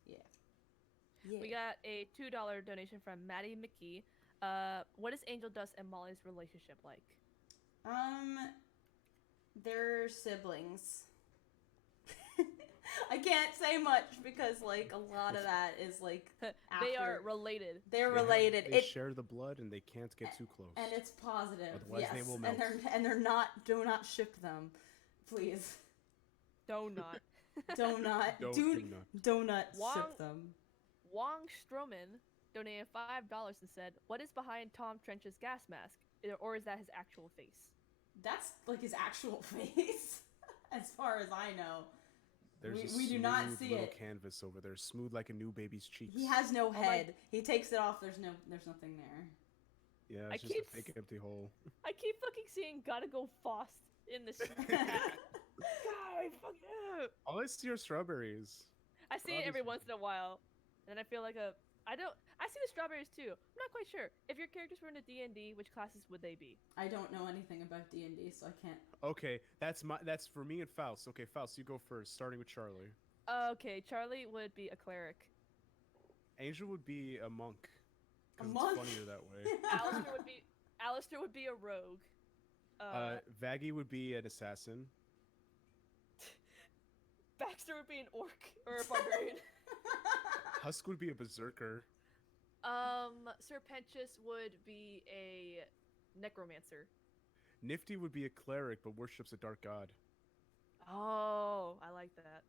yeah. We got a $2 donation from Maddie McKee. What is Angel Dust and Molly's relationship like? They're siblings. I can't say much because like a lot of that is like They are related. They're related. They share the blood and they can't get too close. And it's positive. Otherwise yes. they will melt. And they're not. Do not ship them, please. Do not. Do not. Do not ship them. Wong Stroman donated $5 and said, "What is behind Tom Trench's gas mask? Or is that his actual face?" That's like his actual face, as far as I know. We do not see little it. Canvas over there, smooth like a new baby's cheeks. He has no head. He takes it off. There's nothing there. Yeah, it's just a fake empty hole. I keep fucking seeing "Gotta Go Fast" in the God, fuck. All I see are strawberries. I see it every once in a while, and I feel like I see the strawberries too. I'm not quite sure. If your characters were in a D&D, which classes would they be? I don't know anything about D&D, so I can't. Okay, that's for me and Faust. Okay, Faust, you go first, starting with Charlie. Okay, Charlie would be a cleric. Angel would be a monk. A 'cause monk? It's funnier that way. Alistair would be a rogue. Vaggie would be an assassin. Baxter would be an orc or a barbarian. Husk would be a berserker. Serpentius would be a necromancer. Nifty would be a cleric but worships a dark god. Oh, I like that.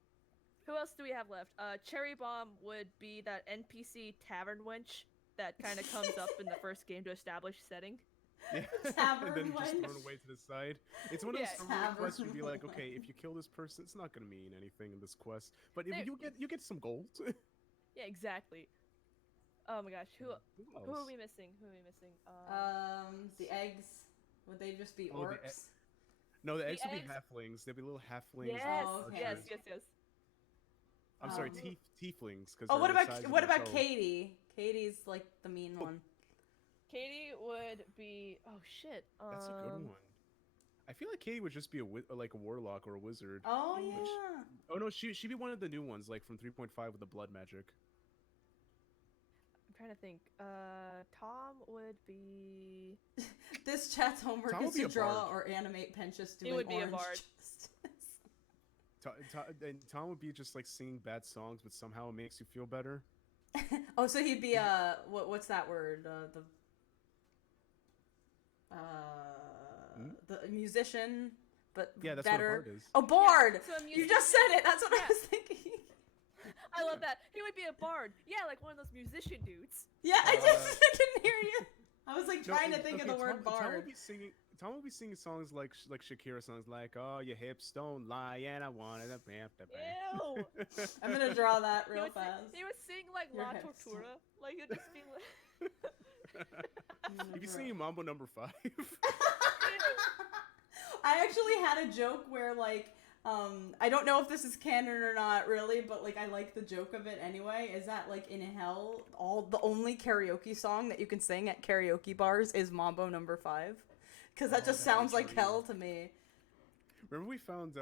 Who else do we have left? Cherry Bomb would be that NPC tavern wench that kind of comes up in the first game to establish setting. Yeah. Tavern and then just wench. thrown away to the side. It's one of those Tavern quests where you'd be like, wench. okay, if you kill this person, it's not gonna mean anything in this quest, but if There- you get some gold. Yeah, exactly. Oh my gosh, who are else? we missing? The eggs. Would they just be Oh, the orcs? No, the eggs would be eggs- halflings. They'd be little halflings. Yes, Oh, okay. yes. I'm sorry, Um, tieflings. Oh, what about Katie? Katie's like the mean one. Katie would be. Oh shit. That's a good one. I feel like Katie would just be like a warlock or a wizard. Oh yeah. Oh no, she'd be one of the new ones, like from 3.5 with the blood magic. I'm trying to think. Tom would be. This chat's homework Tom is would be to a draw bard. or animate Penchus He doing would be a orange bard. justice. And Tom would be just like singing bad songs, but somehow it makes you feel better. Oh, so he'd be what's that word? The musician, but Yeah, that's better. what a bard is. Oh, bard! Yeah, so a You just said it. That's what I Yeah. was thinking. I love that. He would be a bard. Yeah, like one of those musician dudes. Yeah, I just couldn't hear you. I was like trying to think of the word Tom bard. would be singing. Tom would be singing songs like Shakira songs, like "Oh, your hips don't lie, and I wanted a bam, Ew. I'm gonna draw that He real would, fast. he would sing like Your La hips Tortura. Like he'd just be like. You'd be singing Mambo Number 5. I actually had a joke where like I don't know if this is canon or not really, but like I like the joke of it anyway, is that like in hell the only karaoke song that you can sing at karaoke bars is Mambo Number 5, because that just that's sounds like dream. hell to me. Remember we found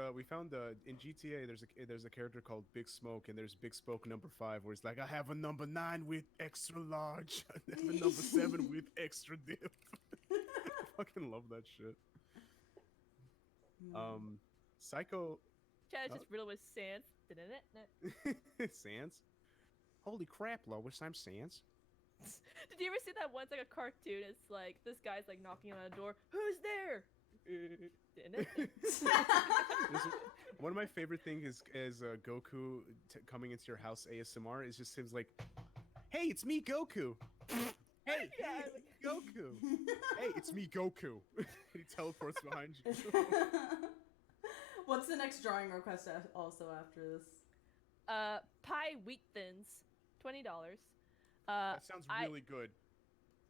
in GTA there's a character called Big Smoke, and there's Big Smoke number 5 where he's like, I have a number 9 with extra large, I have a number 7 with extra dip. I fucking love that shit. Psycho Chad just riddled with sans. Did Sans. Holy crap, Lois, I'm Sans. you ever see that once like a cartoon? It's like this guy's like knocking on a door. Who's there? One of my favorite things is Goku coming into your house ASMR is just him like, hey, it's me, Goku. Hey, Yeah, it's me, Goku. Hey, it's me, Goku. He teleports behind you. What's the next drawing request also after this? Pie wheat thins, $20. That sounds I- really good.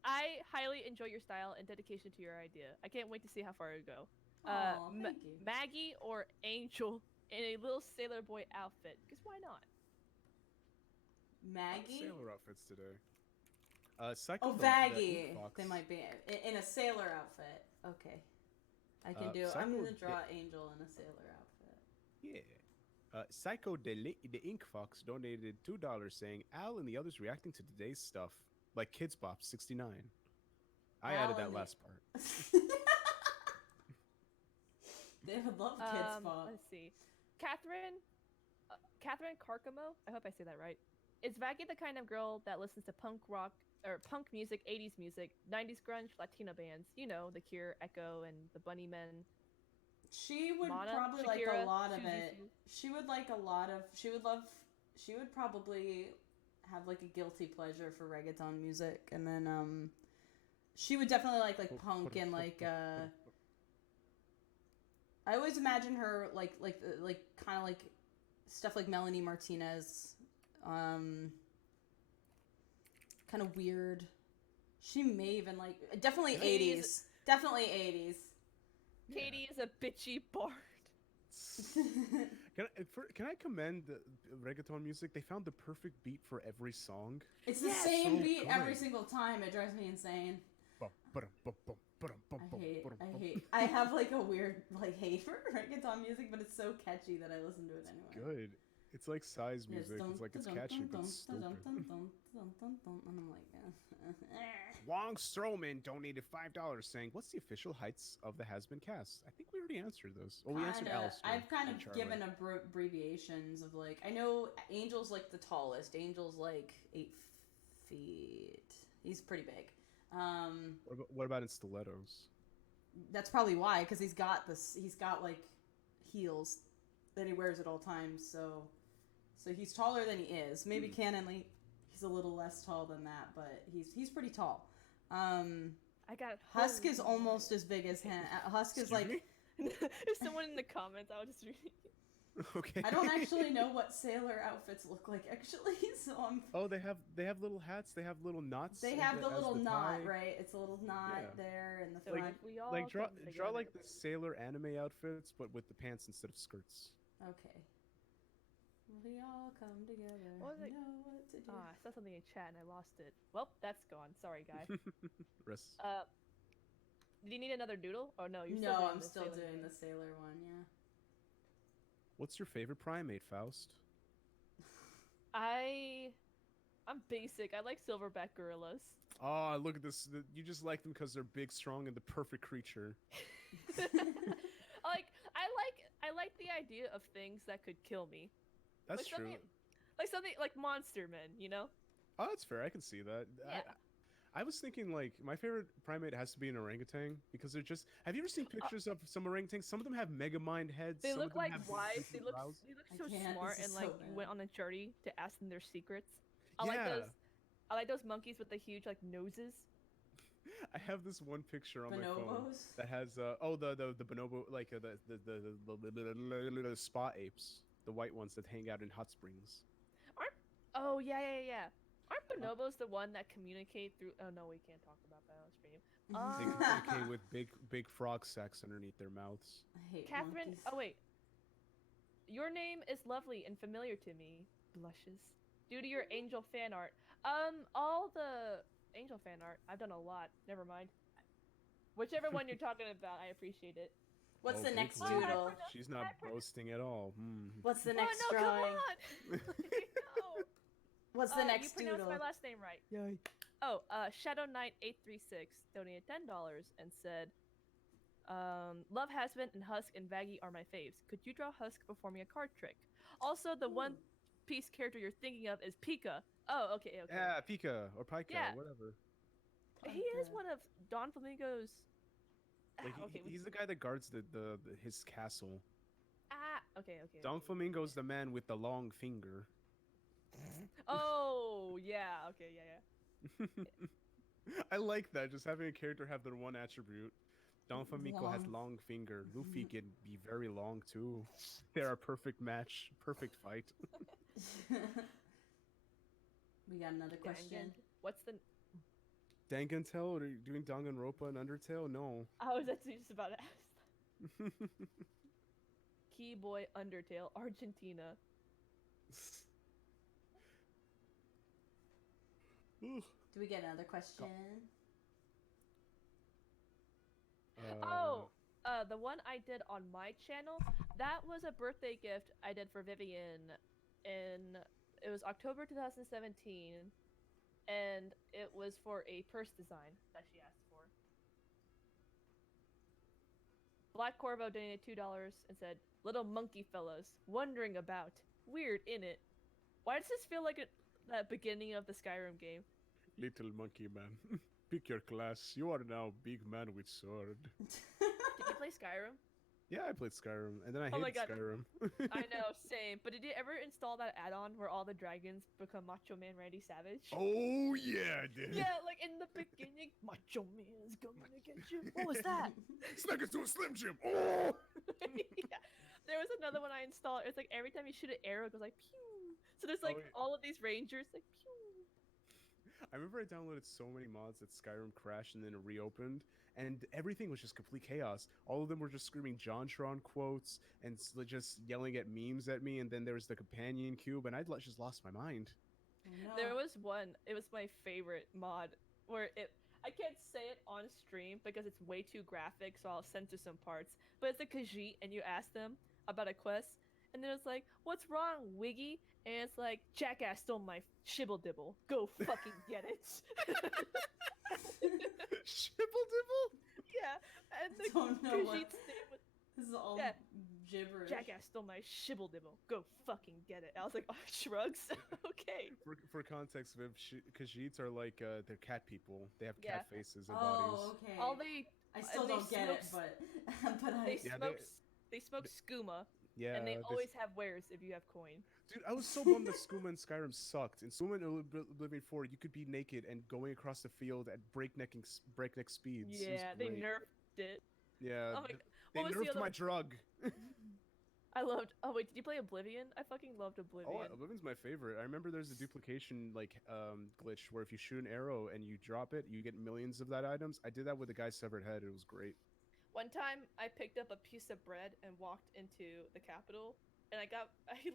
I highly enjoy your style and dedication to your idea. I can't wait to see how far you go. Aw, thank you. Maggie or Angel in a little sailor boy outfit, because why not? Maggie? Sailor outfits today. Psycho Oh, the Vaggie. Fox. They might be in a sailor outfit. Okay. I can do it. I'm Psycho gonna draw Angel in a sailor outfit. Yeah. Psycho the Ink Fox donated $2 saying, Al and the others reacting to today's stuff. Like Kids Bop 69. I Al added that and last part. They would love Kids Pop. Let's see. Catherine Carcamo, I hope I say that right. Is Vaggie the kind of girl that listens to punk rock or punk music, 80s music, 90s grunge, Latino bands? You know, The Cure, Echo, and the Bunnymen. She would Mana, probably like Shakira, a lot of Suzy it. Sue. She would like a lot of. She would probably have like a guilty pleasure for reggaeton music, and then she would definitely like punk and like I always imagine her like kind of like stuff like Melanie Martinez, kind of weird. She may even like definitely Katie's- 80s, definitely 80s. Katie is a bitchy bard. Can I commend the reggaeton music? They found the perfect beat for every song. It's the Yes! same So beat every good. single time. It drives me insane. I I have like a weird like hate for reggaeton music, but it's so catchy that I listen to it anyway. Good. It's like size Yes, music. It's like it's catchy but stupid. And I'm like, Wong Strowman donated $5 saying, "What's the official heights of the Has Been cast?" I think we already answered those. Well, we answered kinda. Alistair. I've kind and of Charlie. given abbreviations of like I know Angel's like the tallest. Angel's like 8 feet. He's pretty big. What about in stilettos? That's probably why, because he's got this. He's got like heels that he wears at all times. So he's taller than he is. Maybe canonly, he's a little less tall than that, but he's pretty tall. I got Husk is holy- almost as big as him. Husk is Excuse like me? There's someone in the comments. I was just reading. Okay. I don't actually know what sailor outfits look like actually. So Oh, they have little hats. They have little knots. they have the as little knot, tie. right? It's a little knot Yeah. there in the So front. we all Like draw come draw together. like the sailor anime outfits, but with the pants instead of skirts. Okay. We all come together. What was it? Know what to do. I saw something in chat and I lost it. Well, that's gone. Sorry, guy. Rest. Did you need another doodle? Oh no, you're still No, doing I'm the still Sailor doing Moon. the sailor one. Yeah. What's your favorite primate, Faust? I'm basic. I like silverback gorillas. Oh, look at this. You just like them because they're big, strong, and the perfect creature. I like like the idea of things that could kill me. That's Like true. something like monster men, you know? Oh, that's fair. I can see that. Yeah. I was thinking like my favorite primate has to be an orangutan because they're just. Have you ever seen pictures of some orangutans? Some of them have mega mind heads. They some look of them like have wise. They big look brows. I so can't, smart, this and is like so you bad. went on a journey to ask them their secrets. I Yeah. like those monkeys with the huge like noses. I have this one picture on my phone Bonobos? that has the bonobo like the spa apes, the white ones that hang out in hot springs. Oh yeah. Aren't bonobos the one that communicate through? Oh no, we can't talk about that on stream. They communicate with big frog sacks underneath their mouths. I hate Catherine. monkeys. Oh wait. Your name is lovely and familiar to me. Blushes. Due to your angel fan art. All the angel fan art. I've done a lot. Never mind. Whichever one you're talking about, I appreciate it. What's Oh, the big next lady. doodle? She's not boasting at all. What's the next oh no, drawing? come on! No. What's the next You pronounced doodle? my last name right. Yay. Oh, Shadow Knight 836 donated $10 and said, "Love Husband and Husk and Vaggie are my faves. Could you draw Husk before me a card trick? Also, the One Piece character you're thinking of is Pika. Oh, okay. Yeah, Pika or Pika, Yeah. whatever. He is one of Don Flamingo's. Like he's the guy that guards his castle. Okay. Don Flamingo's the man with the long finger. Oh, yeah. Okay, yeah. I like that. Just having a character have their one attribute. Don Flamingo has Long. long finger. Luffy can be very long too. They're a perfect match. Perfect fight. We got another question. What's the? Dangantel? Are you doing Danganronpa and Undertale? No. I was actually just about to ask. Key Boy Undertale, Argentina. Do we get another question? The one I did on my channel, that was a birthday gift I did for Vivian it was October 2017, and it was for a purse design that she asked for. Black Corvo donated $2 and said, "Little monkey fellas, wondering about. Weird, innit? Why does this feel like that beginning of the Skyrim game?" Little monkey man, pick your class. You are now big man with sword. Did you play Skyrim? Yeah, I played Skyrim, and then I Oh my hated God. Skyrim. I know, same. But did you ever install that add-on where all the dragons become Macho Man Randy Savage? Oh yeah, dude. Yeah, like in the beginning, Macho Man's coming to get you. What was that? Snuck into a Slim Jim. Oh. Yeah. There was another one I installed. It's like every time you shoot an arrow, it goes like pew. So there's like wait. all of these rangers like pew. I remember I downloaded so many mods that Skyrim crashed and then it reopened, and everything was just complete chaos. All of them were just screaming JonTron quotes and just yelling at memes at me, and then there was the companion cube, and just lost my mind. No. There was one. It was my favorite mod where I can't say it on stream because it's way too graphic, so I'll censor some parts. But it's a Khajiit, and you ask them about a quest, and then it's like, "What's wrong, Wiggy?" And it's like, "Jackass stole my shibble dibble. Go fucking get it." Shibble dibble? Yeah, and the Don't know what- Khajiit's name was This is all Yeah. gibberish. "Jackass stole my shibble dibble. Go fucking get it." I was like, "Oh, shrugs." Okay. For context, Viv, Khajiits are like they're cat people. They have Yeah. cat faces and bodies. Oh, okay. All they I still and they don't get it, smoke but but I. they Yeah, smoke they smoke skooma, Yeah, and they this- always have wares if you have coin. Dude, I was so bummed that Skooma and Skyrim sucked. In Skooma and Oblivion 4, you could be naked and going across the field at breakneck speeds. It was Yeah, they great. nerfed it. Yeah, Oh my th- God. they What was the nerfed other my one? drug. I loved. Oh wait, did you play Oblivion? I fucking loved Oblivion. Oh, Oblivion's my favorite. I remember there's a duplication glitch where if you shoot an arrow and you drop it, you get millions of that items. I did that with the guy's severed head. It was great. One time, I picked up a piece of bread and walked into the Capitol, and I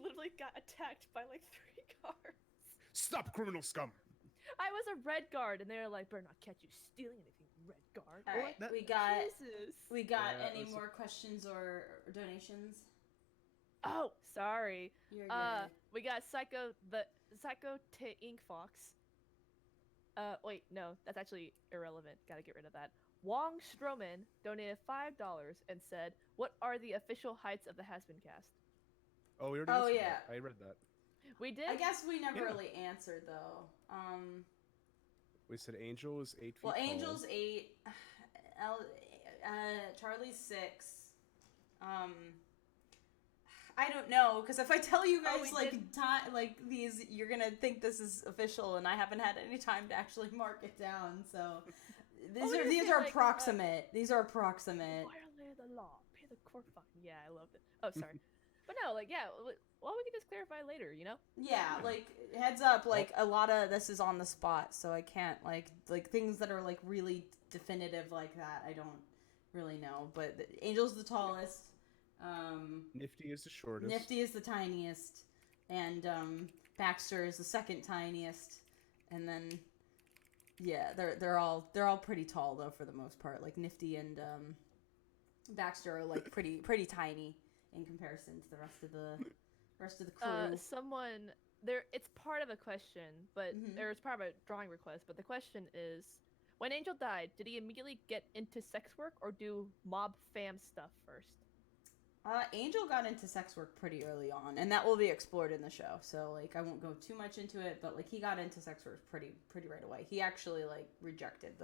literally got attacked by like 3 guards. Stop, criminal scum! I was a red guard, and they were like, "Better not catch you stealing anything, red guard." All I'm right, like, we got Jesus. Yeah, any it's- more questions or donations? Oh, sorry. You're good. We got Psycho to Ink Fox. Wait, no, that's actually irrelevant. Gotta get rid of that. Wong Stroman donated $5 and said, "What are the official heights of the Has-Been Cast?" Oh, we already Oh, answered yeah. that. I read that. We did. I guess we never Yeah. really answered though. We said Angel is 8 feet Well, tall. Angel's 8, Charlie's 6. I don't know, because if I tell you guys these, you're gonna think this is official, and I haven't had any time to actually mark it down. So these are approximate. These are approximate. Violate the law, pay the court fine. Yeah, I loved it. Oh, sorry, but no, we can just clarify later, you know? Yeah, heads up, a lot of this is on the spot, so I can't like things that are really definitive like that. I don't really know, but Angel's the tallest. Nifty is the shortest. Nifty is the tiniest, and Baxter is the second tiniest, and then they're all pretty tall though for the most part. Like Nifty and Baxter are pretty tiny in comparison to the rest of the crew. Someone there, it's part of a question, but there's part of a drawing request. But the question is, when Angel died, did he immediately get into sex work or do mob fam stuff first? Angel got into sex work pretty early on, and that will be explored in the show. So, I won't go too much into it, but he got into sex work pretty right away. He actually rejected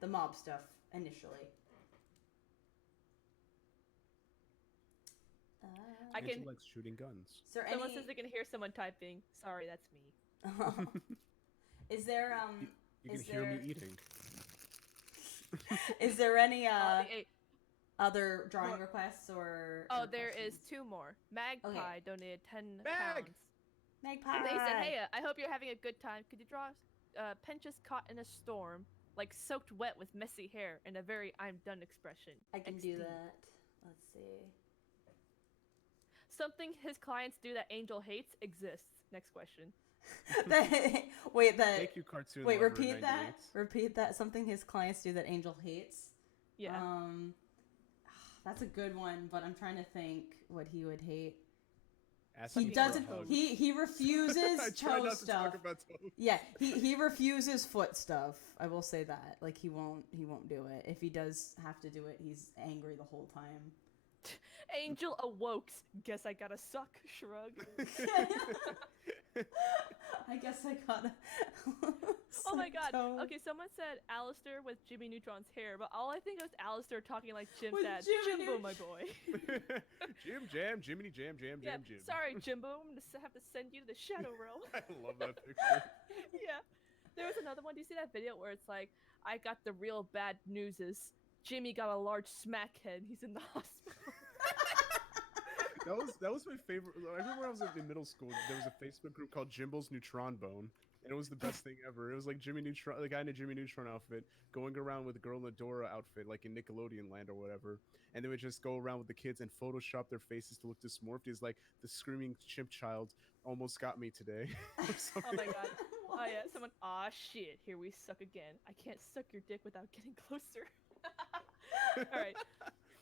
the mob stuff initially. Angel likes shooting guns. Someone says they can hear someone typing. Sorry, that's me. Is there You can hear me eating. Is there any Hey, other drawing requests or? Oh, or there questions? is 2 more. Magpie donated 10 Mag! pounds. Magpie. They said, "Hey, I hope you're having a good time. Could you draw Penchas caught in a storm, soaked wet with messy hair, and a very I'm done expression?" I can XD. do that. Let's see. Something his clients do that Angel hates exists. Next question. Wait, Thank you, cartoon. wait, Lover repeat that. 98. Repeat that. Something his clients do that Angel hates. Yeah. That's a good one, but I'm trying to think what he would hate. Asking He for a doesn't. hug. He refuses I try toe not to stuff. talk about toes. Yeah, he refuses foot stuff. I will say that. He won't do it. If he does have to do it, he's angry the whole time. Angel awoke. Guess I gotta suck. Shrug. I guess I gotta. Oh my god. toe. Okay, someone said Alistair with Jimmy Neutron's hair, but all I think of is Alistair talking like Jim's With dad. Jimmy Jimbo, Neutron. my boy. Jim Jam, Jiminy Jam, Jam Yeah, Jam, Jim. sorry, Jimbo. I'm gonna have to send you to the Shadow Realm. I love that picture. Yeah. There was another one. Do you see that video where it's like, I got the real bad news is Jimmy got a large smack head. He's in the hospital. That was my favorite. I remember when I was in middle school, there was a Facebook group called Jimbo's Neutron Bone, and it was the best thing ever. It was like Jimmy Neutron, the guy in a Jimmy Neutron outfit, going around with a girl in a Dora outfit, like in Nickelodeon land or whatever, and they would just go around with the kids and Photoshop their faces to look dysmorphed. He's like, the screaming chimp child almost got me today. Oh my god. Oh yeah, someone, aw shit, here we suck again. I can't suck your dick without getting closer. Alright.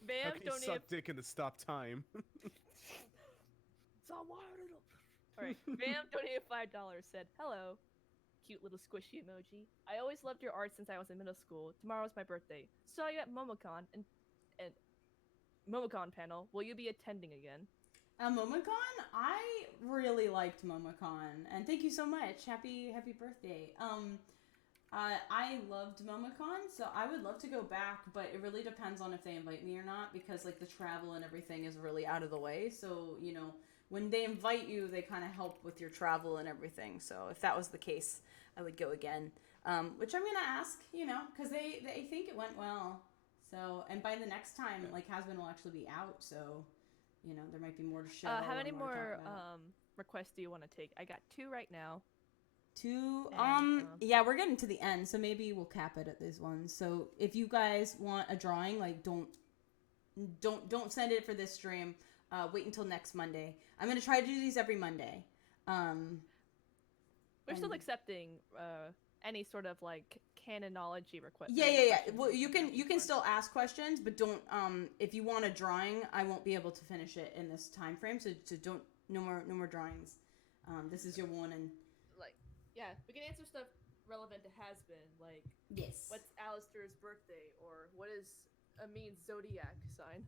Bam Okay, donated. suck dick in the stop time. Alright, Bam donated $5, said, "Hello, cute little squishy emoji. I always loved your art since I was in middle school. Tomorrow's my birthday. Saw you at MomoCon and MomoCon panel. Will you be attending again?" MomoCon? I really liked MomoCon, and thank you so much. Happy birthday. I loved MomoCon, so I would love to go back, but it really depends on if they invite me or not, because the travel and everything is really out of the way. So when they invite you, they kind of help with your travel and everything. So if that was the case, I would go again. Which I'm gonna ask, because they think it went well. So, and by the next time, Has-Been will actually be out, so there might be more to show. How many and to more talk about. requests do you want to take? I got 2 right now. 2. And, Yeah, we're getting to the end, so maybe we'll cap it at these ones. So if you guys want a drawing, don't send it for this stream. Wait until next Monday. I'm gonna try to do these every Monday. We're still accepting any sort of canonology request. Yeah. Well, you can still ask questions, but don't. If you want a drawing, I won't be able to finish it in this time frame. So don't. No more drawings. This is your one and. Yeah, we can answer stuff relevant to has been. Like, Yes. what's Alistair's birthday, or what is Amin's zodiac sign?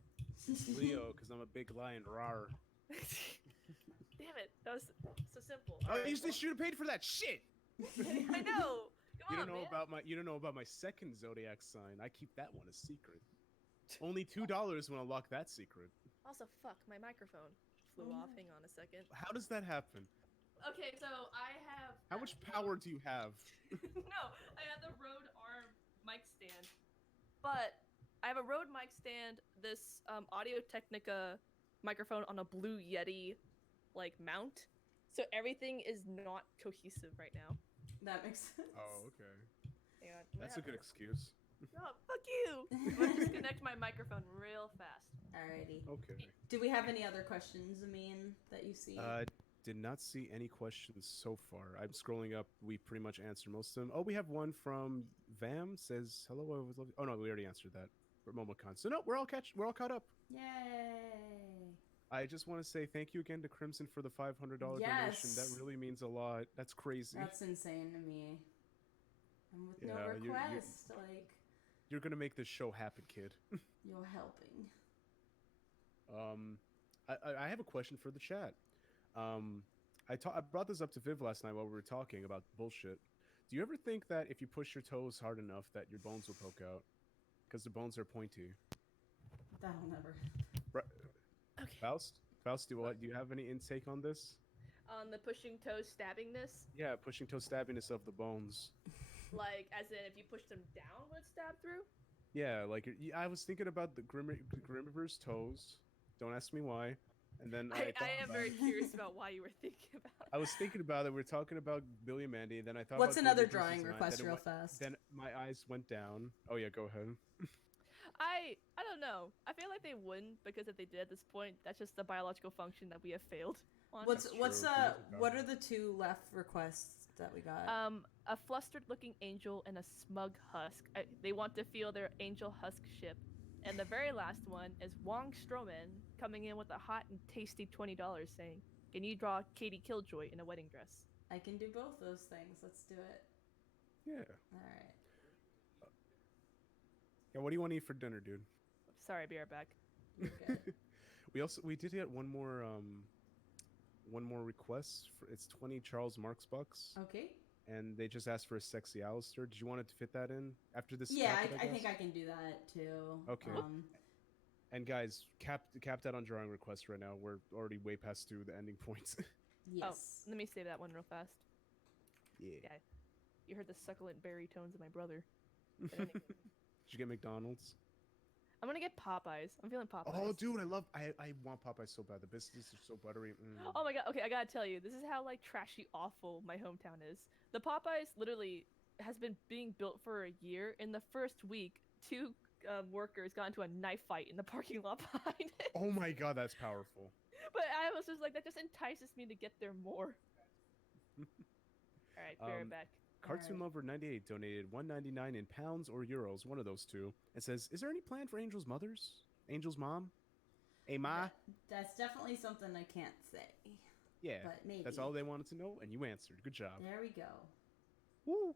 Leo, because I'm a big lion. Rar. Damn it, that was so simple. Oh, Alright, they should have paid for that shit. I know. Come You on, don't know man. about my second zodiac sign. I keep that one a secret. Only $2 will unlock that secret. Also, fuck, my microphone flew off. Hang on a second. How does that happen? Okay, so I have. How much power do you have? No, I have the Rode Arm mic stand, but I have a Rode mic stand, this Audio Technica microphone on a Blue Yeti like mount, so everything is not cohesive right now. That makes sense. Oh, okay. Hang on, That's a good excuse. Oh, fuck you! I'm gonna disconnect my microphone real fast. Alrighty. Okay. Do we have any other questions, Amin, that you see? Did not see any questions so far. I'm scrolling up. We pretty much answered most of them. Oh, we have one from Vam. Says hello. I would love. Oh no, we already answered that. For Momocon. So no, we're all caught up. Yay! I just want to say thank you again to Crimson for the $500 donation. Yes. That really means a lot. That's crazy. That's insane to me. And with no Yeah, request, like You're gonna make this show happen, kid. you're helping. I have a question for the chat. I brought this up to Viv last night while we were talking about bullshit. Do you ever think that if you push your toes hard enough that your bones will poke out? Because the bones are pointy. That'll never. Okay. Faust, do you have any intake on this? On the pushing toes stabbingness, Yeah, pushing toe stabbiness of the bones. like as in if you push them down, would it stab through? Yeah, like I was thinking about the Grimmer's toes. Don't ask me why. And then I thought am about very it. curious about why you were thinking about it. I was thinking about it. We were talking about Billy and Mandy. Then I thought. What's about another Grimmer's drawing design, request, then it real went- fast? Then my eyes went down. Oh yeah, go ahead. I don't know. I feel like they wouldn't, because if they did at this point, that's just the biological function that we have failed on. What's That's what's true. what are the two left requests that we got? A flustered-looking angel and a smug husk. They want to feel their angel husk ship. And the very last one is Wong Stroman coming in with a hot and tasty $20, saying, "Can you draw Katie Killjoy in a wedding dress?" I can do both those things. Let's do it. Yeah. All right. Yeah. What do you want to eat for dinner, dude? Sorry, I'll be right back. You're good. We did get one more request. It's 20 Charles Marx bucks, Okay. and they just asked for a sexy Alistair. Did you want it to fit that in after this? Yeah, cap it, I think guess? I can do that too. Okay. And guys, cap that on drawing requests right now. We're already way past through the ending points. Yes. Oh, let me say that one real fast. Yeah. Yeah. You heard the succulent barytones of my brother. But Did anyway. you get McDonald's? I'm gonna get Popeyes. I'm feeling Popeyes. Oh, dude, I want Popeyes so bad. The biscuits are so buttery. Mm. Oh my god. Okay, I gotta tell you, this is how like trashy awful my hometown is. The Popeyes literally has been being built for a year. In the first week, two workers got into a knife fight in the parking lot behind it. Oh my god, that's powerful. But I was just like, that just entices me to get there more. All right, be right back. Cartoon Lover 98 donated $1.99 in pounds or euros, one of those two, and says, "Is there any plan for Angel's mom? Hey ma." That's definitely something I can't say. Yeah, But maybe. that's all they wanted to know, and you answered. Good job. There we go. Woo.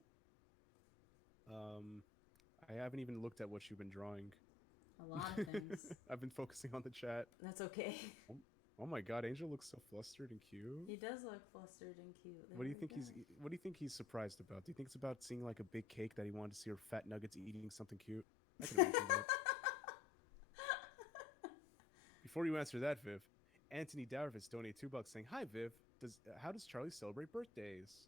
I haven't even looked at what you've been drawing. A lot of things. I've been focusing on the chat. That's okay. Oh my god, Angel looks so flustered and cute. He does look flustered and cute. What do you There think we he's go. What do you think he's surprised about? Do you think it's about seeing like a big cake that he wanted to see her fat nuggets eating something cute? I can imagine that. Before you answer that, Viv, Anthony Darvis donated $2 saying, "Hi Viv, how does Charlie celebrate birthdays?"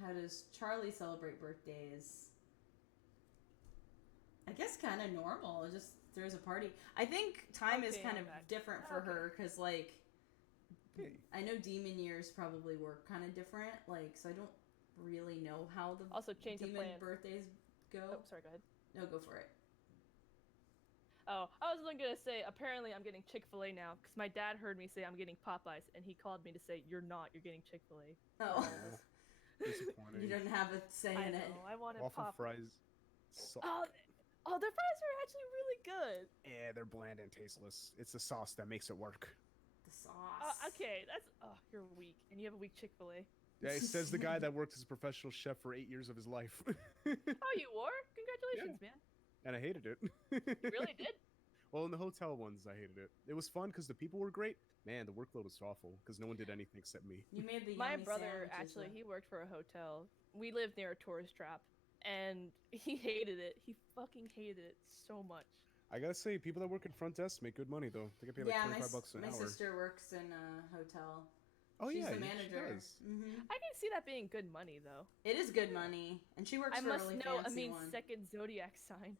How does Charlie celebrate birthdays? I guess kind of normal. Just throws a party. I think time is Okay, kind I'm of back. different for Okay. her because, like, Hey. I know demon years probably work kind of different. Like, so I don't really know how the Also, change the demon plan. birthdays go. Oh, sorry, go ahead. No, go for it. Oh, I was gonna say, apparently I'm getting Chick-fil-A now, because my dad heard me say I'm getting Popeyes, and he called me to say, "You're not, you're getting Chick-fil-A." Oh, Disappointing. you don't have a say I in know, it. I wanted Waffle Popeyes. fries. So, Oh, their fries are actually really good. yeah, they're bland and tasteless. It's the sauce that makes it work. The sauce. Okay, that's, you're weak, and you have a weak Chick-fil-A. Yeah, it says the guy that worked as a professional chef for 8 years of his life. Oh, you were? Congratulations, man. And I hated it. You really did? Well, in the hotel ones, I hated it. It was fun because the people were great. Man, the workload was awful because no one did anything except me. You made the My yummy brother, sandwiches, actually, though. he worked for a hotel. We lived near a tourist trap, and he hated it. He fucking hated it so much. I gotta say, people that work in front desk make good money though. They get paid like Yeah, $25 an my hour. sister works in a hotel. Oh She's yeah, the she manager. does. I can see that being good money, though. It is good money, and she works I for must a really know fancy Amin's one. second zodiac sign.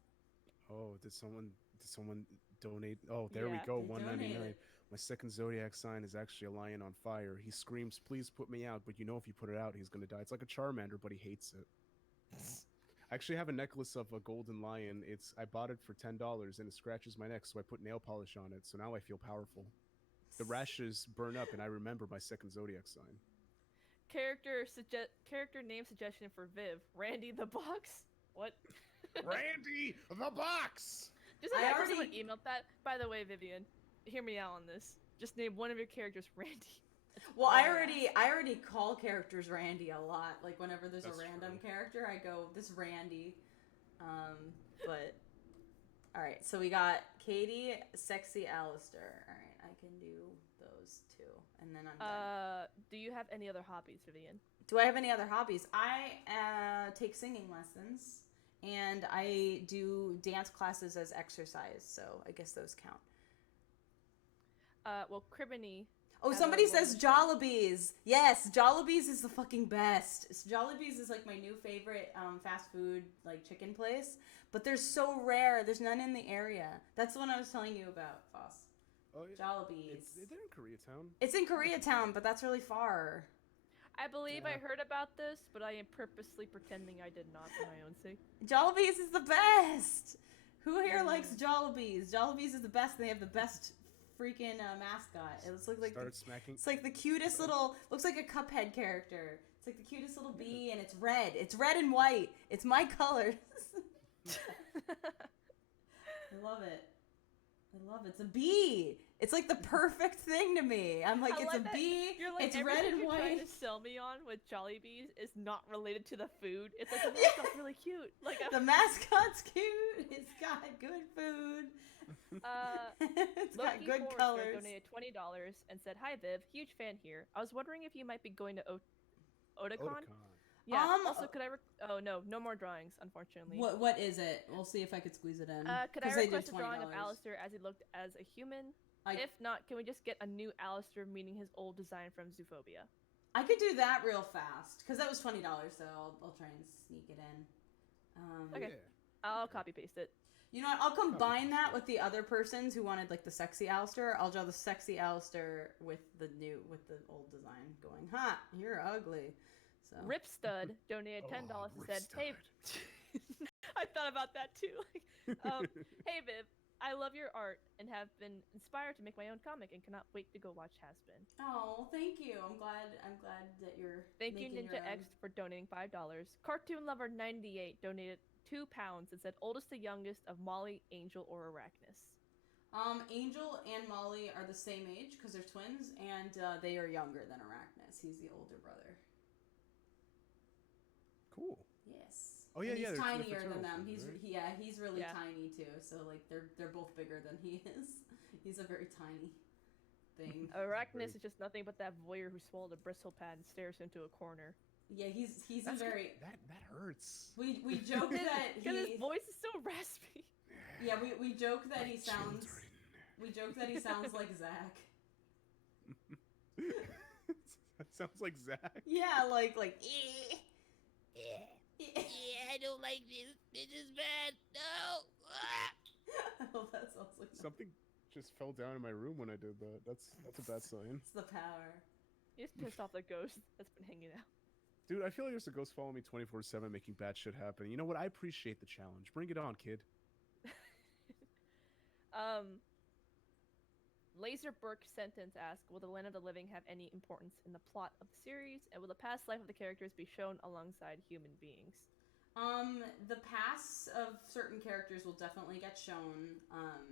Oh, did someone donate? Oh, there we Yeah, go. they $1.99. donated. My second zodiac sign is actually a lion on fire. He screams, "Please put me out!" But you know, if you put it out, he's gonna die. It's like a Charmander, but he hates it. I actually have a necklace of a golden lion. I bought it for $10, and it scratches my neck, so I put nail polish on it. So now I feel powerful. The rashes burn up, and I remember my second zodiac sign. Character name suggestion for Viv. Randy the Box? What? Randy the Box. Just I like that person already- would email that. By the way, Vivian, hear me out on this. Just name one of your characters Randy. Well, all I I already call characters Randy a lot. Like whenever there's That's a random true. character, I go this Randy. But all right, so we got Katie, sexy Alistair. All right, I can do those two, and then I'm done. Do you have any other hobbies, Vivian? Do I have any other hobbies? I take singing lessons, and I do dance classes as exercise. So I guess those count. Well, Cribony. Oh, Have somebody a says wonderful- Jollibees. Yes, Jollibees is the fucking best. Jollibees is like my new favorite fast food like chicken place, but they're so rare. There's none in the area. That's the one I was telling you about, Foss. Oh yeah. Jollibees. They're in Koreatown. It's in Koreatown, but that's really far. I believe Yeah. I heard about this, but I am purposely pretending I did not for my own sake. Jollibees is the best. Who here likes Jollibees? Jollibees is the best. And they have the best freaking mascot. It looks like Started smacking. it's like the cutest little. Looks like a Cuphead character. It's like the cutest little bee, and it's red. It's red and white. It's my colors. I love it. I love it. It's a bee. It's like the perfect thing to me. I'm like, I it's like a that bee. You're like, It's red everything and you're trying white. to sell me on with Jollibees is not related to the food. It's like, the Yeah. mascot's really cute. Like, The mascot's cute. It's got good food. It's got Loki good Forrester colors. donated $20 and said, "Hi Viv, huge fan here. I was wondering if you might be going to Otakon." Otakon. Yeah. Um, Also, could I? Oh no more drawings, unfortunately. What is it? We'll see if I could squeeze it in. Could I 'Cause they did request a drawing of $20. Alistair as he looked as a human? I- If not, can we just get a new Alistair meaning his old design from Zootopia? I could do that real fast because that was $20, so I'll try and sneak it in. Okay. Yeah. I'll copy paste it. You know what? I'll combine that with the other persons who wanted like the sexy Alistair. I'll draw the sexy Alistair with the old design. Going, ha! You're ugly. So Ripstud donated $10 and said, "Hey." I thought about that too. Hey Viv, I love your art and have been inspired to make my own comic and cannot wait to go watch Has Been. Oh, thank you. I'm glad that you're. Thank you, making Ninja your own. X, for donating $5. Cartoon Lover 98 donated £2 and said, "Oldest to youngest of Molly, Angel, or Arachnus." Angel and Molly are the same age because they're twins, and they are younger than Arachnus. He's the older brother. Cool. Yes. Oh, yeah, And yeah, he's they're tinier fraternal than them. twins, He's right? he's really Yeah. tiny too. So like they're both bigger than he is. He's a very tiny thing. Arachnus is just nothing but that voyeur who swallowed a bristle pad and stares into a corner. Yeah, he's a That's very. that hurts. We joke that Because his he. voice is so raspy. Yeah, we joke that he My sounds. children. We joke that he sounds like Zach. That sounds like Zach. Yeah, like. I don't like this. This is bad. No. Oh, that sounds like Something just fell down in my room when I did that. That's a bad sign. It's the power. He's pissed off the ghost that's been hanging out. Dude, I feel like there's a ghost following me 24/7 making bad shit happen. You know what? I appreciate the challenge. Bring it on, kid. Laser Burke sentence asks, "Will the Land of the Living have any importance in the plot of the series, and will the past life of the characters be shown alongside human beings?" The pasts of certain characters will definitely get shown.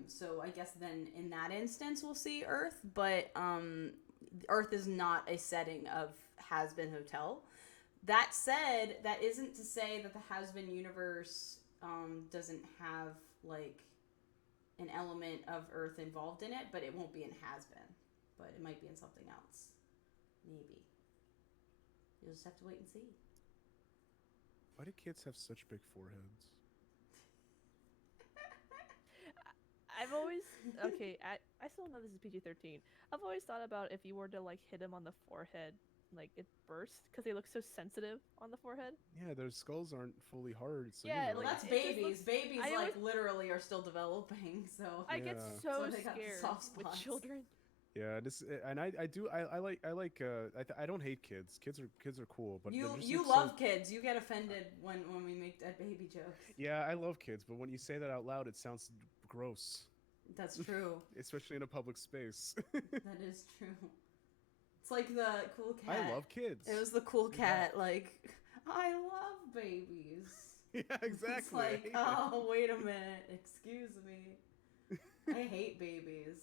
So I guess then in that instance we'll see Earth, but Earth is not a setting of has-been hotel. That said, that isn't to say that the has-been universe doesn't have like an element of Earth involved in it, but it won't be in has-been. But it might be in something else. Maybe. You'll just have to wait and see. Why do kids have such big foreheads? I've always I still know this is PG-13. I've always thought about if you were to like hit him on the forehead, like it bursts because they look so sensitive on the forehead. Yeah, their skulls aren't fully hard. So Yeah, Well, like, that's it just babies. looks- Babies I like always- literally are still developing. So I get Yeah. so So they got the scared soft with spots. children. Yeah, this and I don't hate kids. Kids are cool, but you they're just, you like, love so, kids. You get offended when we make dead baby jokes. Yeah, I love kids, but when you say that out loud, it sounds gross, That's true. especially in a public space. That is true. It's like the cool cat. I love kids. It was the cool Yeah. cat. Like, I love babies. Yeah, exactly. It's like, oh, wait a minute. Excuse me. I hate babies.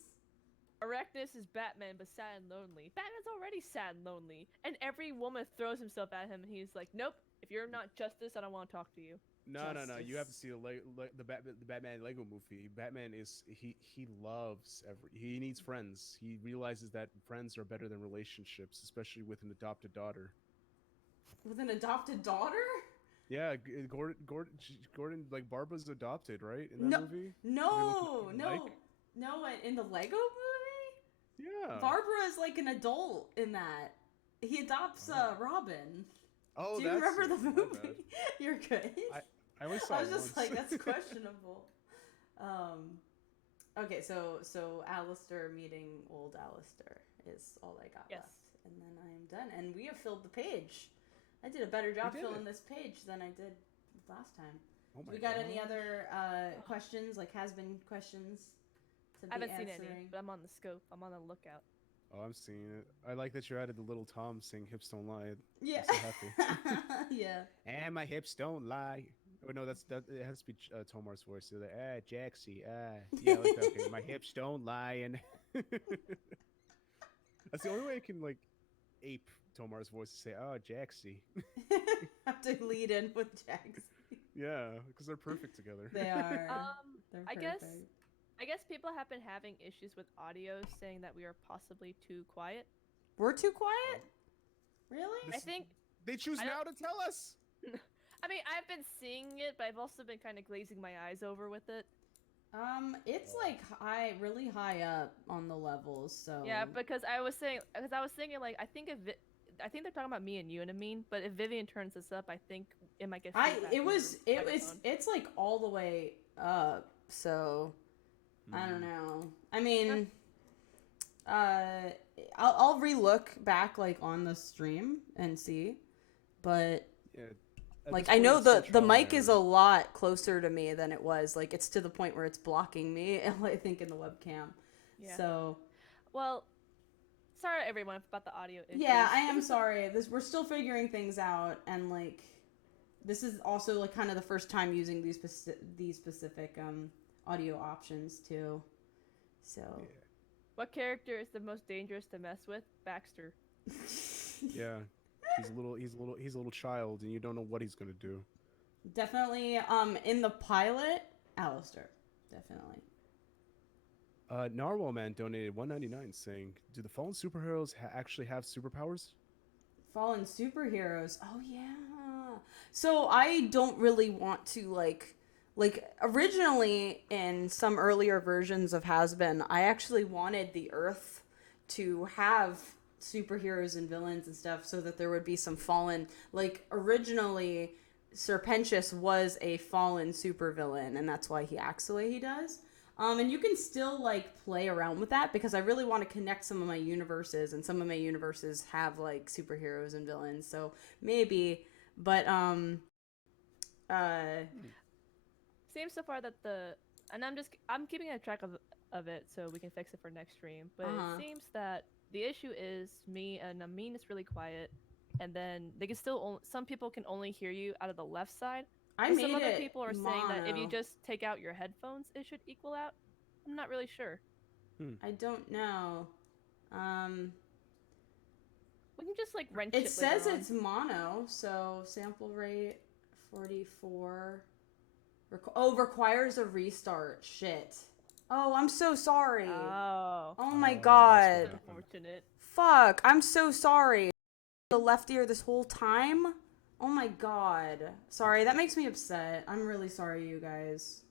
Arachnus is Batman, but sad and lonely. Batman's already sad and lonely, and every woman throws himself at him, and he's like, "Nope. If you're not justice, I don't want to talk to you." No. You have to Justice. see the Batman Lego movie. Batman is he loves he needs friends. He realizes that friends are better than relationships, especially with an adopted daughter. With an adopted daughter? Yeah, Gordon, like Barbara's adopted, right? In that No, movie. No, They no, look like? no. In the Lego movie, Yeah. Barbara is like an adult in that. He adopts Robin. Oh, Do you that's remember it. the My movie? bad. You're good. I only saw I was it just once. like, that's questionable. Okay, so Alistair meeting old Alistair is all I got Yes. left, and then I am done. And we have filled the page. I did a better job did filling it. this page than I did last time. Oh my We got God. any other questions, like has-been questions to I be haven't seen any, answering? but I'm on the scope. I'm on the lookout. Oh, I'm seeing it. I like that you added the little Tom saying "hips don't lie." Yeah. I'm so happy. Yeah. And my hips don't lie. Oh no, that it has to be Tomar's voice. So Jaxie, yeah, like that. Okay, my hips don't lie, and that's the only way I can like ape Tomar's voice to say, "Oh, Jaxie." Have to lead in with Jax. Yeah, because they're perfect together. They are. They're I guess perfect. people have been having issues with audio, saying that we are possibly too quiet. We're too quiet? Really? I think. They choose I now don't- to tell us. I mean, I've been seeing it, but I've also been kind of glazing my eyes over with it. It's like really high up on the levels. So Yeah, because I was thinking like I think they're talking about me and you and Amin, but if Vivian turns this up, I think it might get. feedback from the microphone. it's like all the way up. So I don't know. I mean, I'll relook back like on the stream and see, but Yeah. like I know the mic is a lot closer to me than it was. Like it's to the point where it's blocking me. I think in the webcam. Yeah. So Well, sorry everyone about the audio issues. yeah, I am sorry. We're still figuring things out, and like this is also like kind of the first time using these specific audio options too. So What character is the most dangerous to mess with? Baxter. Yeah. He's a little child, and you don't know what he's gonna do. Definitely in the pilot, Alistair. Definitely. Narwhal Man donated $1.99 saying, "Do the fallen superheroes actually have superpowers?" Fallen superheroes. Oh yeah. So I don't really want to like originally in some earlier versions of Has Been, I actually wanted the Earth to have superheroes and villains and stuff so that there would be some fallen, like originally Serpentius was a fallen supervillain and that's why he acts the way he does. And you can still like play around with that because I really want to connect some of my universes, and some of my universes have like superheroes and villains, so maybe, but Seems so far that I'm keeping a track of it so we can fix it for next stream. But Uh-huh. it seems that the issue is me and Amin is really quiet, and then they can still some people can only hear you out of the left side. I But made some other it people are saying that if you mono. just take out your headphones, it should equal out. I'm not really sure. I don't know. We can just like wrench It it says later on. it's mono, so sample rate 44. Requires a restart. Shit. Oh, I'm so sorry. Oh. Oh my that's what god. happened. Unfortunate. Fuck. I'm so sorry. The left ear this whole time? Oh my god. Sorry, that makes me upset. I'm really sorry, you guys.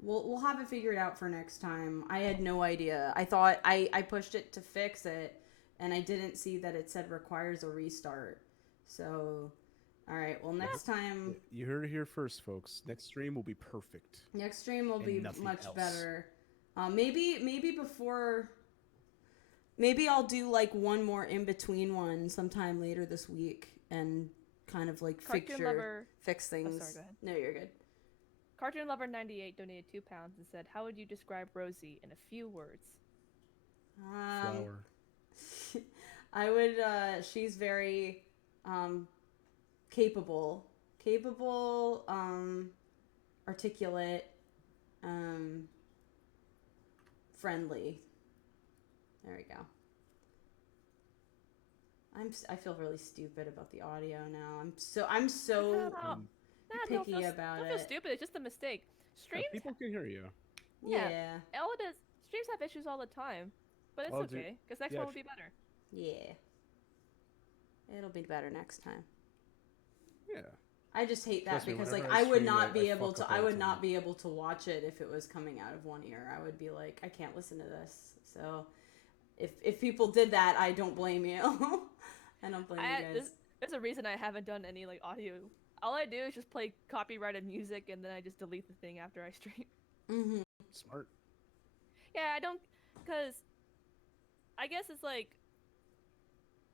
We'll have it figured out for next time. I had no idea. I thought I pushed it to fix it, and I didn't see that it said requires a restart. So, all right. Well, next time, You heard it here first, folks. Next stream will be perfect. next stream will And be nothing much else. better. Maybe before. Maybe I'll do like one more in between one sometime later this week, and kind of like Cartoon Lover. fix things. sorry, go ahead. No, you're good. Cartoon Lover 98 donated £2 and said, "How would you describe Rosie in a few words?" Flower. I would. She's very capable, articulate, friendly. There we go. I feel really stupid about the audio now. I'm so picky about Don't feel it. stupid. It's just a mistake. Yeah, Streams, people can hear you. Yeah. all it is. Streams have issues all the time, but it's Well, okay because next yeah, one will be better. Yeah. It'll be better next time. Yeah. I just hate that Trust me, because whenever like I I would stream, not I be able fuck to up all I the would not time. be able to watch it if it was coming out of one ear. I would be like, I can't listen to this. So if people did that, I don't blame you. I don't blame you guys. There's a reason I haven't done any like audio. All I do is just play copyrighted music and then I just delete the thing after I stream. Mm-hmm. Smart. Yeah, I don't, cause I guess it's like,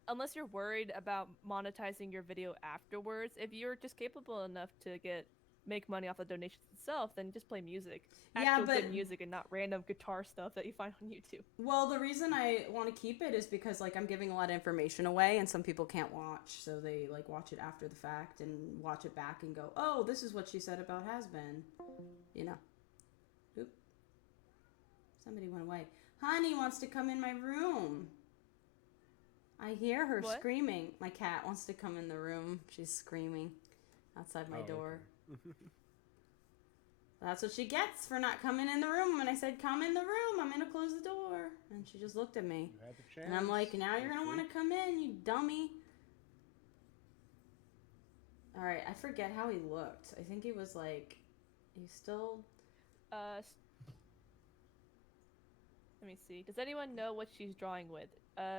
unless you're worried about monetizing your video afterwards, if you're just capable enough to make money off the donations itself, then just play music. Yeah, Actual but good music and not random guitar stuff that you find on YouTube. well, the reason I want to keep it is because like I'm giving a lot of information away, and some people can't watch, so they like watch it after the fact and watch it back and go, "Oh, this is what she said about has been," you know. Oop. Somebody went away. Honey wants to come in my room. I hear her What? screaming. My cat wants to come in the room. She's screaming outside my Oh, door. okay. That's what she gets for not coming in the room. And I said, "Come in the room. I'm gonna close the door." And she just looked at me. You had the chance. And I'm like, "Now you're gonna Feel want to come in, you dummy." All right, I forget how he looked. I think he was like, he's still. Let me see. Does anyone know what she's drawing with?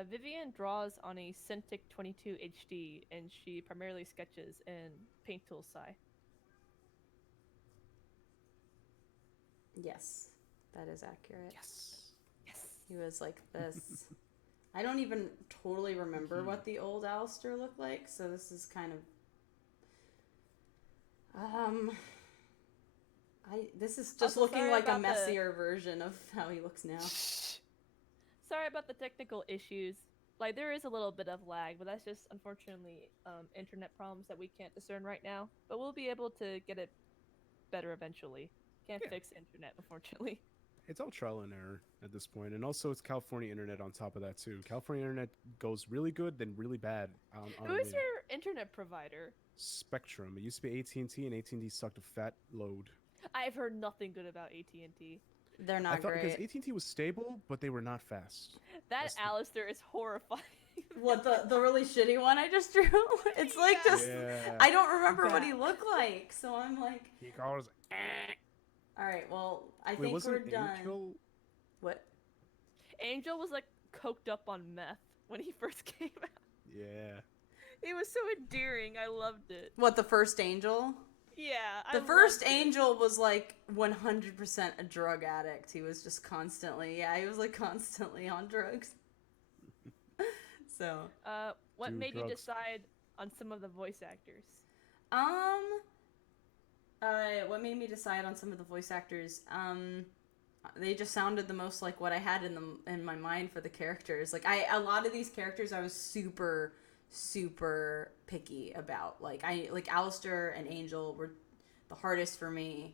Vivian draws on a Cintiq 22 HD, and she primarily sketches in Paint Tool Sai. Yes, that is accurate. Yes. Yes. He was like this. I don't even totally remember what the old Alistair looked like, so this is kind of. This is just Also, looking sorry like a about the- messier version of how he looks now. Sorry about the technical issues. Like, there is a little bit of lag, but that's just, unfortunately, internet problems that we can't discern right now. But we'll be able to get it better eventually. Can't Yeah. fix internet, unfortunately. It's all trial and error at this point, and also it's California internet on top of that too. California internet goes really good, then really bad. On Who is a your internet provider? Spectrum. It used to be AT&T, and AT&T sucked a fat load. I've heard nothing good about AT&T. They're I not thought great. because AT&T was stable, but they were not fast. That That's the- Alistair is horrifying. What, the really shitty one I just drew? It's like Yeah. just Yeah. I don't remember what he looked like, so I'm like, He goes. all right, well, I Wait, think we're wasn't done. Angel? What? Angel was like coked up on meth when he first came out. Yeah. It was so endearing. I loved it. What, the first angel? Yeah. The first angel was like 100% a drug addict. He was just constantly, he was like constantly on drugs. So, What Do made you drugs. decide on some of the voice actors? what made me decide on some of the voice actors? They just sounded the most like what I had in my mind for the characters. Like a lot of these characters I was super picky about. Like Alistair and Angel were the hardest for me.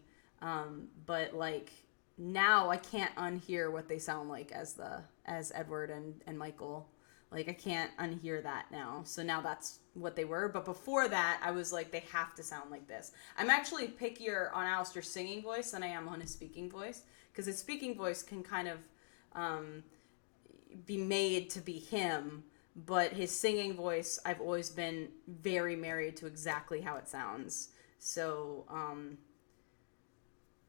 But like now I can't unhear what they sound like as Edward and Michael. Like, I can't unhear that now. So now that's what they were. But before that, I was like, they have to sound like this. I'm actually pickier on Alistair's singing voice than I am on his speaking voice. Because his speaking voice can kind of be made to be him. But his singing voice, I've always been very married to exactly how it sounds. So,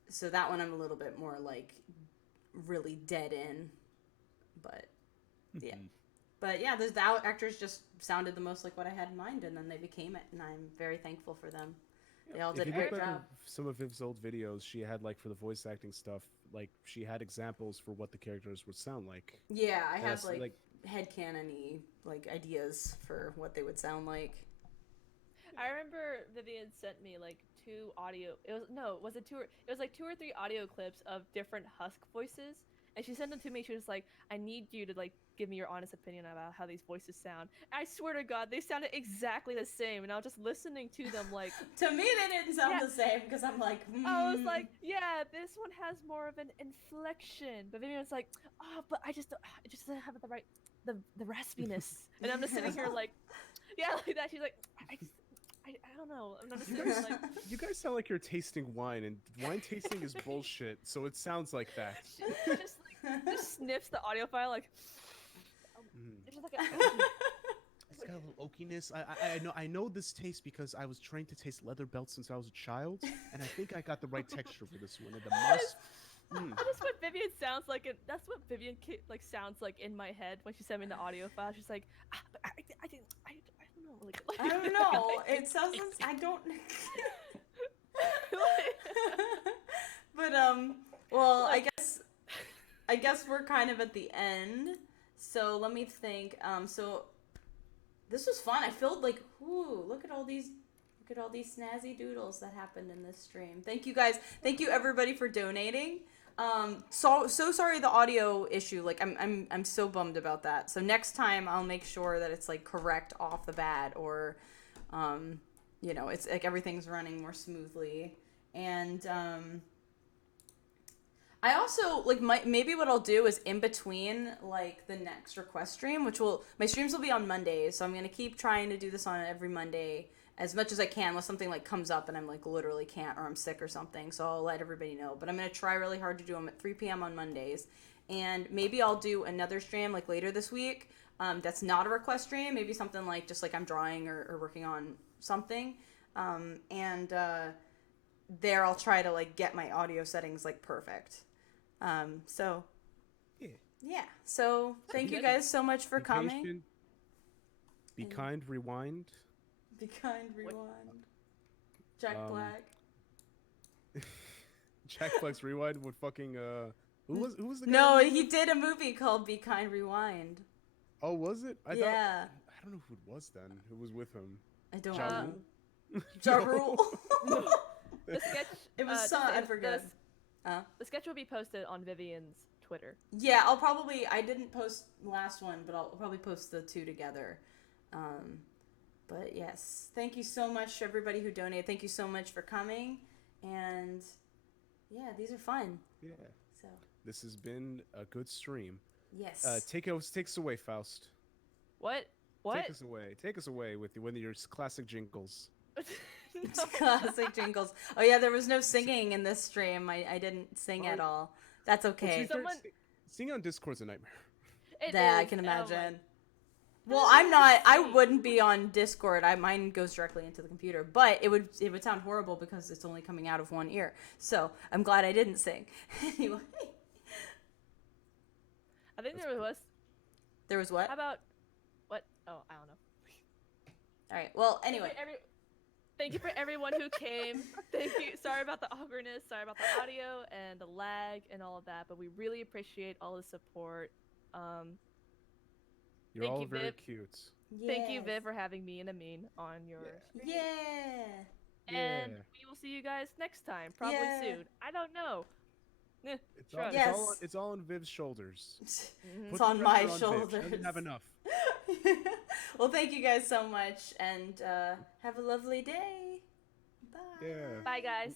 so that one I'm a little bit more, like, really dead in. But, yeah. But yeah, the actors just sounded the most like what I had in mind, and then they became it, and I'm very thankful for them. They all did a great job. Some of Viv's old videos, she had, like, for the voice acting stuff, like, she had examples for what the characters would sound like. Yeah, I have, like headcanon-y, like, ideas for what they would sound like. I remember Vivian sent me, like, two or three audio clips of different Husk voices. And she sent them to me. She was like, I need you to, like, give me your honest opinion about how these voices sound. And I swear to God, they sounded exactly the same. And I was just listening to them like... To me, they didn't sound the same because I'm like... I was like, yeah, this one has more of an inflection. But Vivian was like, oh, but it just doesn't have the right... The raspiness. And I'm just sitting here like... Yeah, like that. She's like, I don't know. I'm just sitting here like... You guys sound like you're tasting wine, and wine tasting is bullshit, so it sounds like that. She just sniffs the audio file like... It's just like It's got a little oakiness. I know this taste because I was trained to taste leather belts since I was a child, and I think I got the right texture for this one. And the musk... That's what Vivian sounds like. That's what Vivian sounds like in my head when she sent me the audio file. She's like, I don't know. Like, I don't know. It sounds. I don't. But well, I guess we're kind of at the end. So let me think. So this was fun. I felt like, ooh, look at all these snazzy doodles that happened in this stream. Thank you guys. Thank you everybody for donating. So sorry the audio issue. Like I'm so bummed about that. So next time I'll make sure that it's like correct off the bat, or you know, it's like everything's running more smoothly. And I also like maybe what I'll do is in between like the next request stream, my streams will be on Mondays, so I'm gonna keep trying to do this on every Monday as much as I can, unless something like comes up and I'm like literally can't, or I'm sick or something. So I'll let everybody know. But I'm gonna try really hard to do them at 3 p.m. on Mondays, and maybe I'll do another stream like later this week. That's not a request stream. Maybe something like just like I'm drawing or working on something, and there I'll try to like get my audio settings like perfect. So yeah. So thank you guys so much for coming. Patient, be kind. Rewind. Be kind, rewind. Jack Black. Jack Black's Rewind would fucking who was the guy? No, he did a movie called Be Kind, Rewind. Oh, was it? I don't know who it was then. Who was with him? I don't Ja know. Ja Rule. The sketch. It was I forget. The sketch will be posted on Vivian's Twitter. Yeah, I didn't post the last one, but I'll probably post the two together. But yes, thank you so much to everybody who donated. Thank you so much for coming, and yeah, these are fun. Yeah. So this has been a good stream. Yes. Take us away, Faust. What? Take us away with your classic jingles. No. Classic jingles. Oh yeah, there was no singing in this stream. I didn't sing at all. That's okay. Singing on Discord's a nightmare. Yeah, I can imagine. Well, I wouldn't be on Discord. Mine goes directly into the computer, but it would sound horrible because it's only coming out of one ear. So I'm glad I didn't sing. Anyway. I think there was. There was what? How about what? Oh, I don't know. All right. Well, anyway. Thank you for everyone who came. Thank you. Sorry about the awkwardness. Sorry about the audio and the lag and all of that. But we really appreciate all the support. You're all very cute. Yes. Thank you, Viv, for having me and Amin on your stream. Yeah. And we will see you guys next time, probably soon. I don't know. It's all on Viv's shoulders. It's on my shoulders. Viv. She doesn't have enough. Well, thank you guys so much, and have a lovely day. Bye. Yeah. Bye, guys.